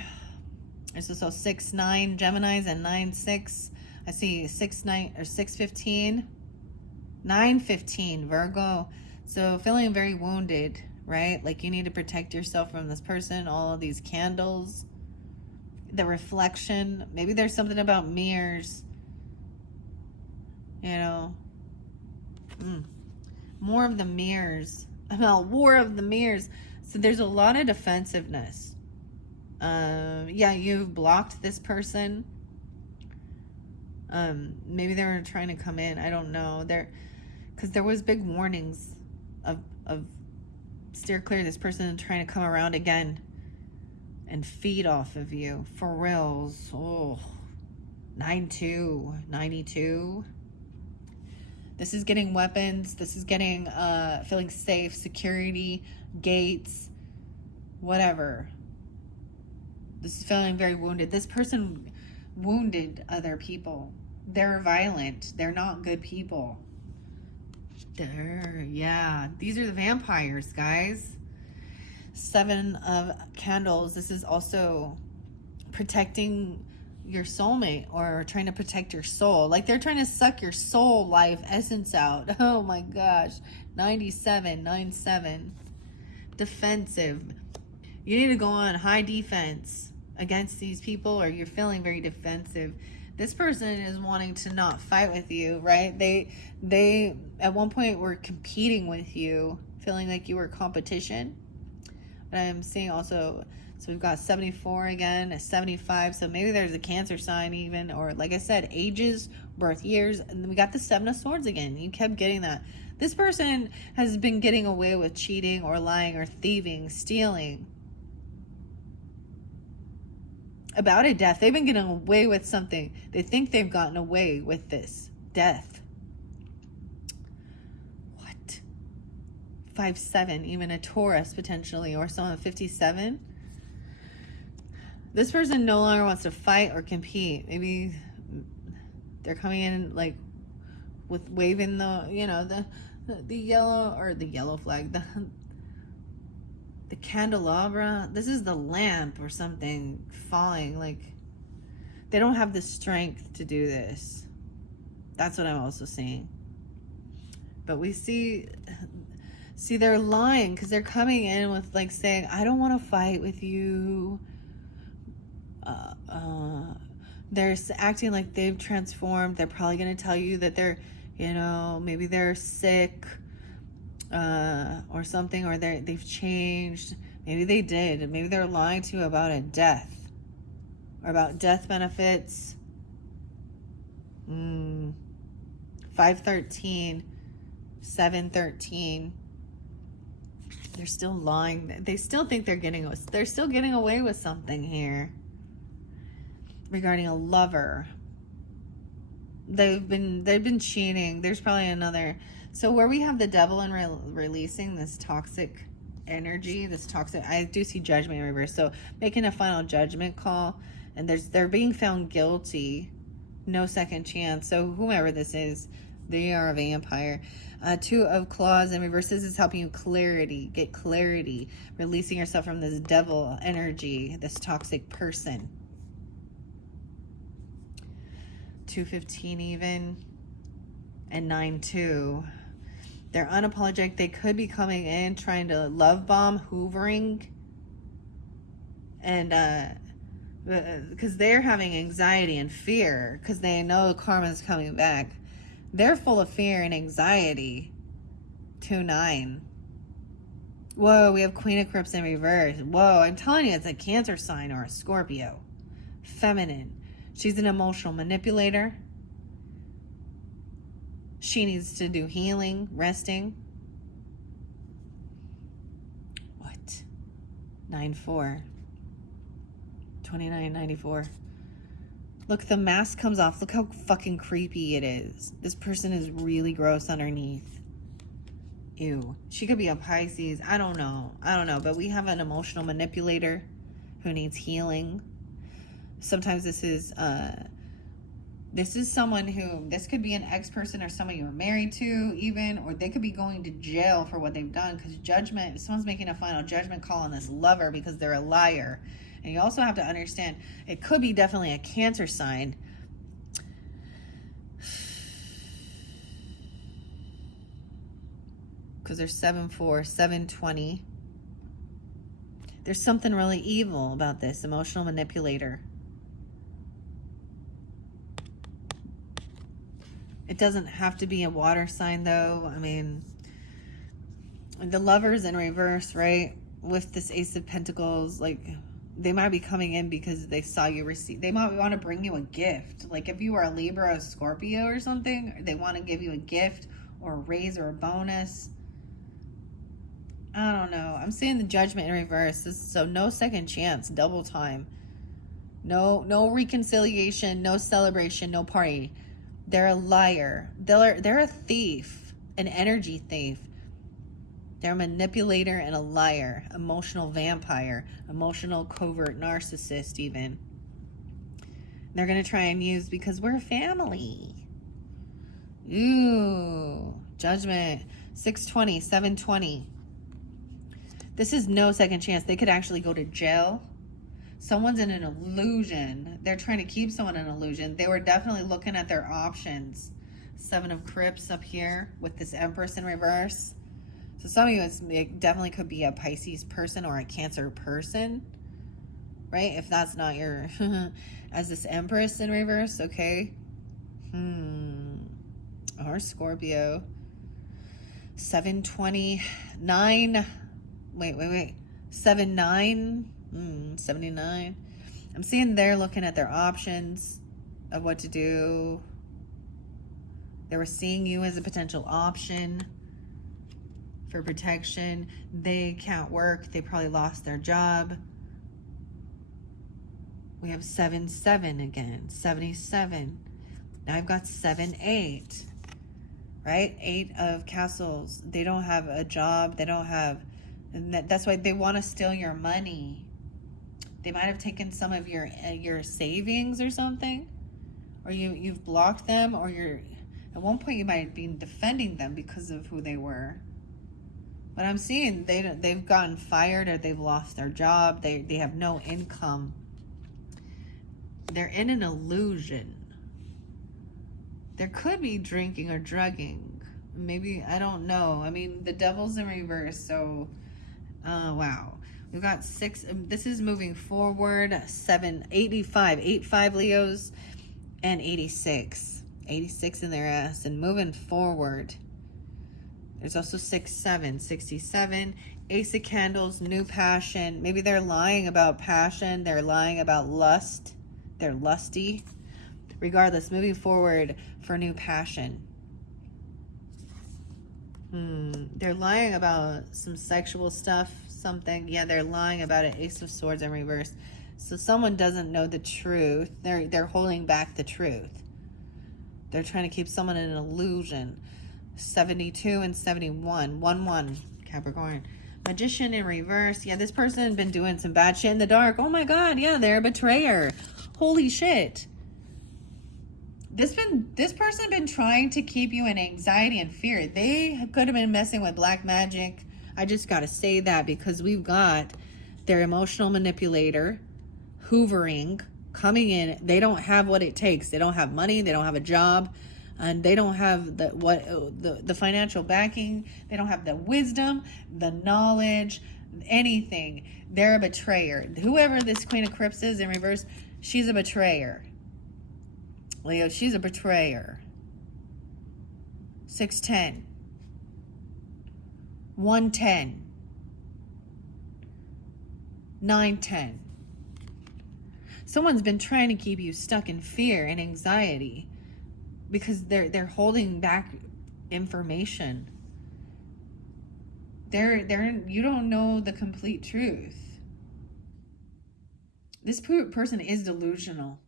This is so 6-9 Geminis and 9-6. I see 6-9 or 6-15. 9-15 Virgo. So feeling very wounded, right? Like you need to protect yourself from this person. All of these candles. The reflection. Maybe there's something about mirrors. You know. More of the mirrors. War of the mirrors. So there's a lot of defensive. Yeah, you've blocked this person. Maybe they were trying to come in. I don't know. Because there was big warnings of steer clear. This person trying to come around again and feed off of you. For reals. Oh, 92. This is getting weapons. This is getting feeling safe, security, gates, whatever. This is feeling very wounded. This person wounded other people. They're violent. They're not good people. Yeah. These are the vampires, guys. 7 of Candles. This is also protecting your soulmate or trying to protect your soul. Like they're trying to suck your soul life essence out. Oh my gosh. 97. Defensive. You need to go on high defense against these people, or you're feeling very defensive. This person is wanting to not fight with you, right? They at one point were competing with you, feeling like you were competition. But I'm seeing also, so we've got 74 again, a 75. So maybe there's a Cancer sign even, or like I said, ages, birth years. And then we got the 7 of Swords again. You kept getting that. This person has been getting away with cheating or lying or thieving, stealing. About a death. They've been getting away with something. They think they've gotten away with this. Death. What? 57. Even a Taurus potentially, or someone 57. This person no longer wants to fight or compete. Maybe they're coming in like with waving the, you know, the yellow, or the yellow flag, the candelabra. This is the lamp or something falling. Like they don't have the strength to do this. That's what I'm also seeing. But we see they're lying, because they're coming in with like saying, I don't want to fight with you. They're acting like they've transformed. They're probably going to tell you that they're, you know, maybe they're sick or something, or they've changed. Maybe they did. Maybe they're lying to you about a death, or about death benefits. 513, 713. They're still lying. They still think they're still getting away with something here. Regarding a lover, they've been cheating. There's probably another. So where we have the devil and releasing this toxic energy, this toxic, I do see judgment in reverse. So making a final judgment call, and they're being found guilty, no second chance. So whomever this is, they are a vampire. 2 of Claws in reverse. This is helping you get clarity, releasing yourself from this devil energy, this toxic person. 215 even, and 9-2. They're unapologetic. They could be coming in trying to love bomb, hoovering, and because they're having anxiety and fear, because they know karma is coming back. They're full of fear and anxiety. 2-9. Whoa, we have Queen of Cups in reverse. Whoa, I'm telling you, it's a Cancer sign or a Scorpio. Feminine. She's an emotional manipulator. She needs to do healing, resting. What? 9-4. 2994. Look, the mask comes off. Look how fucking creepy it is. This person is really gross underneath. Ew. She could be a Pisces. I don't know. But we have an emotional manipulator who needs healing. Sometimes this is someone who, this could be an ex-person or someone you were married to even, or they could be going to jail for what they've done, because judgment, someone's making a final judgment call on this lover because they're a liar. And you also have to understand, it could be definitely a Cancer sign. Because there's 7-4, 720. There's something really evil about this emotional manipulator. It doesn't have to be a water sign, though. I mean, the Lover's in reverse, right? With this Ace of Pentacles, like, They might be coming in because they saw you receive. They might want to bring you a gift. Like if you were a Libra or a Scorpio or something, they want to give you a gift or a raise or a bonus. I don't know. I'm seeing the Judgment in reverse. So no second chance, double time. No reconciliation, no celebration, no party. They're a liar. They're a thief, an energy thief. They're a manipulator and a liar, emotional vampire, emotional covert narcissist even. They're going to try and use because we're family. Ooh, Judgment, 620, 720. This is no second chance. They could actually go to jail. Someone's in an illusion. They're trying to keep someone in an illusion. They were definitely looking at their options. 7 of Crips up here with this Empress in reverse. So some of you, it definitely could be a Pisces person or a Cancer person, right? If that's not your, as this Empress in reverse, okay? Or Scorpio. 729. Wait. 79. 79. I'm seeing they're looking at their options of what to do. They were seeing you as a potential option for protection. They can't work. They probably lost their job. We have 7-7 again. 77. Now I've got 7-8. Right? 8 of Castles. They don't have a job. They don't have... And that's why they want to steal your money. They might have taken some of your savings or something. Or you've blocked them. Or you're... At one point you might have been defending them because of who they were. But I'm seeing they've gotten fired or they've lost their job. They have no income. They're in an illusion. There could be drinking or drugging. Maybe, I don't know. I mean, the Devil's in reverse, so, wow. We've got 6, this is moving forward. 7, 85, 85 Leos, and 86. 86 in their ass, and moving forward. There's also 6-7, 67, Ace of Candles, new passion. Maybe they're lying about passion. They're lying about lust. They're lusty. Regardless, moving forward for new passion. They're lying about some sexual stuff, something. Yeah, they're lying about it. Ace of Swords in reverse. So someone doesn't know the truth. They're holding back the truth. They're trying to keep someone in an illusion. 72 and 71. 1-1, Capricorn. Magician in reverse. Yeah, this person has been doing some bad shit in the dark. Oh my God, yeah, they're a betrayer. Holy shit. This person been trying to keep you in anxiety and fear. They could have been messing with black magic. I just got to say that because we've got their emotional manipulator hoovering, coming in. They don't have what it takes. They don't have money. They don't have a job. And they don't have the financial backing. They don't have the wisdom, the knowledge, anything. They're a betrayer. Whoever this Queen of Crips is in reverse, she's a betrayer. Leo, she's a betrayer. 6-10. 1-10. 9-10. Someone's been trying to keep you stuck in fear and anxiety because they're holding back information. You don't know the complete truth. This person is delusional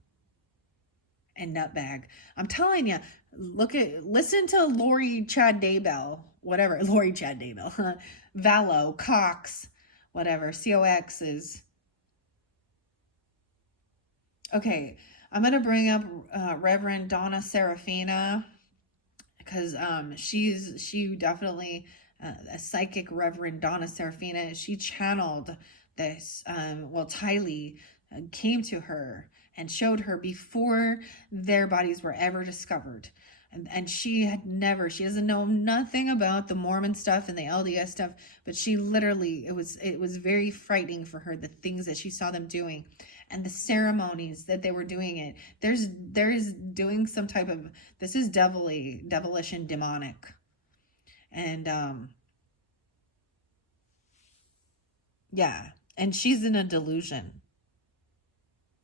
and nutbag. I'm telling you, listen to Lori Chad Daybell, whatever, Lori Chad Daybell, Valo, Cox, whatever, COXs. Okay, I'm going to bring up Reverend Donna Serafina because she definitely, a psychic Reverend Donna Serafina, she channeled this, Tylee came to her and showed her before their bodies were ever discovered. And she doesn't know nothing about the Mormon stuff and the LDS stuff, but she literally, it was very frightening for her, the things that she saw them doing and the ceremonies that they were doing it. There's doing some type of, this is devilish and demonic. And, yeah, and she's in a delusion.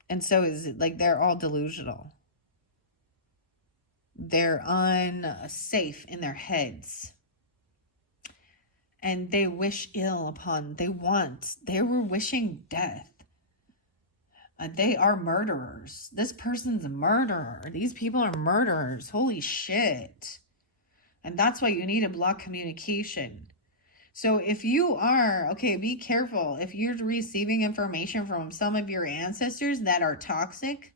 And so is it like they're all delusional. They're unsafe in their heads. And they wish ill upon, they were wishing death. They are murderers. This person's a murderer. These people are murderers. Holy shit. And that's why you need to block communication. So if you are, okay, be careful. If you're receiving information from some of your ancestors that are toxic,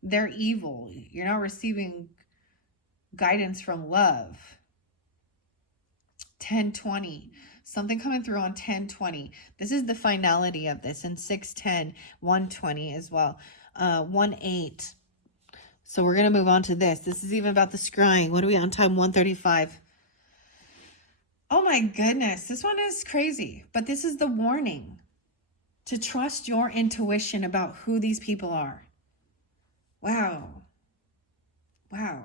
they're evil. You're not receiving guidance from love. 1020. Something coming through on 1020. This is the finality of this. And 610, 120 as well. 18. So we're going to move on to this. This is even about the scrying. What are we on time? 135. Oh my goodness. This one is crazy. But this is the warning. To trust your intuition about who these people are. Wow. Wow.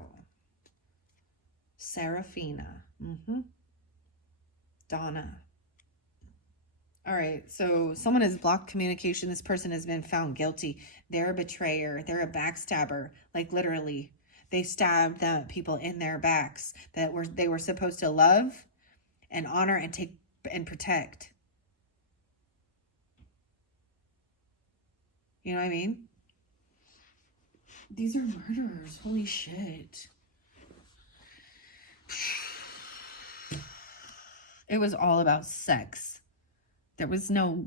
Serafina. Donna. All right, so someone has blocked communication. This person has been found guilty. They're a betrayer. They're a backstabber. Like literally, they stabbed the people in their backs that they were supposed to love and honor and take and protect. You know what I mean? These are murderers. Holy shit. It was all about sex. There was no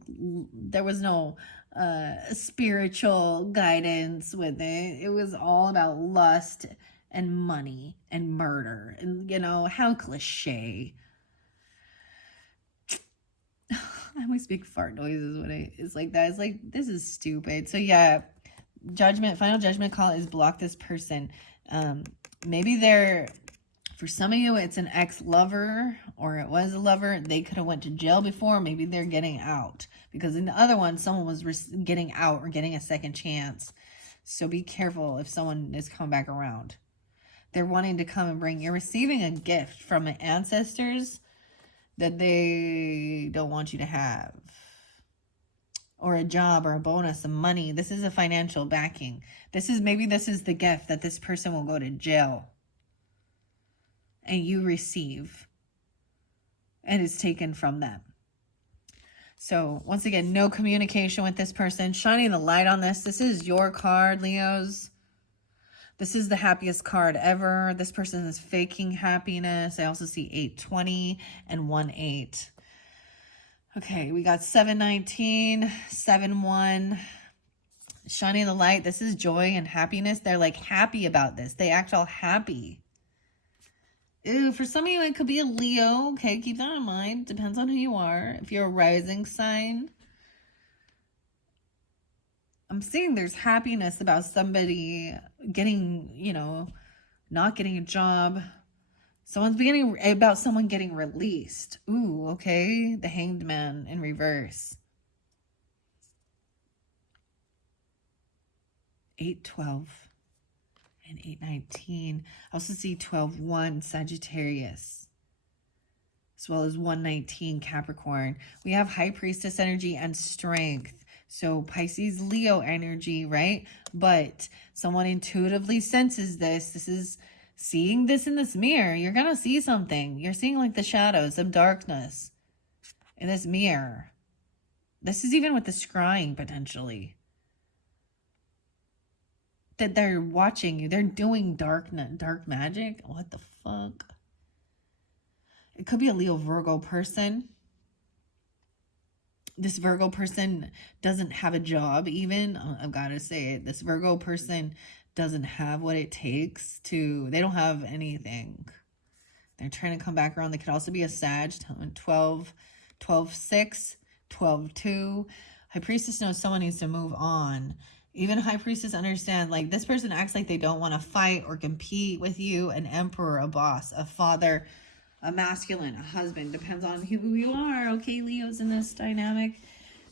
spiritual guidance with it. It was all about lust and money and murder. And you know, how cliche. I always make fart noises when it's like that. It's like, this is stupid. So yeah, final judgment call is block this person. Maybe for some of you, it's an ex-lover, or it was a lover. They could have went to jail before. Maybe they're getting out. Because in the other one, someone was getting out or getting a second chance. So be careful if someone is coming back around. They're wanting to come and you're receiving a gift from ancestors that they don't want you to have. Or a job or a bonus, some money. This is a financial backing. Maybe this is the gift that this person will go to jail. And you receive, and it's taken from them. So once again, no communication with this person. Shining the light on this. This is your card, Leos. This is the happiest card ever. This person is faking happiness. I also see 820 and 18. Okay, we got 719, 71. Shining the light. This is joy and happiness. They're like happy about this. They act all happy. Ooh, for some of you, it could be a Leo. Okay, keep that in mind. Depends on who you are. If you're a rising sign. I'm seeing there's happiness about somebody getting, not getting a job. About someone getting released. Ooh, okay. The Hanged Man in reverse. 812. And 819. I also see 12-1 Sagittarius, as well as 119 Capricorn. We have High Priestess energy and strength. So Pisces, Leo energy, right? But someone intuitively senses this. This is seeing this in this mirror. You're going to see something. You're seeing like the shadows of darkness in this mirror. This is even with the scrying potentially. That they're watching you. They're doing dark magic. What the fuck? It could be a Leo Virgo person. This Virgo person doesn't have a job even. I've got to say it. This Virgo person doesn't have what it takes to... They don't have anything. They're trying to come back around. They could also be a Sag. 12, 12-6, 12-2. High Priestess knows someone needs to move on. Even High Priestess understand, like, this person acts like they don't want to fight or compete with you. An emperor, a boss, a father, a masculine, a husband. Depends on who you are. Okay, Leo's in this dynamic.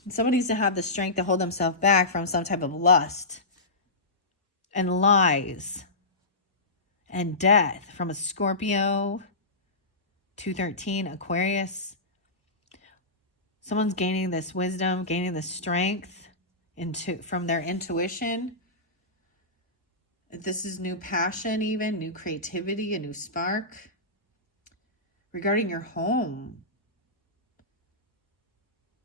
And someone needs to have the strength to hold themselves back from some type of lust and lies and death from a Scorpio, 213, Aquarius. Someone's gaining this wisdom, gaining this strength from their intuition. This is new passion, even new creativity, a new spark regarding your home.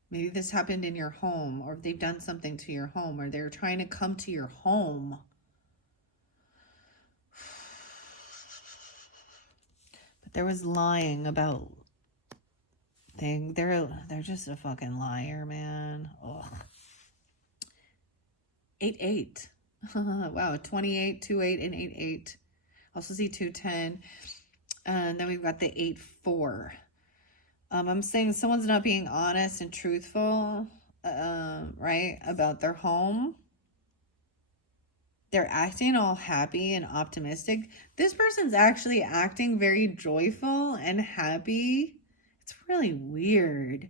Maybe this happened in your home, or they've done something to your home, or they're trying to come to your home. But there was lying about thing. They're just a fucking liar, man. Ugh. 8-8. Wow, 28, 2-8, and 8-8. Also see 2-10. And then we've got the 8-4. I'm saying someone's not being honest and truthful, right, about their home. They're acting all happy and optimistic. This person's actually acting very joyful and happy. It's really weird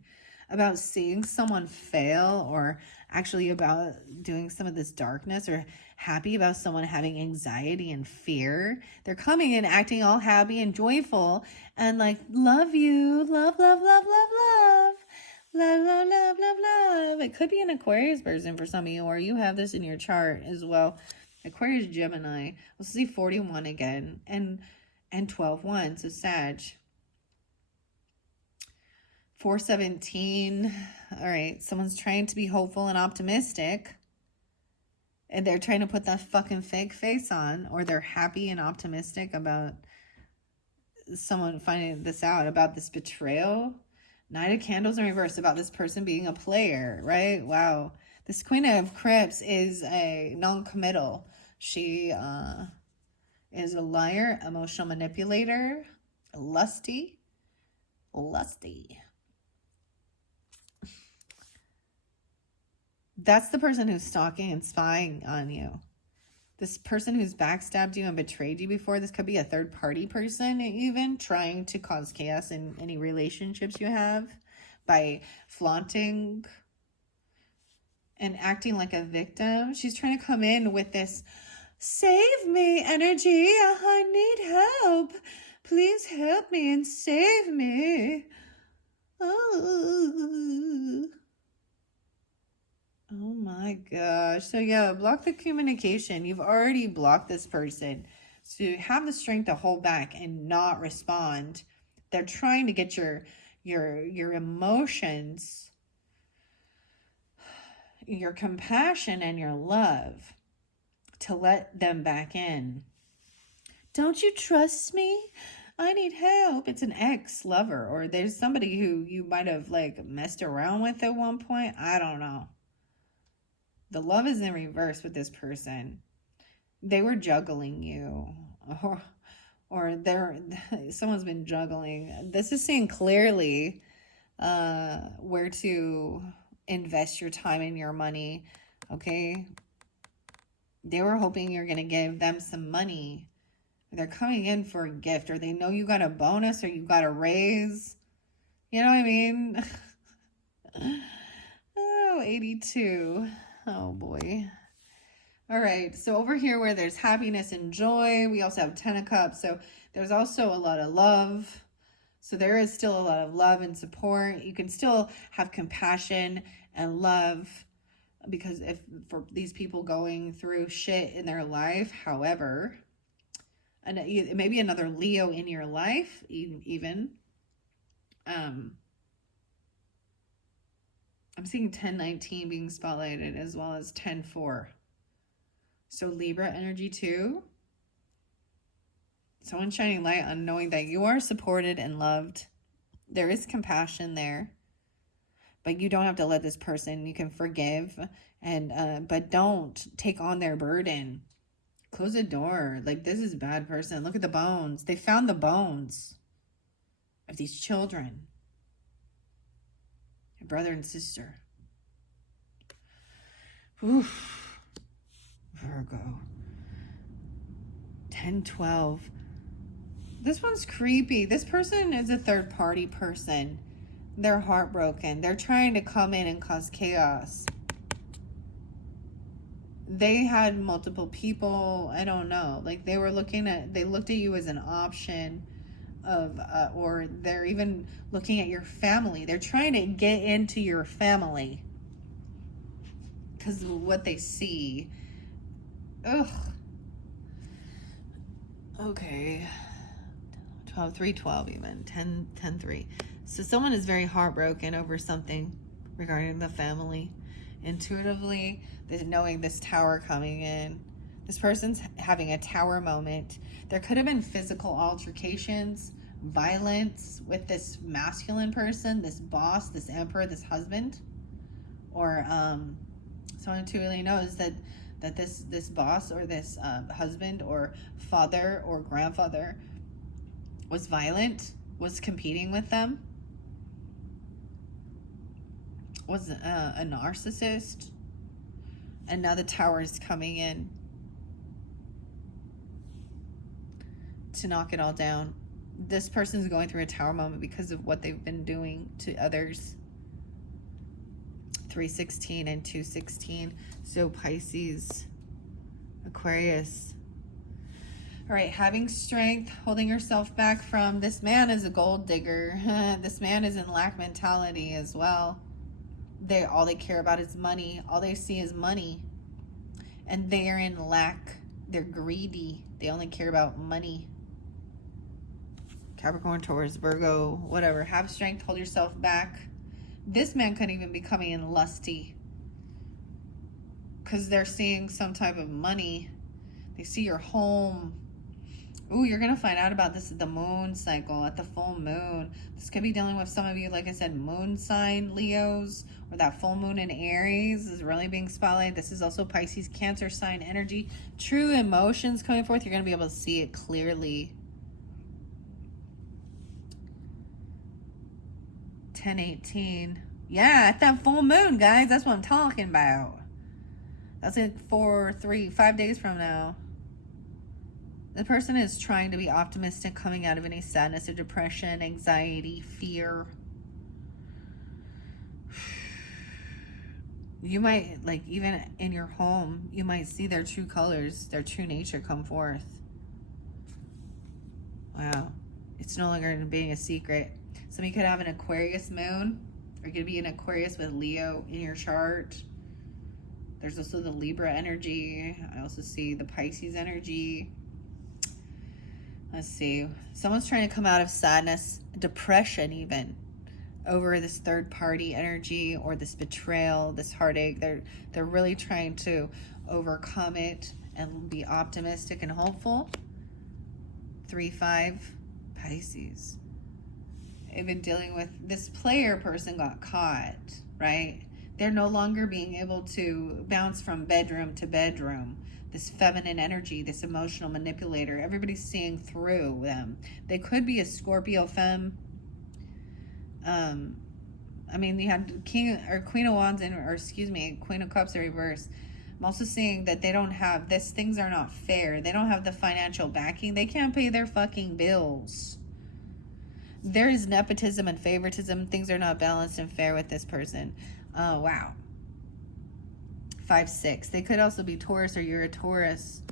about seeing someone fail, or actually about doing some of this darkness, or happy about someone having anxiety and fear. They're coming in acting all happy and joyful and like, love you, love, love, love, love, love, love, love, love, love, love. It could be an Aquarius person for some of you, or you have this in your chart as well. Aquarius, Gemini. We'll see 41 again, and 12-1, so Sag. 4-17. All right, someone's trying to be hopeful and optimistic, and they're trying to put that fucking fake face on, or they're happy and optimistic about someone finding this out, about this betrayal. Knight of Candles in reverse, about this person being a player, right? Wow. This Queen of Cups is a non-committal. She is a liar, emotional manipulator, lusty. That's the person who's stalking and spying on you. This person who's backstabbed you and betrayed you before, this could be a third party person even, trying to cause chaos in any relationships you have by flaunting and acting like a victim. She's trying to come in with this save me energy. I need help. Please help me and save me. Oh my gosh. So yeah, block the communication. You've already blocked this person. So you have the strength to hold back and not respond. They're trying to get your emotions, your compassion, and your love to let them back in. Don't you trust me? I need help. It's an ex-lover, or there's somebody who you might have like messed around with at one point. I don't know. The love is in reverse with this person. They were juggling you, or someone's been juggling. This is saying clearly where to invest your time and your money. Okay, they were hoping you're gonna give them some money. They're coming in for a gift, or they know you got a bonus, or you got a raise. You know what I mean? Oh, 82. Oh boy. All right, so over here where there's happiness and joy, we also have 10 of Cups. So there's also a lot of love. So there is still a lot of love and support. You can still have compassion and love, because if for these people going through shit in their life. However, and maybe another Leo in your life even. I'm seeing 10-19 being spotlighted, as well as 10-4. So Libra energy too. Someone shining light on knowing that you are supported and loved. There is compassion there. But you don't have to let this person, you can forgive, and but don't take on their burden. Close the door. Like, this is a bad person. Look at the bones. They found the bones of these children. Your brother and sister. Oof. Virgo. 10-12. This one's creepy. This person is a third party person. They're heartbroken. They're trying to come in and cause chaos. They had multiple people. I don't know. Like, they looked at you as an option of, or they're even looking at your family. They're trying to get into your family. because of what they see. Ugh. Okay. 12, 3, 12 even. 10, 10, 3. So someone is very heartbroken over something regarding the family. Intuitively, knowing this tower coming in. This person's having a tower moment. There could have been physical altercations, violence with this masculine person, this boss, this emperor, this husband. Or someone intuitively knows that this boss or this husband or father or grandfather was violent, was competing with them, was a narcissist, and now the tower is coming in to knock it all down. This person's going through a tower moment because of what they've been doing to others. 316 and 216. So Pisces, Aquarius. All right, having strength, holding yourself back from this man is a gold digger. This man is in lack mentality as well. All they care about is money. All they see is money. And they are in lack. They're greedy. They only care about money. Capricorn, Taurus, Virgo, whatever. Have strength, hold yourself back. This man could even be coming in lusty because they're seeing some type of money. They see your home. Ooh, you're going to find out about this at the moon cycle, at the full moon. This could be dealing with some of you, like I said, moon sign Leos, or that full moon in Aries is really being spotlighted. This is also Pisces, Cancer sign energy. True emotions coming forth. You're going to be able to see it clearly. 10/18. Yeah, at that full moon, guys. That's what I'm talking about. That's in 5 days from now. The person is trying to be optimistic, coming out of any sadness or depression, anxiety, fear. You might, like, even in your home, you might see their true colors, their true nature come forth. Wow. It's no longer being a secret. Some of you could have an Aquarius moon, or you could be an Aquarius with Leo in your chart. There's also the Libra energy. I also see the Pisces energy. Let's see. Someone's trying to come out of sadness, depression even, over this third party energy or this betrayal, this heartache. They're really trying to overcome it and be optimistic and hopeful. 3/5 Pisces. They've been dealing with this player person got caught, right? They're no longer being able to bounce from bedroom to bedroom. This feminine energy, this emotional manipulator, everybody's seeing through them. They could be a Scorpio femme. I mean, you had Queen of Wands Queen of Cups in reverse. I'm also seeing that they don't have this. Things are not fair. They don't have the financial backing. They can't pay their fucking bills. There is nepotism and favoritism. Things are not balanced and fair with this person. Oh, wow. 5/6. They could also be Taurus, or you're a Taurus,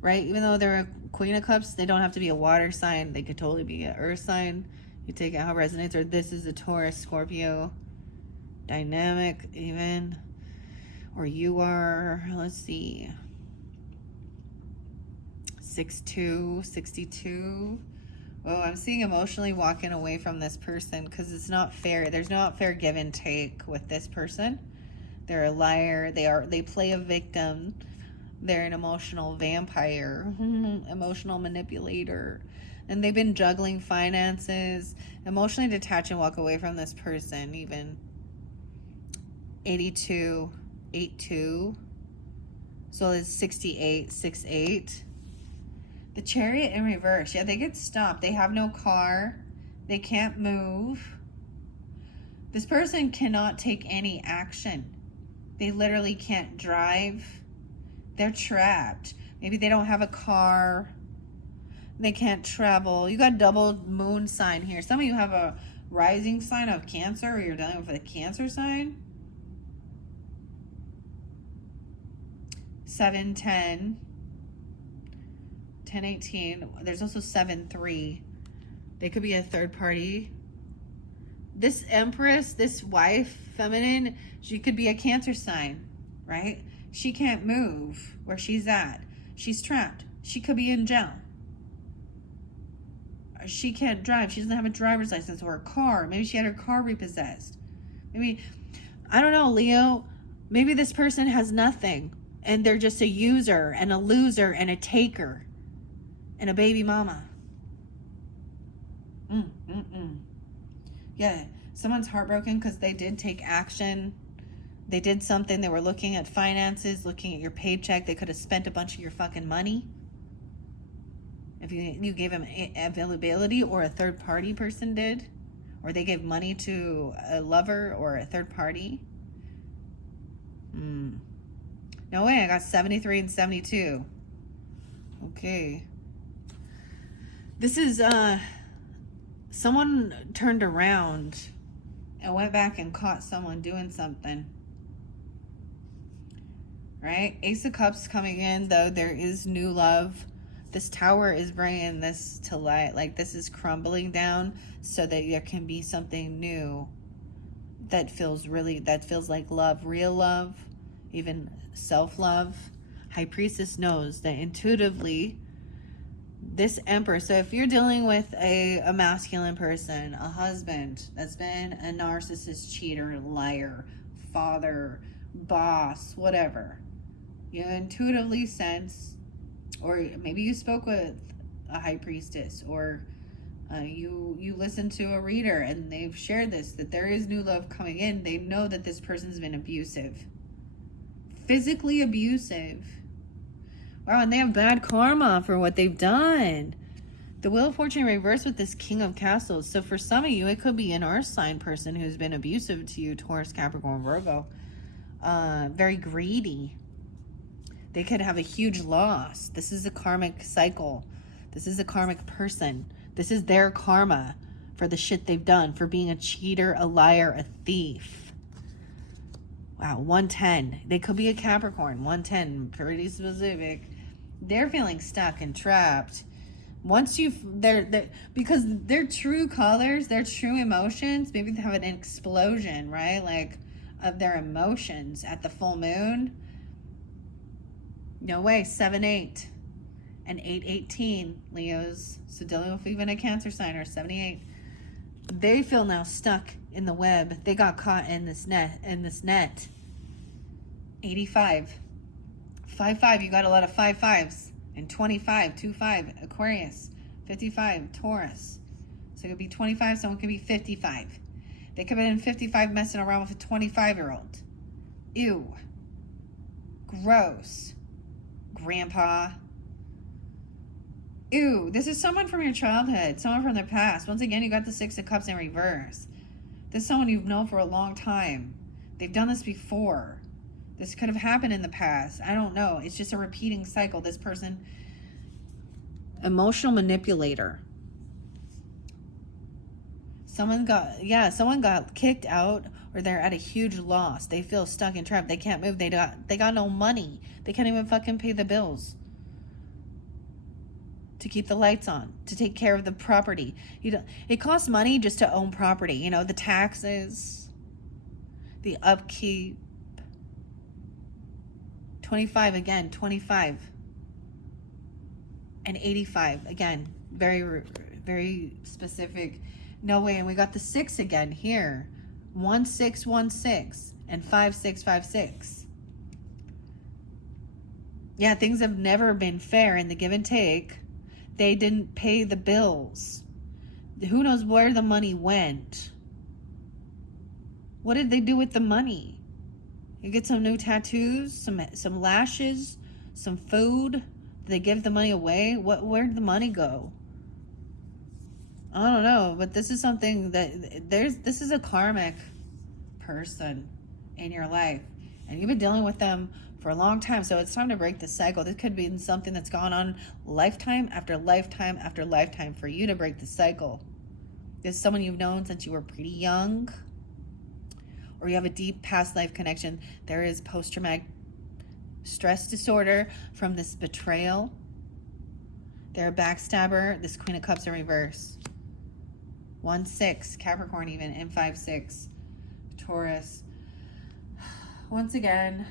right? Even though they're a Queen of Cups, they don't have to be a water sign. They could totally be an earth sign. You take it how it resonates. Or this is a Taurus, Scorpio dynamic even. Or you are, let's see, 6'2", 62. Oh, I'm seeing emotionally walking away from this person because it's not fair. There's not fair give and take with this person. They're a liar. They play a victim. They're an emotional vampire, emotional manipulator. And they've been juggling finances, emotionally detach and walk away from this person even. 82, 82. So it's 68, 68. The Chariot in reverse. Yeah, they get stopped. They have no car. They can't move. This person cannot take any action. They literally can't drive. They're trapped. Maybe they don't have a car. They can't travel. You got double moon sign here. Some of you have a rising sign of Cancer, or you're dealing with a Cancer sign. 7/10. 10/18. There's also 7/3. They could be a third party. This Empress, this wife, feminine, she could be a Cancer sign, right? She can't move where she's at. She's trapped. She could be in jail. She can't drive. She doesn't have a driver's license or a car. Maybe she had her car repossessed. Maybe, I don't know, Leo. Maybe this person has nothing and they're just a user and a loser and a taker and a baby mama. Yeah, someone's heartbroken because they did take action. They did something. They were looking at finances, looking at your paycheck. They could have spent a bunch of your fucking money. If you gave them availability, or a third party person did, or they gave money to a lover or a third party. No way, I got 73 and 72. Okay. This is, someone turned around and went back and caught someone doing something. Right? Ace of Cups coming in, though there is new love. This Tower is bringing this to light. Like, this is crumbling down so that there can be something new that feels like love, real love, even self-love. High Priestess knows that intuitively, this Emperor, so if you're dealing with a masculine person, a husband that's been a narcissist, cheater, liar, father, boss, whatever, you intuitively sense, or maybe you spoke with a High Priestess, or you listen to a reader and they've shared this, that there is new love coming in. They know that this person's been abusive, physically abusive. Wow, and they have bad karma for what they've done. The Wheel of Fortune reversed with this King of Castles. So for some of you, it could be an earth sign person who's been abusive to you, Taurus, Capricorn, Virgo. Very greedy. They could have a huge loss. This is a karmic cycle. This is a karmic person. This is their karma for the shit they've done, for being a cheater, a liar, a thief. Wow, 110. They could be a Capricorn. 110, pretty specific. They're feeling stuck and trapped. Once because their true colors, their true emotions, maybe they have an explosion, right? Like, of their emotions at the full moon. No way, 7-8 and 8-18, Leos. So dealing with even a Cancer sign or 78. They feel now stuck in the web. They got caught in this net. 85. 5-5, you got a lot of 5-5s. And 25, 2-5, Aquarius. 55, Taurus. So it could be 25, someone could be 55. They could have been 55 messing around with a 25-year-old. Ew. Gross. Grandpa. Ew, this is someone from your childhood, someone from the past. Once again, you got the 6 of Cups in reverse. This is someone you've known for a long time. They've done this before. This could have happened in the past. I don't know. It's just a repeating cycle. This person, emotional manipulator. Someone got kicked out, or they're at a huge loss. They feel stuck and trapped. They can't move. They got no money. They can't even fucking pay the bills to keep the lights on, to take care of the property. It costs money just to own property. You know, the taxes, the upkeep. 25 again, 25 and 85 again. Very, very specific. No way. And we got the 6 again here. 1616 and 5656. Yeah, things have never been fair in the give and take. They didn't pay the bills. Who knows where the money went? What did they do with the money? You get some new tattoos, some lashes, some food. Did they give the money away? Where'd the money go? I don't know, but this is something that this is a karmic person in your life, and you've been dealing with them for a long time, so it's time to break the cycle. This could be something that's gone on lifetime after lifetime after lifetime for you to break the cycle. There's someone you've known since you were pretty young, or you have a deep past life connection. There is post-traumatic stress disorder from this betrayal. They're a backstabber. This Queen of Cups in reverse. 1-6 Capricorn even, and 5-6 Taurus. Once again,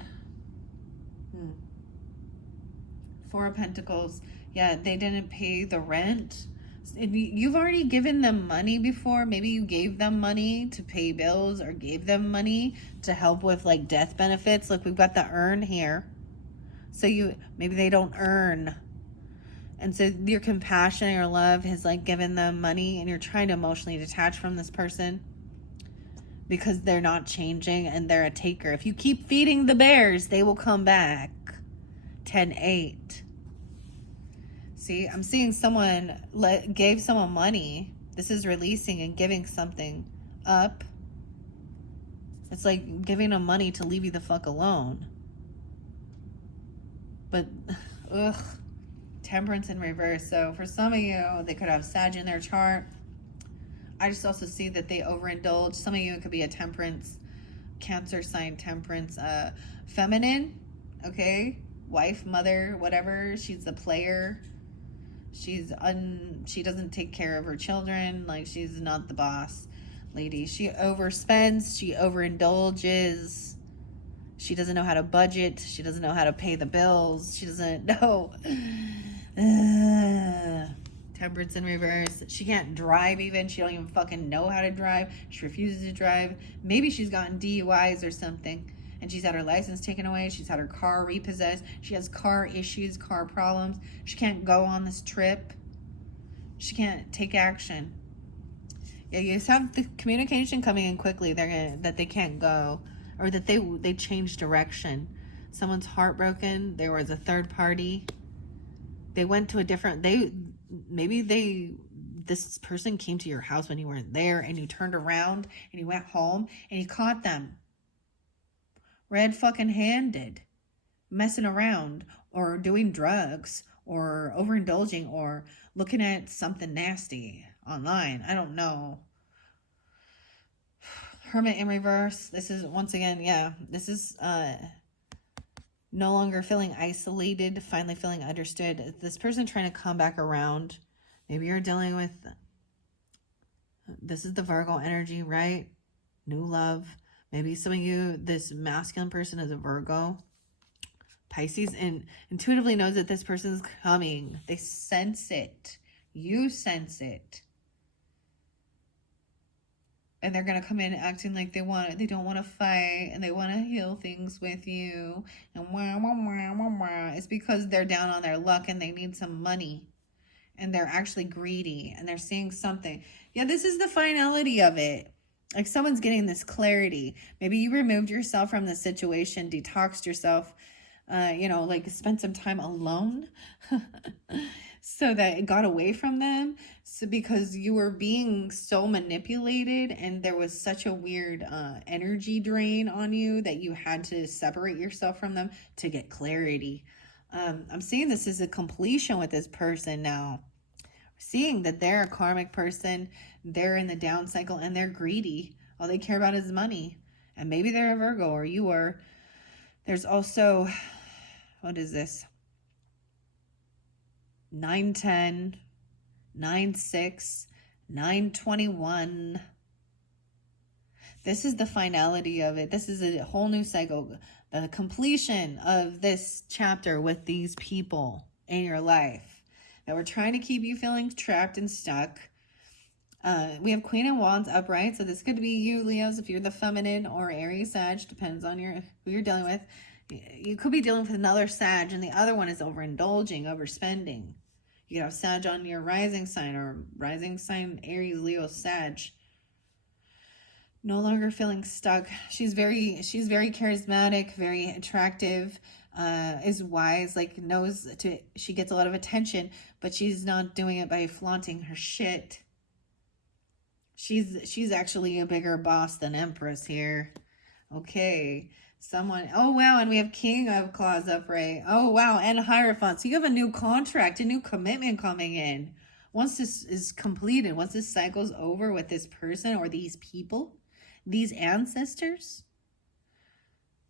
Four of Pentacles. Yeah, they didn't pay the rent. You've already given them money before. Maybe you gave them money to pay bills or gave them money to help with like death benefits. Look, we've got the earn here. So maybe they don't earn. And so your compassion, your love has like given them money, and you're trying to emotionally detach from this person because they're not changing and they're a taker. If you keep feeding the bears, they will come back. 10-8. See, I'm seeing someone gave someone money. This is releasing and giving something up. It's like giving them money to leave you the fuck alone. But, ugh. Temperance in reverse. So for some of you, they could have Sag in their chart. I just also see that they overindulge. Some of you, it could be a Temperance, Cancer sign Temperance, feminine, okay? Wife, mother, whatever. She's the player. She doesn't take care of her children. Like, she's not the boss lady. She overspends. She overindulges. She doesn't know how to budget. She doesn't know how to pay the bills. She doesn't know. Temperance in reverse. She can't drive even. She don't even fucking know how to drive. She refuses to drive. Maybe she's gotten DUIs or something, and she's had her license taken away. She's had her car repossessed. She has car issues, car problems. She can't go on this trip. She can't take action. Yeah, you just have the communication coming in quickly. That they can't go, or that they change direction. Someone's heartbroken. There was a third party. They went to a different, this person came to your house when you weren't there, and you turned around and you went home and you caught them red fucking handed, messing around or doing drugs or overindulging or looking at something nasty online. I don't know. Hermit in reverse. This is, once again, yeah, this is no longer feeling isolated, finally feeling understood. This person trying to come back around. Maybe you're dealing with, this is the Virgo energy, right? New love. Maybe some of you, this masculine person is a Virgo. Pisces, and intuitively knows that this person is coming. They sense it. You sense it. And they're going to come in acting like they don't want to fight, and they want to heal things with you. And it's because they're down on their luck and they need some money. And they're actually greedy and they're seeing something. Yeah, this is the finality of it. Like, someone's getting this clarity. Maybe you removed yourself from the situation, detoxed yourself, like spent some time alone so that it got away from them. So because you were being so manipulated and there was such a weird energy drain on you that you had to separate yourself from them to get clarity. I'm seeing this as a completion with this person now. Seeing that they're a karmic person, they're in the down cycle, and they're greedy. All they care about is money. And maybe they're a Virgo, or you are. There's also, what is this? 9-10, 9-6, 9-21. This is the finality of it. This is a whole new cycle. The completion of this chapter with these people in your life that were trying to keep you feeling trapped and stuck. We have Queen of Wands upright. So this could be you, Leos, if you're the feminine, or Aries, Sag. Depends on who you're dealing with. You could be dealing with another Sag, and the other one is overindulging, overspending. You could have Sag on your rising sign, or rising sign Aries, Leo, Sag. No longer feeling stuck. She's very charismatic, very attractive, is wise, like she gets a lot of attention, but she's not doing it by flaunting her shit. She's actually a bigger boss than Empress here. Okay. Oh wow, and we have King of Claws upright. Oh wow, and Hierophant. So you have a new contract, a new commitment coming in. Once this is completed, once this cycle's over with this person or these people, these ancestors,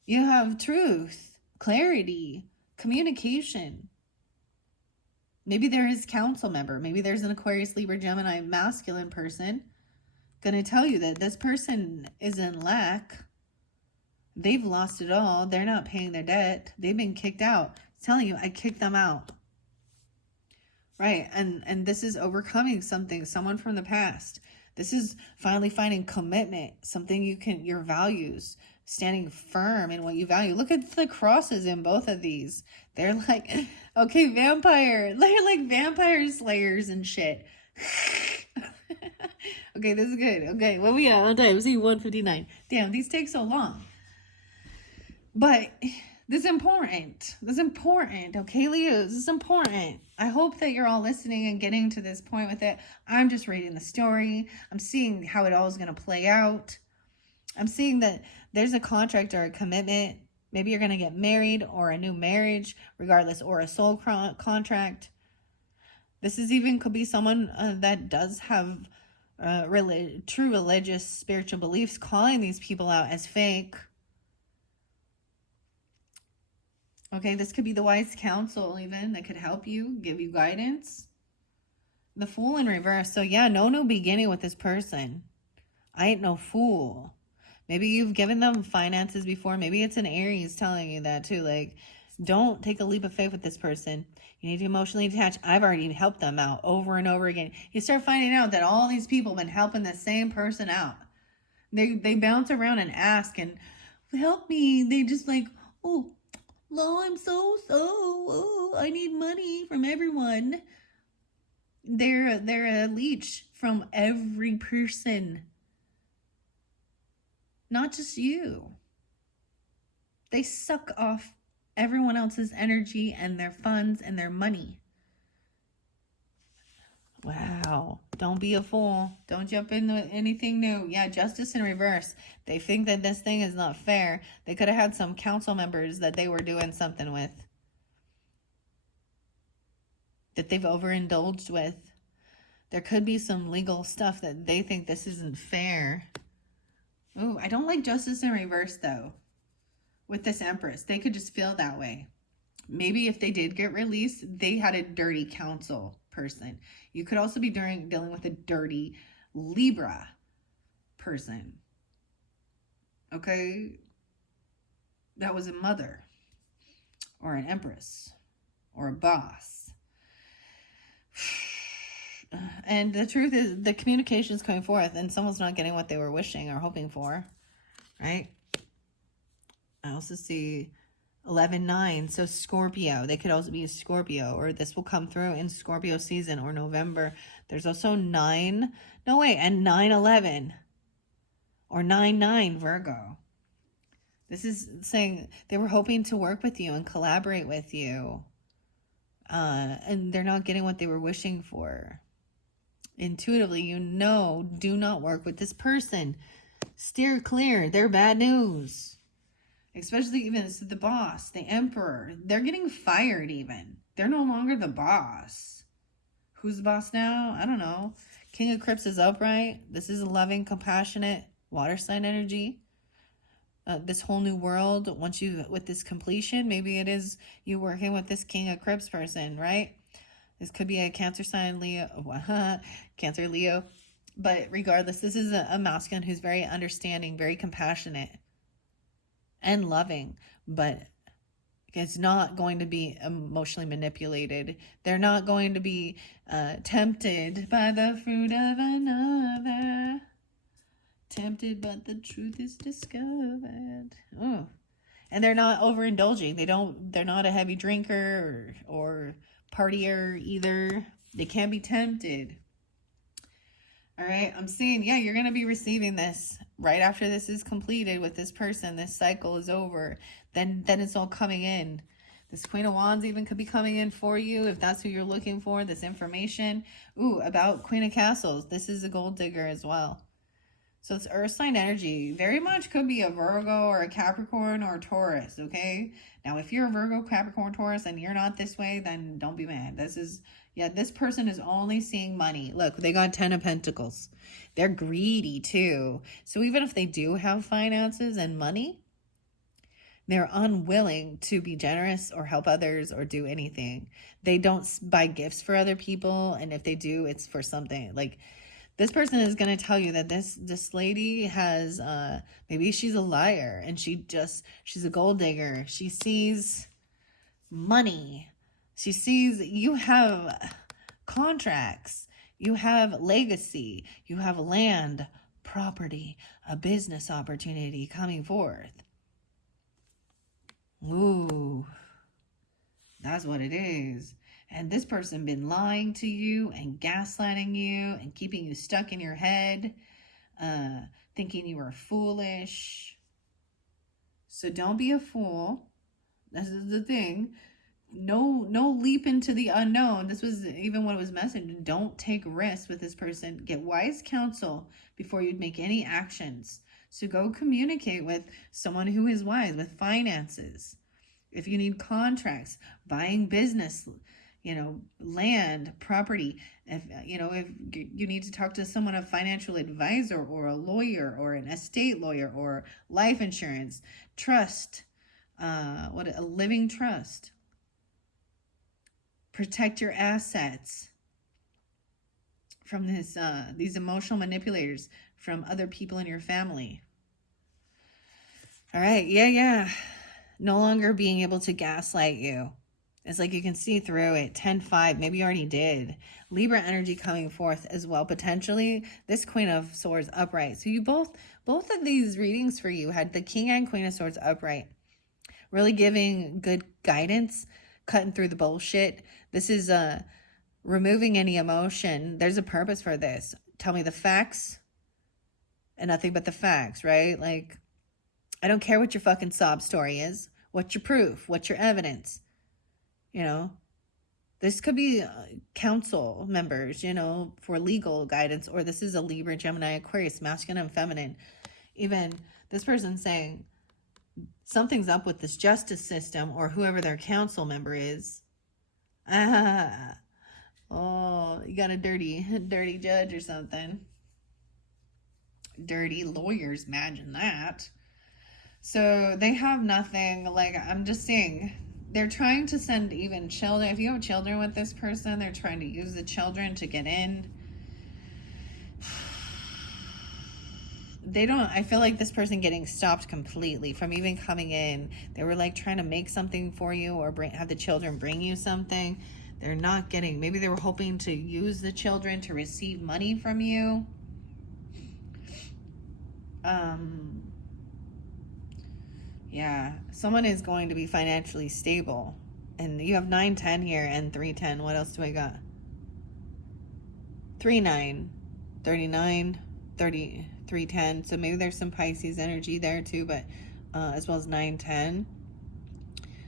you have truth, clarity, communication. Maybe there is council member. Maybe there's an Aquarius, Libra, Gemini masculine person going to tell you that this person is in lack. They've lost it all. They're not paying their debt. They've been kicked out. It's telling you, I kicked them out. Right. And this is overcoming something, someone from the past. This is finally finding commitment, something you can, your values, standing firm in what you value. Look at the crosses in both of these. They're like, okay, vampire. They're like vampire slayers and shit. Okay, this is good. Okay, what we got on time? See, 159. Damn, these take so long. But this is important. This is important. Okay, Leos, this is important. I hope that you're all listening and getting to this point with it. I'm just reading the story. I'm seeing how it all is going to play out. I'm seeing that there's a contract or a commitment. Maybe you're going to get married or a new marriage, regardless, or a soul contract. This is even could be someone that does have true religious, spiritual beliefs, calling these people out as fake. Okay, this could be the wise counsel even that could help you, give you guidance. The Fool in reverse. So yeah, no new beginning with this person. I ain't no fool. Maybe you've given them finances before. Maybe it's an Aries telling you that too. Like, don't take a leap of faith with this person. You need to emotionally detach. I've already helped them out over and over again. You start finding out that all these people have been helping the same person out. They bounce around and ask and help me. They just like, oh, I'm so, I need money from everyone. They're a leech from every person. Not just you. They suck off everyone else's energy and their funds and their money. Wow. Don't be a fool. Don't jump into anything new. Yeah, justice in reverse. They think that this thing is not fair. They could have had some council members that they were doing something with, that they've overindulged with. There could be some legal stuff that they think this isn't fair. Ooh, I don't like justice in reverse though. With this Empress, they could just feel that way. Maybe if they did get released, they had a dirty council person. You could also be dealing with a dirty Libra person. Okay? That was a mother or an Empress or a boss. And the truth is, the communication is coming forth and someone's not getting what they were wishing or hoping for, right? I also see 11-9, so Scorpio. They could also be a Scorpio, or this will come through in Scorpio season or November. There's also 9, no wait, and 9-11 or 9-9 Virgo. This is saying they were hoping to work with you and collaborate with you, and they're not getting what they were wishing for. Intuitively, you know, do not work with this person. Steer clear. They're bad news. Especially even the boss, the emperor. They're getting fired even. They're no longer the boss. Who's the boss now? I don't know. King of Crips is upright. This is a loving, compassionate water sign energy. This whole new world, once you, with this completion, maybe it is you working with this King of Crips person, right? This could be a Cancer sign, Leo. Cancer, Leo. But regardless, this is a masculine who's very understanding, very compassionate and loving, but it's not going to be emotionally manipulated. They're not going to be tempted by the fruit of another. Tempted, but the truth is discovered. Oh, and they're not overindulging. They're not a heavy drinker or partier either. They can't be tempted. All right, I'm seeing, yeah, you're going to be receiving this right after this is completed with this person. This cycle is over. Then it's all coming in. This Queen of Wands even could be coming in for you if that's who you're looking for, this information. Ooh, about Queen of Castles. This is a gold digger as well. So it's earth sign energy. Very much could be a Virgo or a Capricorn or a Taurus, okay? Now, if you're a Virgo, Capricorn, Taurus, and you're not this way, then don't be mad. This is, yeah, this person is only seeing money. Look, they got 10 of Pentacles. They're greedy too. So even if they do have finances and money, they're unwilling to be generous or help others or do anything. They don't buy gifts for other people. And if they do, it's for something like This person is going to tell you that this lady has maybe she's a liar, and she's a gold digger. She sees money. She sees you have contracts, you have legacy, you have land, property, a business opportunity coming forth. Ooh, that's what it is. And this person been lying to you and gaslighting you and keeping you stuck in your head, thinking you were foolish. So don't be a fool. This is the thing. No leap into the unknown. This was even what it was messaged. Don't take risks with this person. Get wise counsel before you make any actions. So go communicate with someone who is wise with finances. If you need contracts, buying business, land, property, if you need to talk to someone, a financial advisor or a lawyer or an estate lawyer or life insurance, trust, a living trust. Protect your assets from these emotional manipulators, from other people in your family. All right, yeah. No longer being able to gaslight you. It's like you can see through it. 10-5, maybe you already did. Libra energy coming forth as well, potentially. This Queen of Swords upright. So you both of these readings for you had the King and Queen of Swords upright. Really giving good guidance, cutting through the bullshit. This is removing any emotion. There's a purpose for this. Tell me the facts and nothing but the facts, right? Like, I don't care what your fucking sob story is. What's your proof? What's your evidence? This could be council members, for legal guidance, or this is a Libra, Gemini, Aquarius, masculine and feminine. Even this person saying something's up with this justice system or whoever their council member is. Oh, you got a dirty judge or something. Dirty lawyers, imagine that. So they have nothing. Like, I'm just saying, they're trying to send even children. If you have children with this person, they're trying to use the children to get in. I feel like this person getting stopped completely from even coming in. They were like trying to make something for you or have the children bring you something. They're not getting, maybe they were hoping to use the children to receive money from you. Yeah, someone is going to be financially stable. And you have 9-10 here and 3-10. What else do I got? 3-9, 39, 30, 3-10. So maybe there's some Pisces energy there too, but as well as 9-10.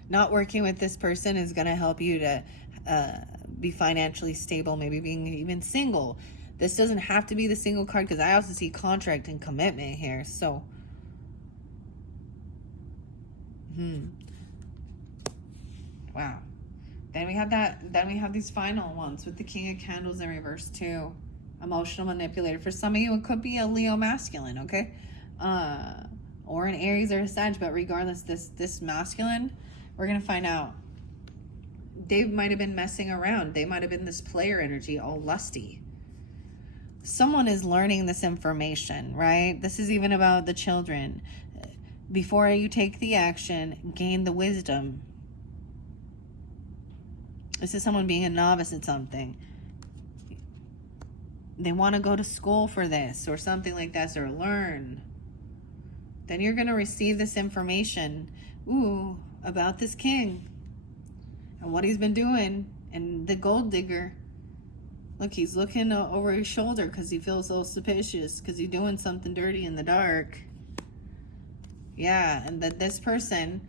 Not working with this person is going to help you to be financially stable, maybe being even single. This doesn't have to be the single card, because I also see contract and commitment here. So, wow. Then we have Then we have these final ones with the King of Candles in reverse too. Emotional manipulator. For some of you, it could be a Leo masculine, okay? Or an Aries or a Sag. But regardless, this masculine, we're gonna find out. They might have been messing around. They might have been this player energy, all lusty. Someone is learning this information, right? This is even about the children. Before you take the action, gain the wisdom. This is someone being a novice at something. They want to go to school for this or something like this, or learn. Then you're going to receive this information, about this king and what he's been doing, and the gold digger. Look, he's looking over his shoulder because he feels a little suspicious because he's doing something dirty in the dark. Yeah, and that this person,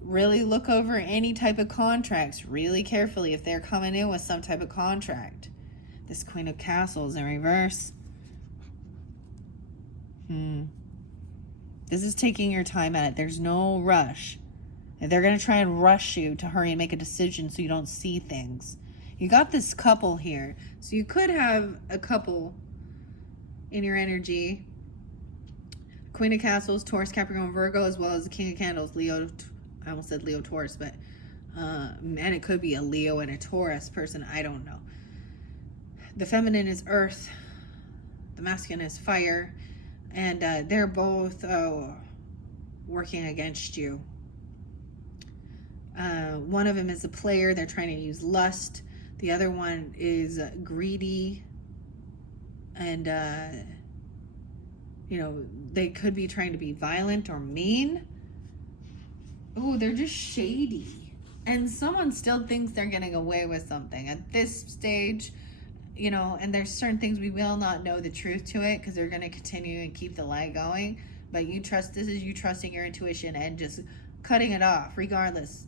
really look over any type of contracts really carefully if they're coming in with some type of contract. This Queen of Castles in reverse. This is taking your time at it. There's no rush. They're going to try and rush you to hurry and make a decision so you don't see things. You got this couple here. So you could have a couple in your energy. Queen of Castles, Taurus, Capricorn, Virgo, as well as the King of Candles, Leo. I almost said Leo, Taurus, but and it could be a Leo and a Taurus person. I don't know. The feminine is Earth. The masculine is fire, and they're both working against you. One of them is a player. They're trying to use lust. The other one is greedy, and they could be trying to be violent or mean. Oh, they're just shady. And someone still thinks they're getting away with something at this stage, and there's certain things we will not know the truth to it because they're going to continue and keep the lie going. But this is you trusting your intuition and just cutting it off regardless.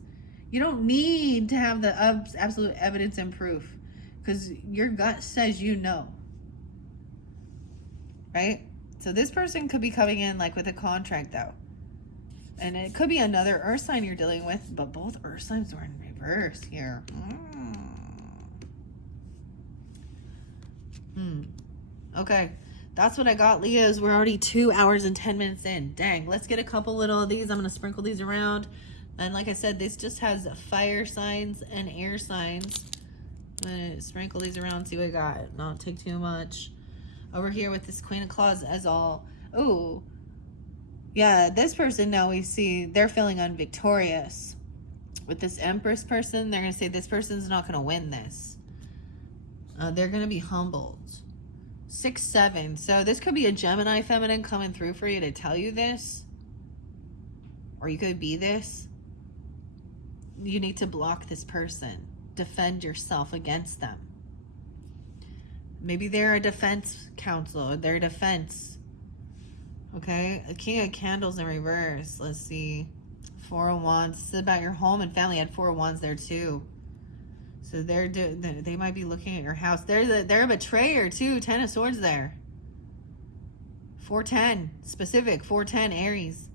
You don't need to have the absolute evidence and proof because your gut says right? So this person could be coming in like with a contract though. And it could be another earth sign you're dealing with, but both earth signs are in reverse here. Okay, that's what I got, Leos. We're already 2 hours and 10 minutes in. Dang, let's get a couple little of these. I'm going to sprinkle these around. And like I said, this just has fire signs and air signs. I'm going to sprinkle these around, see what I got. Not take too much. Over here with this Queen of Claws as all. Oh, yeah, this person now we see they're feeling unvictorious. With this Empress person, they're going to say this person's not going to win this. They're going to be humbled. 6, 7. So this could be a Gemini feminine coming through for you to tell you this. Or you could be this. You need to block this person. Defend yourself against them. Maybe they're a defense counsel. They're defense. Okay. A King of Candles in reverse. Let's see. 4 of Wands. This is about your home and family. I had 4 of Wands there too. So they might be looking at your house. They're a betrayer too. 10 of Swords there. 410. Specific. 410 Aries.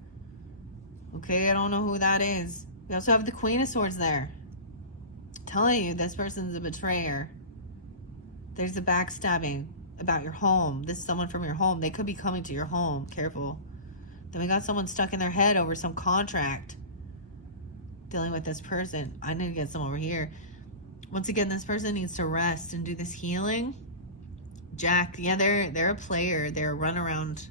Okay. I don't know who that is. We also have the Queen of Swords there. Telling you this person's a betrayer. There's a backstabbing about your home. This is someone from your home. They could be coming to your home. Careful. Then we got someone stuck in their head over some contract. Dealing with this person. I need to get some over here. Once again, this person needs to rest and do this healing. Jack. Yeah, they're a player. They're a runaround.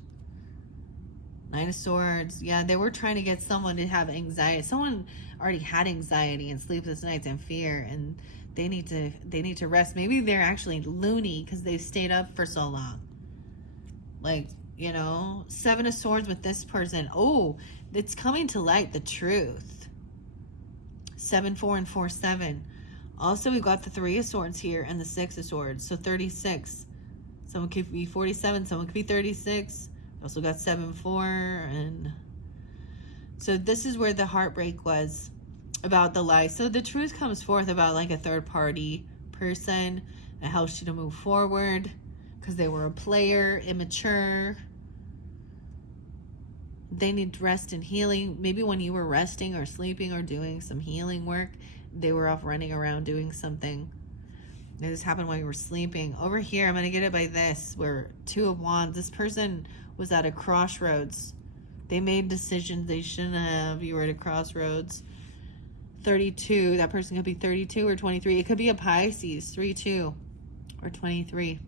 9 of Swords. Yeah, they were trying to get someone to have anxiety. Someone already had anxiety and sleepless nights and fear, and they need to rest. Maybe they're actually loony because they've stayed up for so long. Like, 7 of Swords with this person. Oh, it's coming to light, the truth. 7, 4, and 4, 7. Also, we've got the 3 of Swords here and the 6 of Swords. So 36. Someone could be 47. Someone could be 36. Also got 7, 4. And so this is where the heartbreak was about the lie. So the truth comes forth about like a third party person that helps you to move forward because they were a player, immature. They need rest and healing. Maybe when you were resting or sleeping or doing some healing work, they were off running around doing something. This happened while you were sleeping. Over here, I'm going to get it by this, where 2 of Wands. This person was at a crossroads. They made decisions they shouldn't have. You were at a crossroads. 32. That person could be 32 or 23. It could be a Pisces. 3-2 or 23.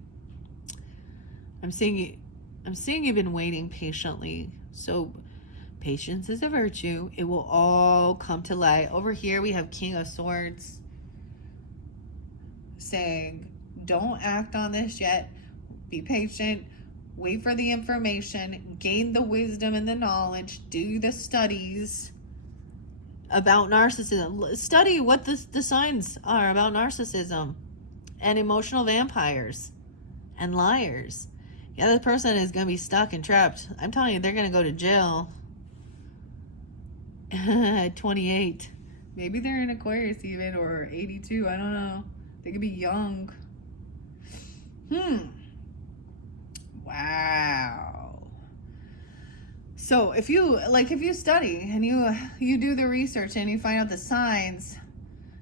I'm seeing you've been waiting patiently. So patience is a virtue. It will all come to light. Over here we have King of Swords saying, don't act on this yet. Be patient. Wait for the information. Gain the wisdom and the knowledge. Do the studies about narcissism. Study what the signs are about narcissism and emotional vampires and liars. Yeah, the person is going to be stuck and trapped. I'm telling you, they're going to go to jail. 28. Maybe they're in Aquarius even, or 82. I don't know. They could be young. Wow. So if you study and you do the research and you find out the signs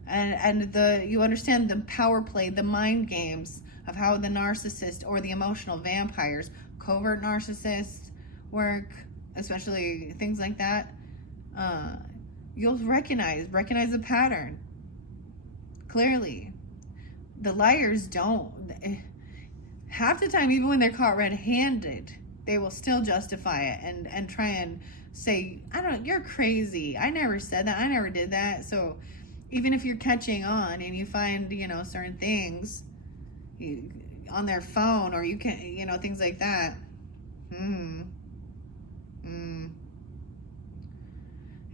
and you understand the power play, the mind games of how the narcissist or the emotional vampires, covert narcissists work, especially things like that, you'll recognize the pattern clearly. The liars don't. half the time, even when they're caught red-handed, they will still justify it and try and say, I don't, you're crazy. I never said that. I never did that. So even if you're catching on and you find, certain things on their phone, or you can, things like that.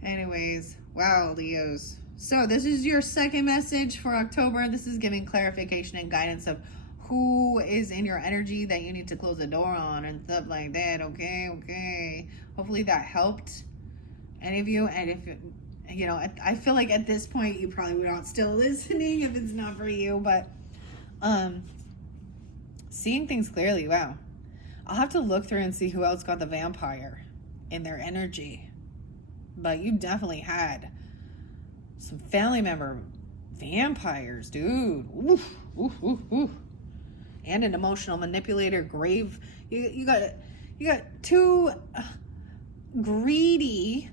Anyways, wow, Leos. So this is your second message for October. This is giving clarification and guidance of who is in your energy that you need to close the door on and stuff like that. Okay. Hopefully that helped any of you. And if, I feel like at this point you probably would not still listening if it's not for you. But seeing things clearly, wow. I'll have to look through and see who else got the vampire in their energy. But you definitely had some family member vampires, dude. Oof. And an emotional manipulator, grave. You got two greedy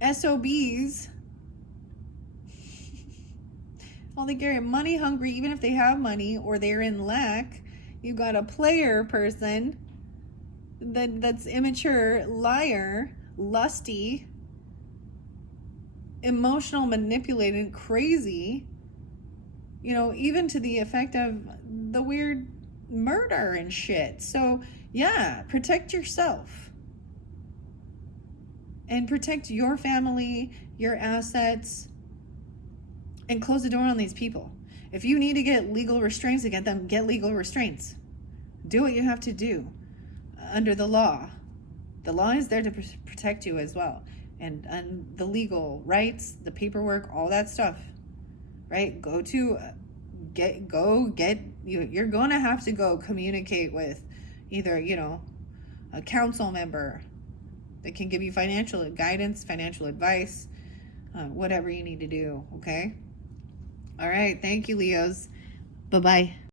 SOBs. All they care, money hungry, even if they have money or they're in lack. You got a player person that's immature, liar, lusty, emotional, manipulated, crazy, even to the effect of the weird murder and shit. So yeah, protect yourself and protect your family, your assets, and close the door on these people. If you need to get legal restraints against them, get legal restraints. Do what you have to do under the law. The law is there to protect you as well. And the legal rights, the paperwork, all that stuff, right? You're going to have to go communicate with either, a council member that can give you financial guidance, financial advice, whatever you need to do, okay? All right. Thank you, Leos. Bye-bye.